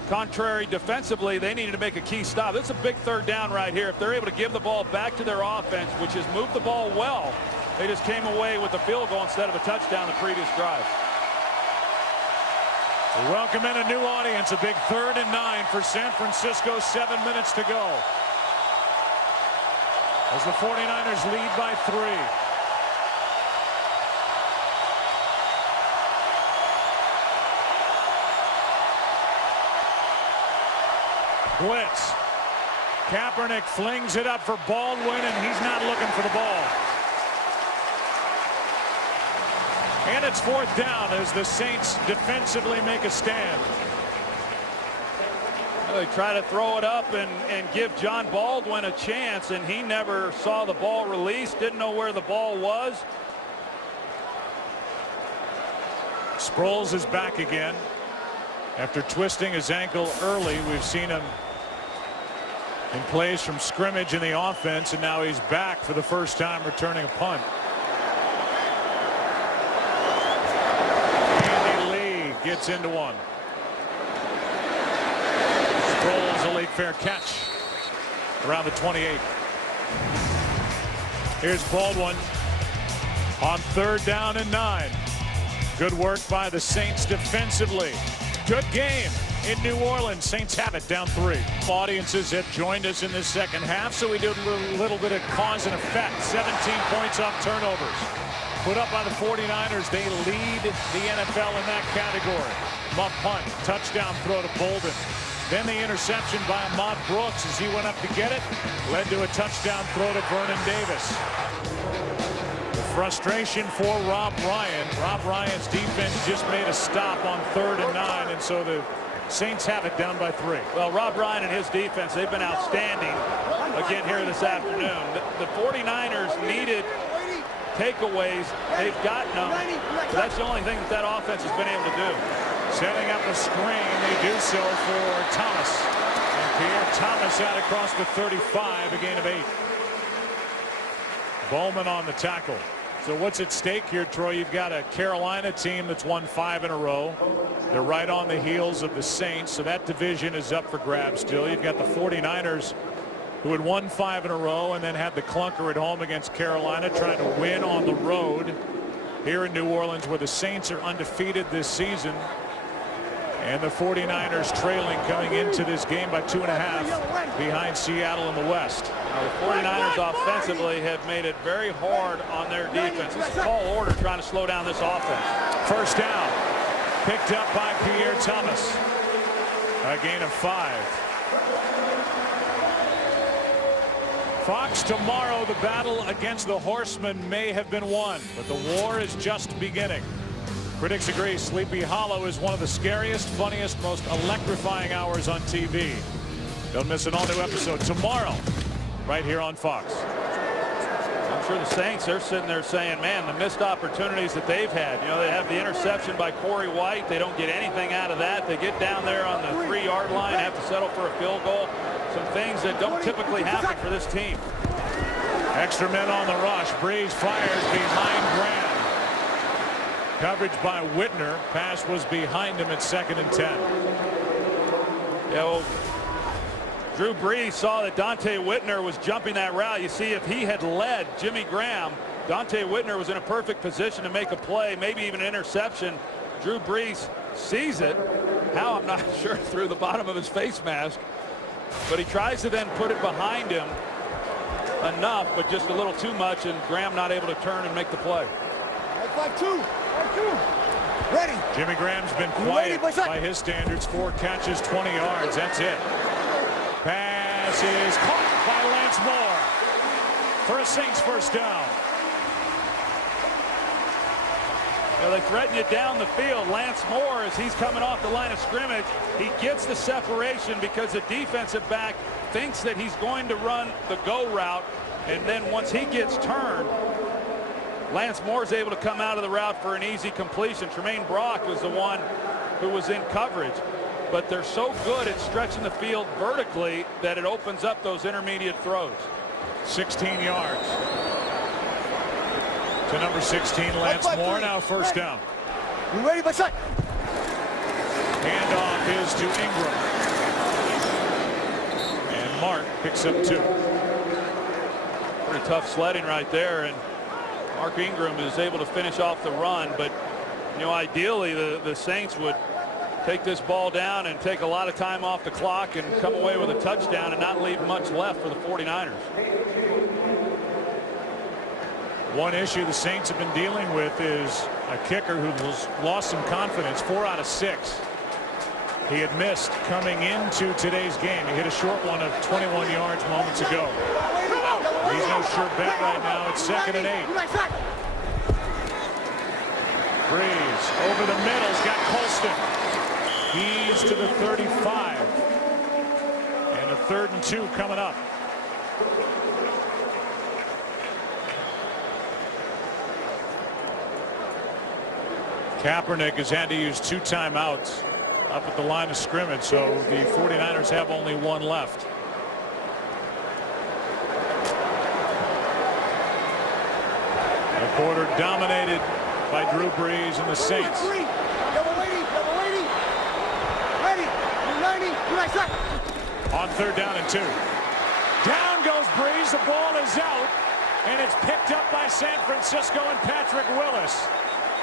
contrary defensively, they needed to make a key stop. This is a big 3rd down right here. If they're able to give the ball back to their offense, which has moved the ball well, they just came away with a field goal instead of a touchdown the previous drive. We welcome in a new audience. A big 3rd and 9 for San Francisco. 7 minutes to go as the 49ers lead by 3. Blitz. Kaepernick flings it up for Baldwin, and he's not looking for the ball. And it's 4th down as the Saints defensively make a stand. They try to throw it up and give John Baldwin a chance, and he never saw the ball released, didn't know where the ball was. Sproles is back again. After twisting his ankle early, we've seen him in plays from scrimmage in the offense, and now he's back for the first time returning a punt. Andy Lee gets into one. Sproles a late fair catch around the 28. Here's Baldwin on 3rd down and 9. Good work by the Saints defensively. Good game in New Orleans. Saints have it down 3. Audiences have joined us in this second half, so we do a little bit of cause and effect. 17 points off turnovers put up by the 49ers. They lead the NFL in that category. Muff punt, touchdown throw to Bolden. Then the interception by Ahmad Brooks as he went up to get it, led to a touchdown throw to Vernon Davis. The frustration for Rob Ryan. Rob Ryan's defense just made a stop on 3rd and 9, and so the Saints have it down by 3. Well, Rob Ryan and his defense, they've been outstanding again here this afternoon. The 49ers needed takeaways. They've gotten them. So that's the only thing that offense has been able to do. Setting up a screen, they do so for Thomas. And Pierre Thomas out across the 35, a gain of 8. Bowman on the tackle. So what's at stake here, Troy? You've got a Carolina team that's won 5 in a row. They're right on the heels of the Saints, so that division is up for grabs still. You've got the 49ers who had won 5 in a row and then had the clunker at home against Carolina, trying to win on the road here in New Orleans, where the Saints are undefeated this season. And the 49ers trailing coming into this game by 2.5 behind Seattle in the West. Now, the 49ers offensively have made it very hard on their defense. This is tall order trying to slow down this offense. First down picked up by Pierre Thomas. A gain of 5. Fox, tomorrow the battle against the Horsemen may have been won, but the war is just beginning. Critics agree Sleepy Hollow is one of the scariest, funniest, most electrifying hours on TV. Don't miss an all-new episode tomorrow, right here on Fox. I'm sure the Saints, they're sitting there saying, man, the missed opportunities that they've had. You know, they have the interception by Corey White. They don't get anything out of that. They get down there on the 3-yard line, have to settle for a field goal. Some things that don't typically happen for this team. Extra men on the rush. Breeze fires behind Graham. Coverage by Whitner. Pass was behind him at 2nd and 10. Yeah, well, Drew Brees saw that Dante Whitner was jumping that route. You see, if he had led Jimmy Graham, Dante Whitner was in a perfect position to make a play, maybe even an interception. Drew Brees sees it. How, I'm not sure, through the bottom of his face mask. But he tries to then put it behind him enough, but just a little too much, and Graham not able to turn and make the play. 5-2. Ready. Jimmy Graham's been quiet by his standards. 4 catches, 20 yards. That's it. Pass is caught by Lance Moore for a Saints first down. Well, they threaten you down the field. Lance Moore, as he's coming off the line of scrimmage, he gets the separation because the defensive back thinks that he's going to run the go route. And then once he gets turned, Lance Moore is able to come out of the route for an easy completion. Tremaine Brock was the one who was in coverage. But they're so good at stretching the field vertically that it opens up those intermediate throws. 16 yards to number 16, Lance Moore. Now first down. You ready, my son? Handoff is to Ingram. And Mark picks up 2. Pretty tough sledding right there, and Mark Ingram is able to finish off the run. But you know, ideally the Saints would take this ball down and take a lot of time off the clock and come away with a touchdown and not leave much left for the 49ers. One issue the Saints have been dealing with is a kicker who's lost some confidence. 4 out of 6. He had missed coming into today's game. He hit a short one of 21 yards moments ago. He's no sure bet right now. It's 2nd and 8. Breeze over the middle's got Colston. He's to the 35. And a 3rd and 2 coming up. Kaepernick has had to use 2 timeouts up at the line of scrimmage, so the 49ers have only 1 left. The quarter dominated by Drew Brees and the Saints. On 3rd down and 2. Down goes Brees. The ball is out, and it's picked up by San Francisco and Patrick Willis.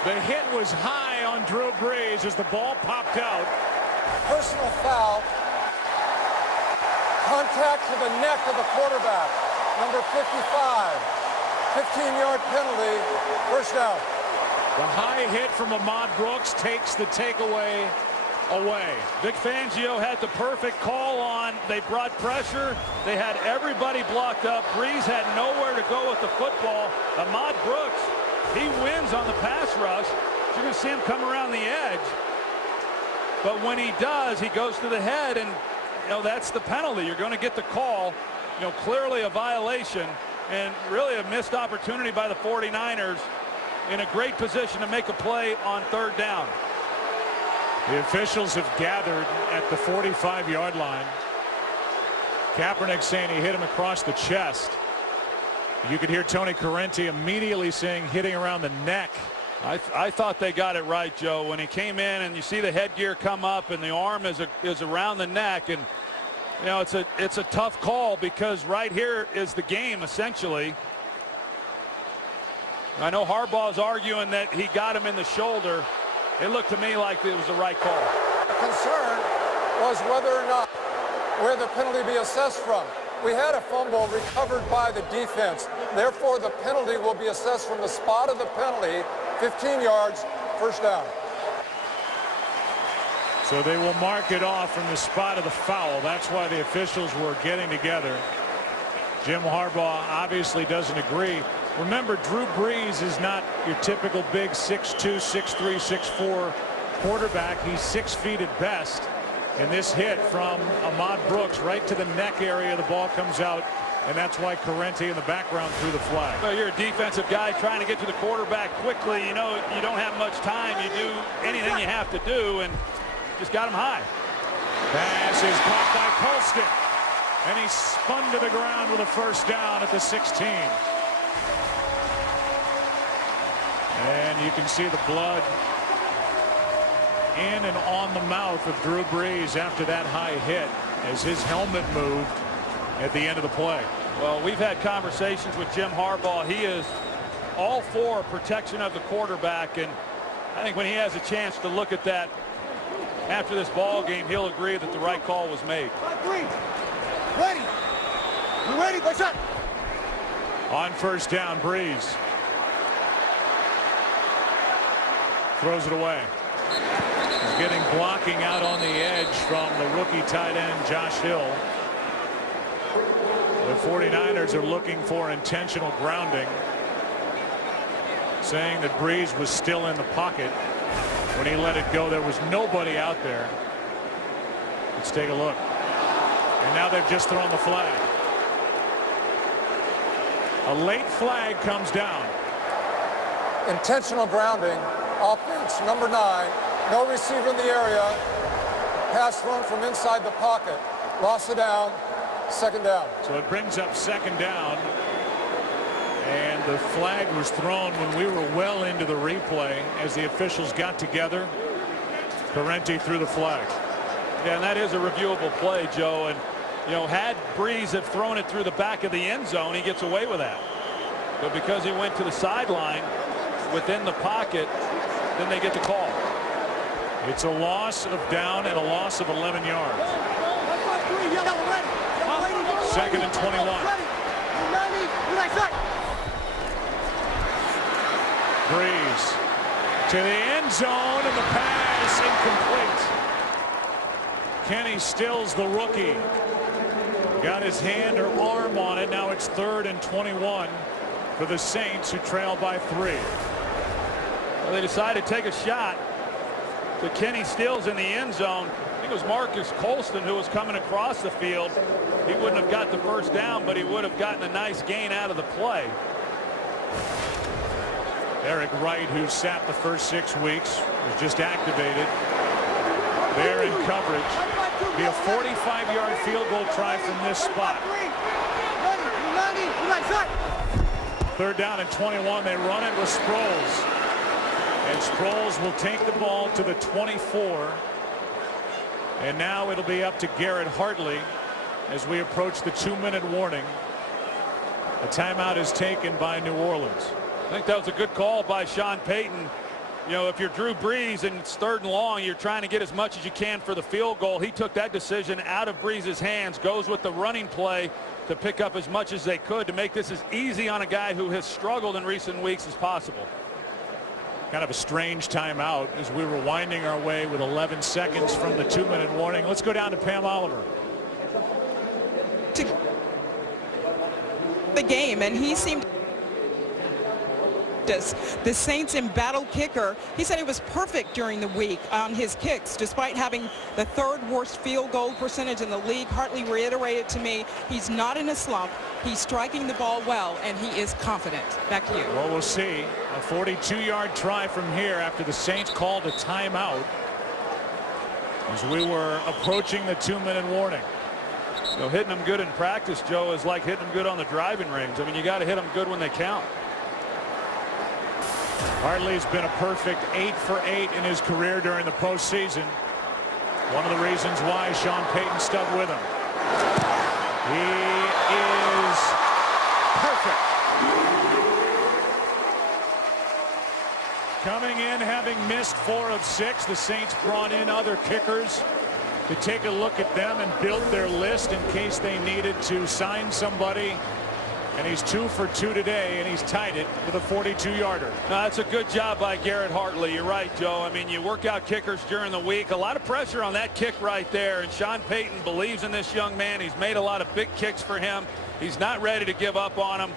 The hit was high on Drew Brees as the ball popped out. Personal foul. Contact to the neck of the quarterback. Number 55. 15-yard penalty. First down. The high hit from Ahmad Brooks takes the takeaway away. Vic Fangio had the perfect call on. They brought pressure. They had everybody blocked up. Brees had nowhere to go with the football. Ahmad Brooks, he wins on the pass rush. You're going to see him come around the edge. But when he does, he goes to the head, and you know that's the penalty. You're going to get the call. You know, clearly a violation and really a missed opportunity by the 49ers in a great position to make a play on 3rd down. The officials have gathered at the 45-yard line. Kaepernick saying he hit him across the chest. You could hear Tony Corrente immediately saying hitting around the neck. I thought they got it right, Joe. When he came in and you see the headgear come up and the arm is around the neck, and you know it's a tough call because right here is the game essentially. I know Harbaugh's arguing that he got him in the shoulder. It looked to me like it was the right call. The concern was whether or not where the penalty be assessed from. We had a fumble recovered by the defense. Therefore, the penalty will be assessed from the spot of the penalty, 15 yards, first down. So they will mark it off from the spot of the foul. That's why the officials were getting together. Jim Harbaugh obviously doesn't agree. Remember, Drew Brees is not your typical big 6'2", 6'3", 6'4" quarterback. He's 6 feet at best. And this hit from Ahmad Brooks right to the neck area, the ball comes out, and that's why Corrente in the background threw the flag. Well, you're a defensive guy trying to get to the quarterback quickly. You know, you don't have much time. You do anything you have to do, and just got him high. Pass is caught by Colston, and he spun to the ground with a first down at the 16. And you can see the blood in and on the mouth of Drew Brees after that high hit as his helmet moved at the end of the play. Well, we've had conversations with Jim Harbaugh. He is all for protection of the quarterback, and I think when he has a chance to look at that after this ball game, he'll agree that the right call was made. 5-3. Ready. You ready? Let's shot. On first down, Brees throws it away. He's getting blocking out on the edge from the rookie tight end Josh Hill. The 49ers are looking for intentional grounding. saying that Breeze was still in the pocket when he let it go. There was nobody out there. Let's take a look. And now they've just thrown the flag. A late flag comes down. Intentional grounding, offense number 9. No receiver in the area. Pass thrown from inside the pocket. Loss of down. Second down. So it brings up second down. And the flag was thrown when we were well into the replay as the officials got together. Parenti threw the flag. Yeah, and that is a reviewable play, Joe. And, you know, had Breeze have thrown it through the back of the end zone, he gets away with that. But because he went to the sideline within the pocket, then they get the call. It's a loss of down and a loss of 11 yards. Second and 21. Breeze to the end zone, and the pass incomplete. Kenny Stills, the rookie, got his hand or arm on it. Now it's 3rd and 21 for the Saints, who trail by 3. Well, they decided to take a shot to Kenny Stills in the end zone. I think it was Marcus Colston who was coming across the field. He wouldn't have got the first down, but he would have gotten a nice gain out of the play. Eric Wright, who sat the first 6 weeks, was just activated. There in coverage. Be a 45-yard field goal try from this spot. 3rd down and 21. They run it with Sproles. And Sproles will take the ball to the 24. And now it'll be up to Garrett Hartley as we approach the 2-minute warning. A timeout is taken by New Orleans. I think that was a good call by Sean Payton. You know, if you're Drew Brees and it's 3rd and long, you're trying to get as much as you can for the field goal. He took that decision out of Brees' hands, goes with the running play to pick up as much as they could to make this as easy on a guy who has struggled in recent weeks as possible. Kind of a strange timeout as we were winding our way with 11 seconds from the 2-minute warning. Let's go down to Pam Oliver. The game, and he seemed the Saints embattled kicker. He said it was perfect during the week on his kicks, despite having the 3rd worst field goal percentage in the league. Hartley reiterated to me he's not in a slump. He's striking the ball well, and he is confident. Back to you. Well, we'll see. A 42-yard try from here after the Saints called a timeout as we were approaching the 2-minute warning. You know, hitting them good in practice, Joe, is like hitting them good on the driving range. I mean, you got to hit them good when they count. Hartley's been a perfect 8 for 8 in his career during the postseason. One of the reasons why Sean Payton stuck with him. He is perfect. Coming in, having missed 4 of 6, the Saints brought in other kickers to take a look at them and build their list in case they needed to sign somebody. And he's 2 for 2 today, and he's tied it with a 42-yarder. That's a good job by Garrett Hartley. You're right, Joe. I mean, you work out kickers during the week. A lot of pressure on that kick right there, and Sean Payton believes in this young man. He's made a lot of big kicks for him. He's not ready to give up on him,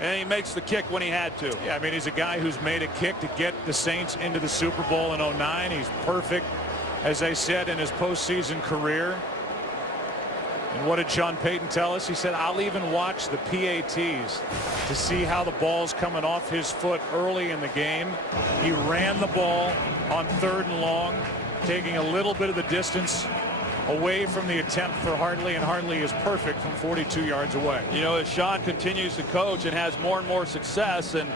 and he makes the kick when he had to. Yeah, I mean, he's a guy who's made a kick to get the Saints into the Super Bowl in '09. He's perfect, as I said, in his postseason career. And what did Sean Payton tell us? He said, I'll even watch the PATs to see how the ball's coming off his foot early in the game. He ran the ball on 3rd and long, taking a little bit of the distance away from the attempt for Hartley, and Hartley is perfect from 42 yards away. You know, as Sean continues to coach and has more and more success, and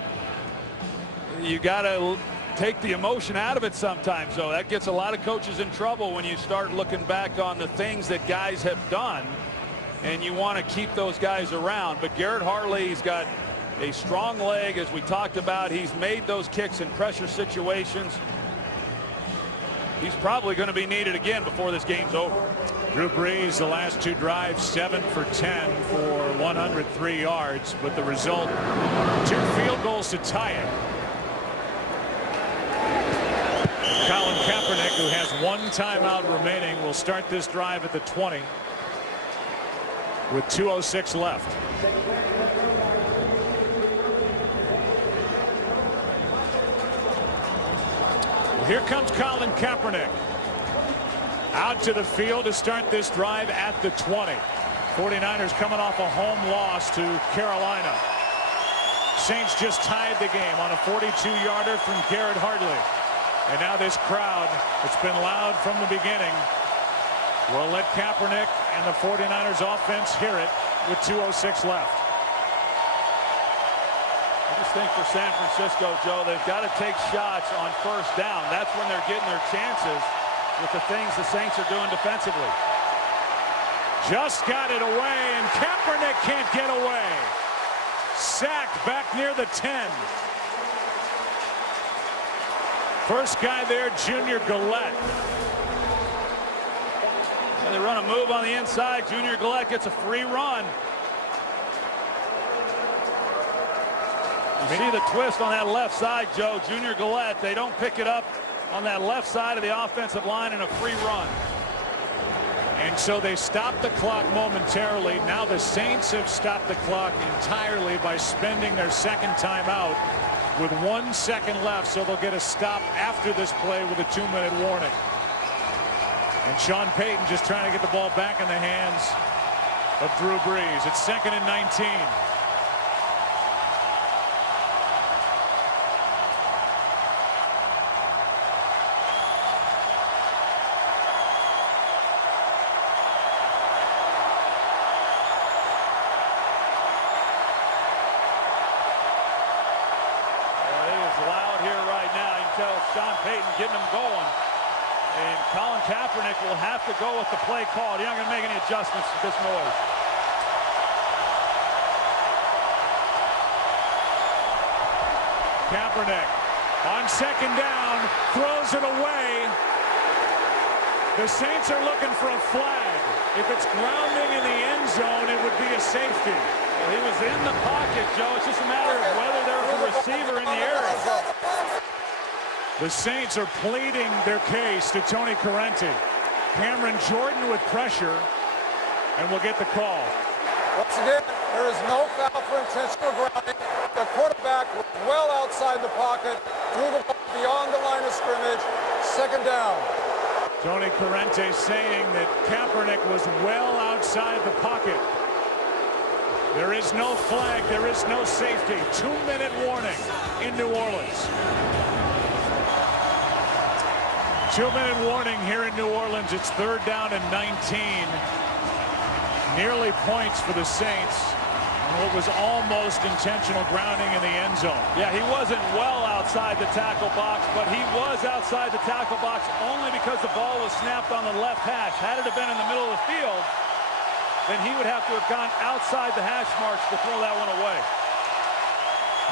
you got to take the emotion out of it sometimes. So that gets a lot of coaches in trouble when you start looking back on the things that guys have done, and you want to keep those guys around. But Garrett Hartley, he's got a strong leg, as we talked about. He's made those kicks in pressure situations. He's probably going to be needed again before this game's over. Drew Brees, the last 2 drives, 7 for 10 for 103 yards, but the result, 2 field goals to tie it. Colin Kaepernick, who has 1 timeout remaining, will start this drive at the 20 with 2:06 left. Here comes Colin Kaepernick. Out to the field to start this drive at the 20. 49ers coming off a home loss to Carolina. Saints just tied the game on a 42-yarder from Garrett Hartley. And now this crowd, it's been loud from the beginning, will let Kaepernick and the 49ers offense hear it with 2:06 left. I just think for San Francisco, Joe, they've got to take shots on first down. That's when they're getting their chances with the things the Saints are doing defensively. Just got it away, and Kaepernick can't get away. Sacked back near the 10. First guy there, Junior Galette. And they run a move on the inside. Junior Galette gets a free run. You see the twist on that left side, Joe. Junior Galette, they don't pick it up on that left side of the offensive line in a free run. And so they stopped the clock momentarily. Now the Saints have stopped the clock entirely by spending their second timeout with 1 second left, so they'll get a stop after this play with a 2-minute warning. And Sean Payton just trying to get the ball back in the hands of Drew Brees. It's 2nd and 19. Sean Payton getting them going. And Colin Kaepernick will have to go with the play call. You're not going to make any adjustments to this noise. Kaepernick on second down, throws it away. The Saints are looking for a flag. If it's grounding in the end zone, it would be a safety. Well, he was in the pocket, Joe. It's just a matter of whether there's a receiver in the area. The Saints are pleading their case to Tony Corrente. Cameron Jordan with pressure, and will get the call. Once again, there is no foul for intentional grounding. The quarterback was well outside the pocket, threw the ball beyond the line of scrimmage. Second down. Tony Corrente saying that Kaepernick was well outside the pocket. There is no flag, there is no safety. 2-minute warning in New Orleans. 2-minute warning here in New Orleans. It's 3rd down and 19. Nearly points for the Saints on what was almost intentional grounding in the end zone. Yeah, he wasn't well outside the tackle box, but he was outside the tackle box only because the ball was snapped on the left hash. Had it have been in the middle of the field, then he would have to have gone outside the hash marks to throw that one away.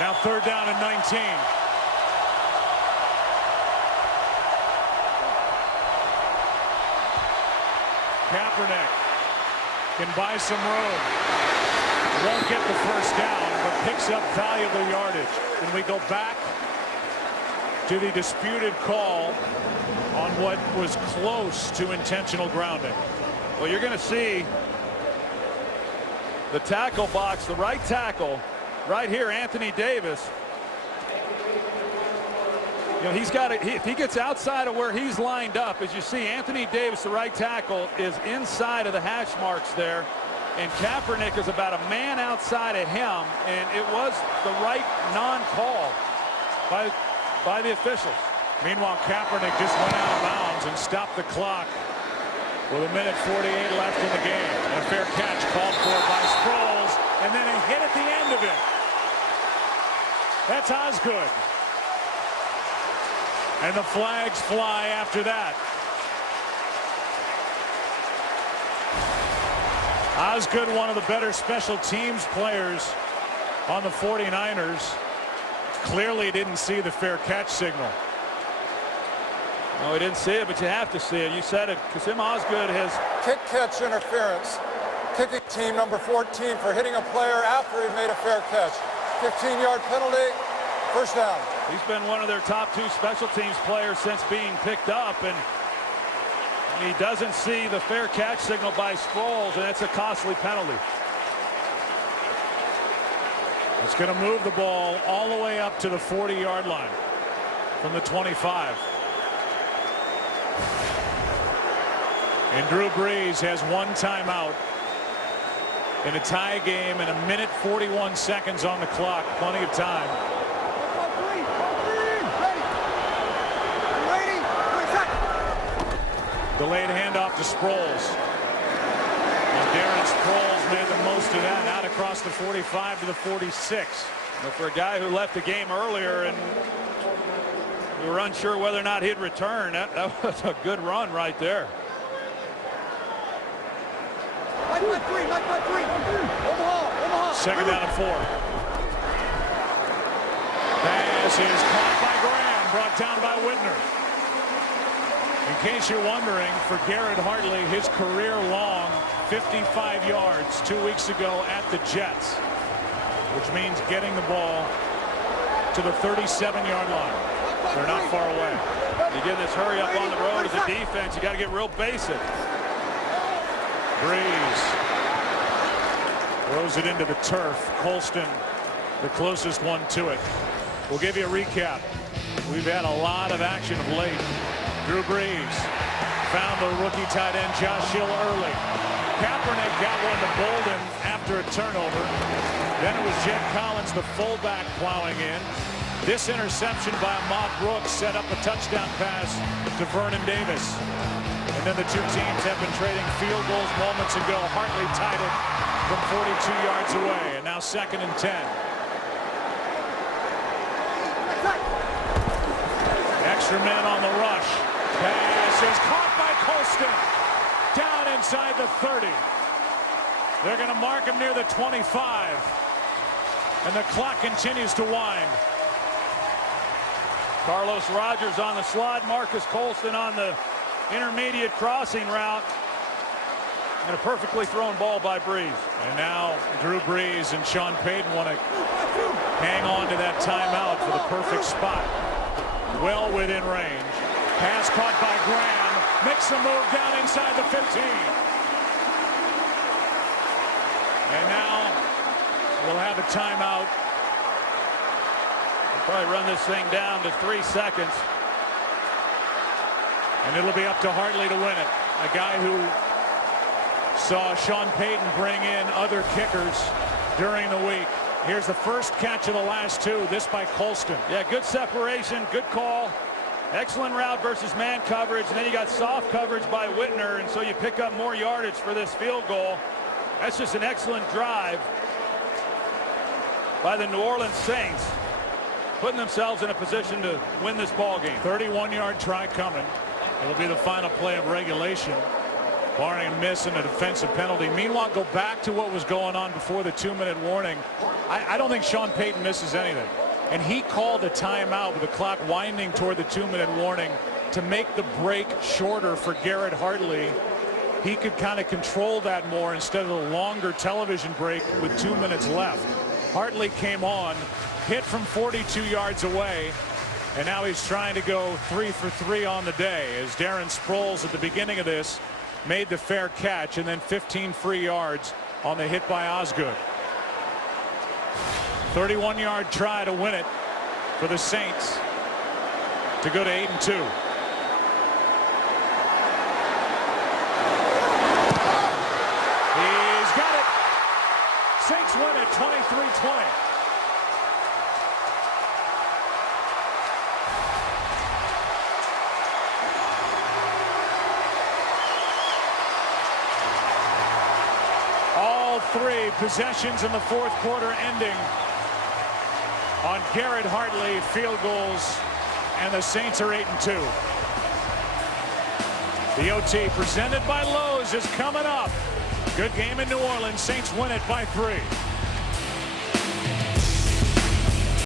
Now 3rd down and 19. Kaepernick can buy some room. Won't get the first down, but picks up valuable yardage. And we go back to the disputed call on what was close to intentional grounding. Well, you're going to see the tackle box, the right tackle, right here, Anthony Davis. You know, he's got it. If he gets outside of where he's lined up, as you see, Anthony Davis, the right tackle, is inside of the hash marks there, and Kaepernick is about a man outside of him, and it was the right non-call by the officials. Meanwhile, Kaepernick just went out of bounds and stopped the clock with 1:48 left in the game. And a fair catch called for by Sproles, and then a hit at the end of it. That's Osgood. And the flags fly after that. Osgood, one of the better special teams players on the 49ers, clearly didn't see the fair catch signal. No, he didn't see it, but you have to see it. You said it. Kasim Osgood has Kick-catch interference. Kicking team number 14 for hitting a player after he made a fair catch. 15-yard penalty. First down. He's been one of their top 2 special teams players since being picked up, and he doesn't see the fair catch signal by Sproles, and it's a costly penalty. It's going to move the ball all the way up to the 40-yard line from the 25. And Drew Brees has one timeout in a tie game and 1:41 seconds on the clock. Plenty of time. Delayed handoff to Sproles. And Darren Sproles made the most of that, out across the 45 to the 46. But for a guy who left the game earlier and we were unsure whether or not he'd return, that was a good run right there. Second down and 4. Pass is caught by Graham, brought down by Whitner. In case you're wondering, for Garrett Hartley, his career-long 55 yards 2 weeks ago at the Jets, which means getting the ball to the 37-yard line. They're not far away. You get this hurry up on the road as a defense, you got to get real basic. Brees throws it into the turf. Colston, the closest one to it. We'll give you a recap. We've had a lot of action of late. Drew Brees found the rookie tight end Josh Hill early. Kaepernick got one to Bolden after a turnover. Then it was Jed Collins, the fullback, plowing in. This interception by Ahmad Brooks set up a touchdown pass to Vernon Davis. And then the two teams have been trading field goals moments ago. Hartley tied it from 42 yards away. And now 2nd and 10. Extra man on the rush. Pass is caught by Colston. Down inside the 30. They're going to mark him near the 25. And the clock continues to wind. Carlos Rogers on the slot. Marcus Colston on the intermediate crossing route. And a perfectly thrown ball by Brees. And now Drew Brees and Sean Payton want to hang on to that timeout for the perfect spot. Well within range. Pass caught by Graham. Makes the move down inside the 15. And now we'll have a timeout. We'll probably run this thing down to 3 seconds. And it'll be up to Hartley to win it. A guy who saw Sean Payton bring in other kickers during the week. Here's the first catch of the last 2. This by Colston. Yeah, good separation, good call. Excellent route versus man coverage, and then you got soft coverage by Whitner, and so you pick up more yardage for this field goal. That's just an excellent drive by the New Orleans Saints, putting themselves in a position to win this ball game. 31-yard try coming. It'll be the final play of regulation, barring a miss and a defensive penalty. Meanwhile, go back to what was going on before the 2-minute warning. I don't think Sean Payton misses anything. And he called a timeout with the clock winding toward the 2-minute warning to make the break shorter for Garrett Hartley. He could kind of control that more instead of the longer television break with 2 minutes left. Hartley came on, hit from 42 yards away, and now he's trying to go 3 for 3 on the day as Darren Sproles at the beginning of this made the fair catch, and then 15 free yards on the hit by Osgood. 31-yard try to win it for the Saints to go to 8-2. He's got it. Saints win it 23-20. All 3 possessions in the fourth quarter ending on Garrett Hartley field goals, and the Saints are 8-2. The OT presented by Lowe's is coming up. Good game in New Orleans. Saints win it by 3.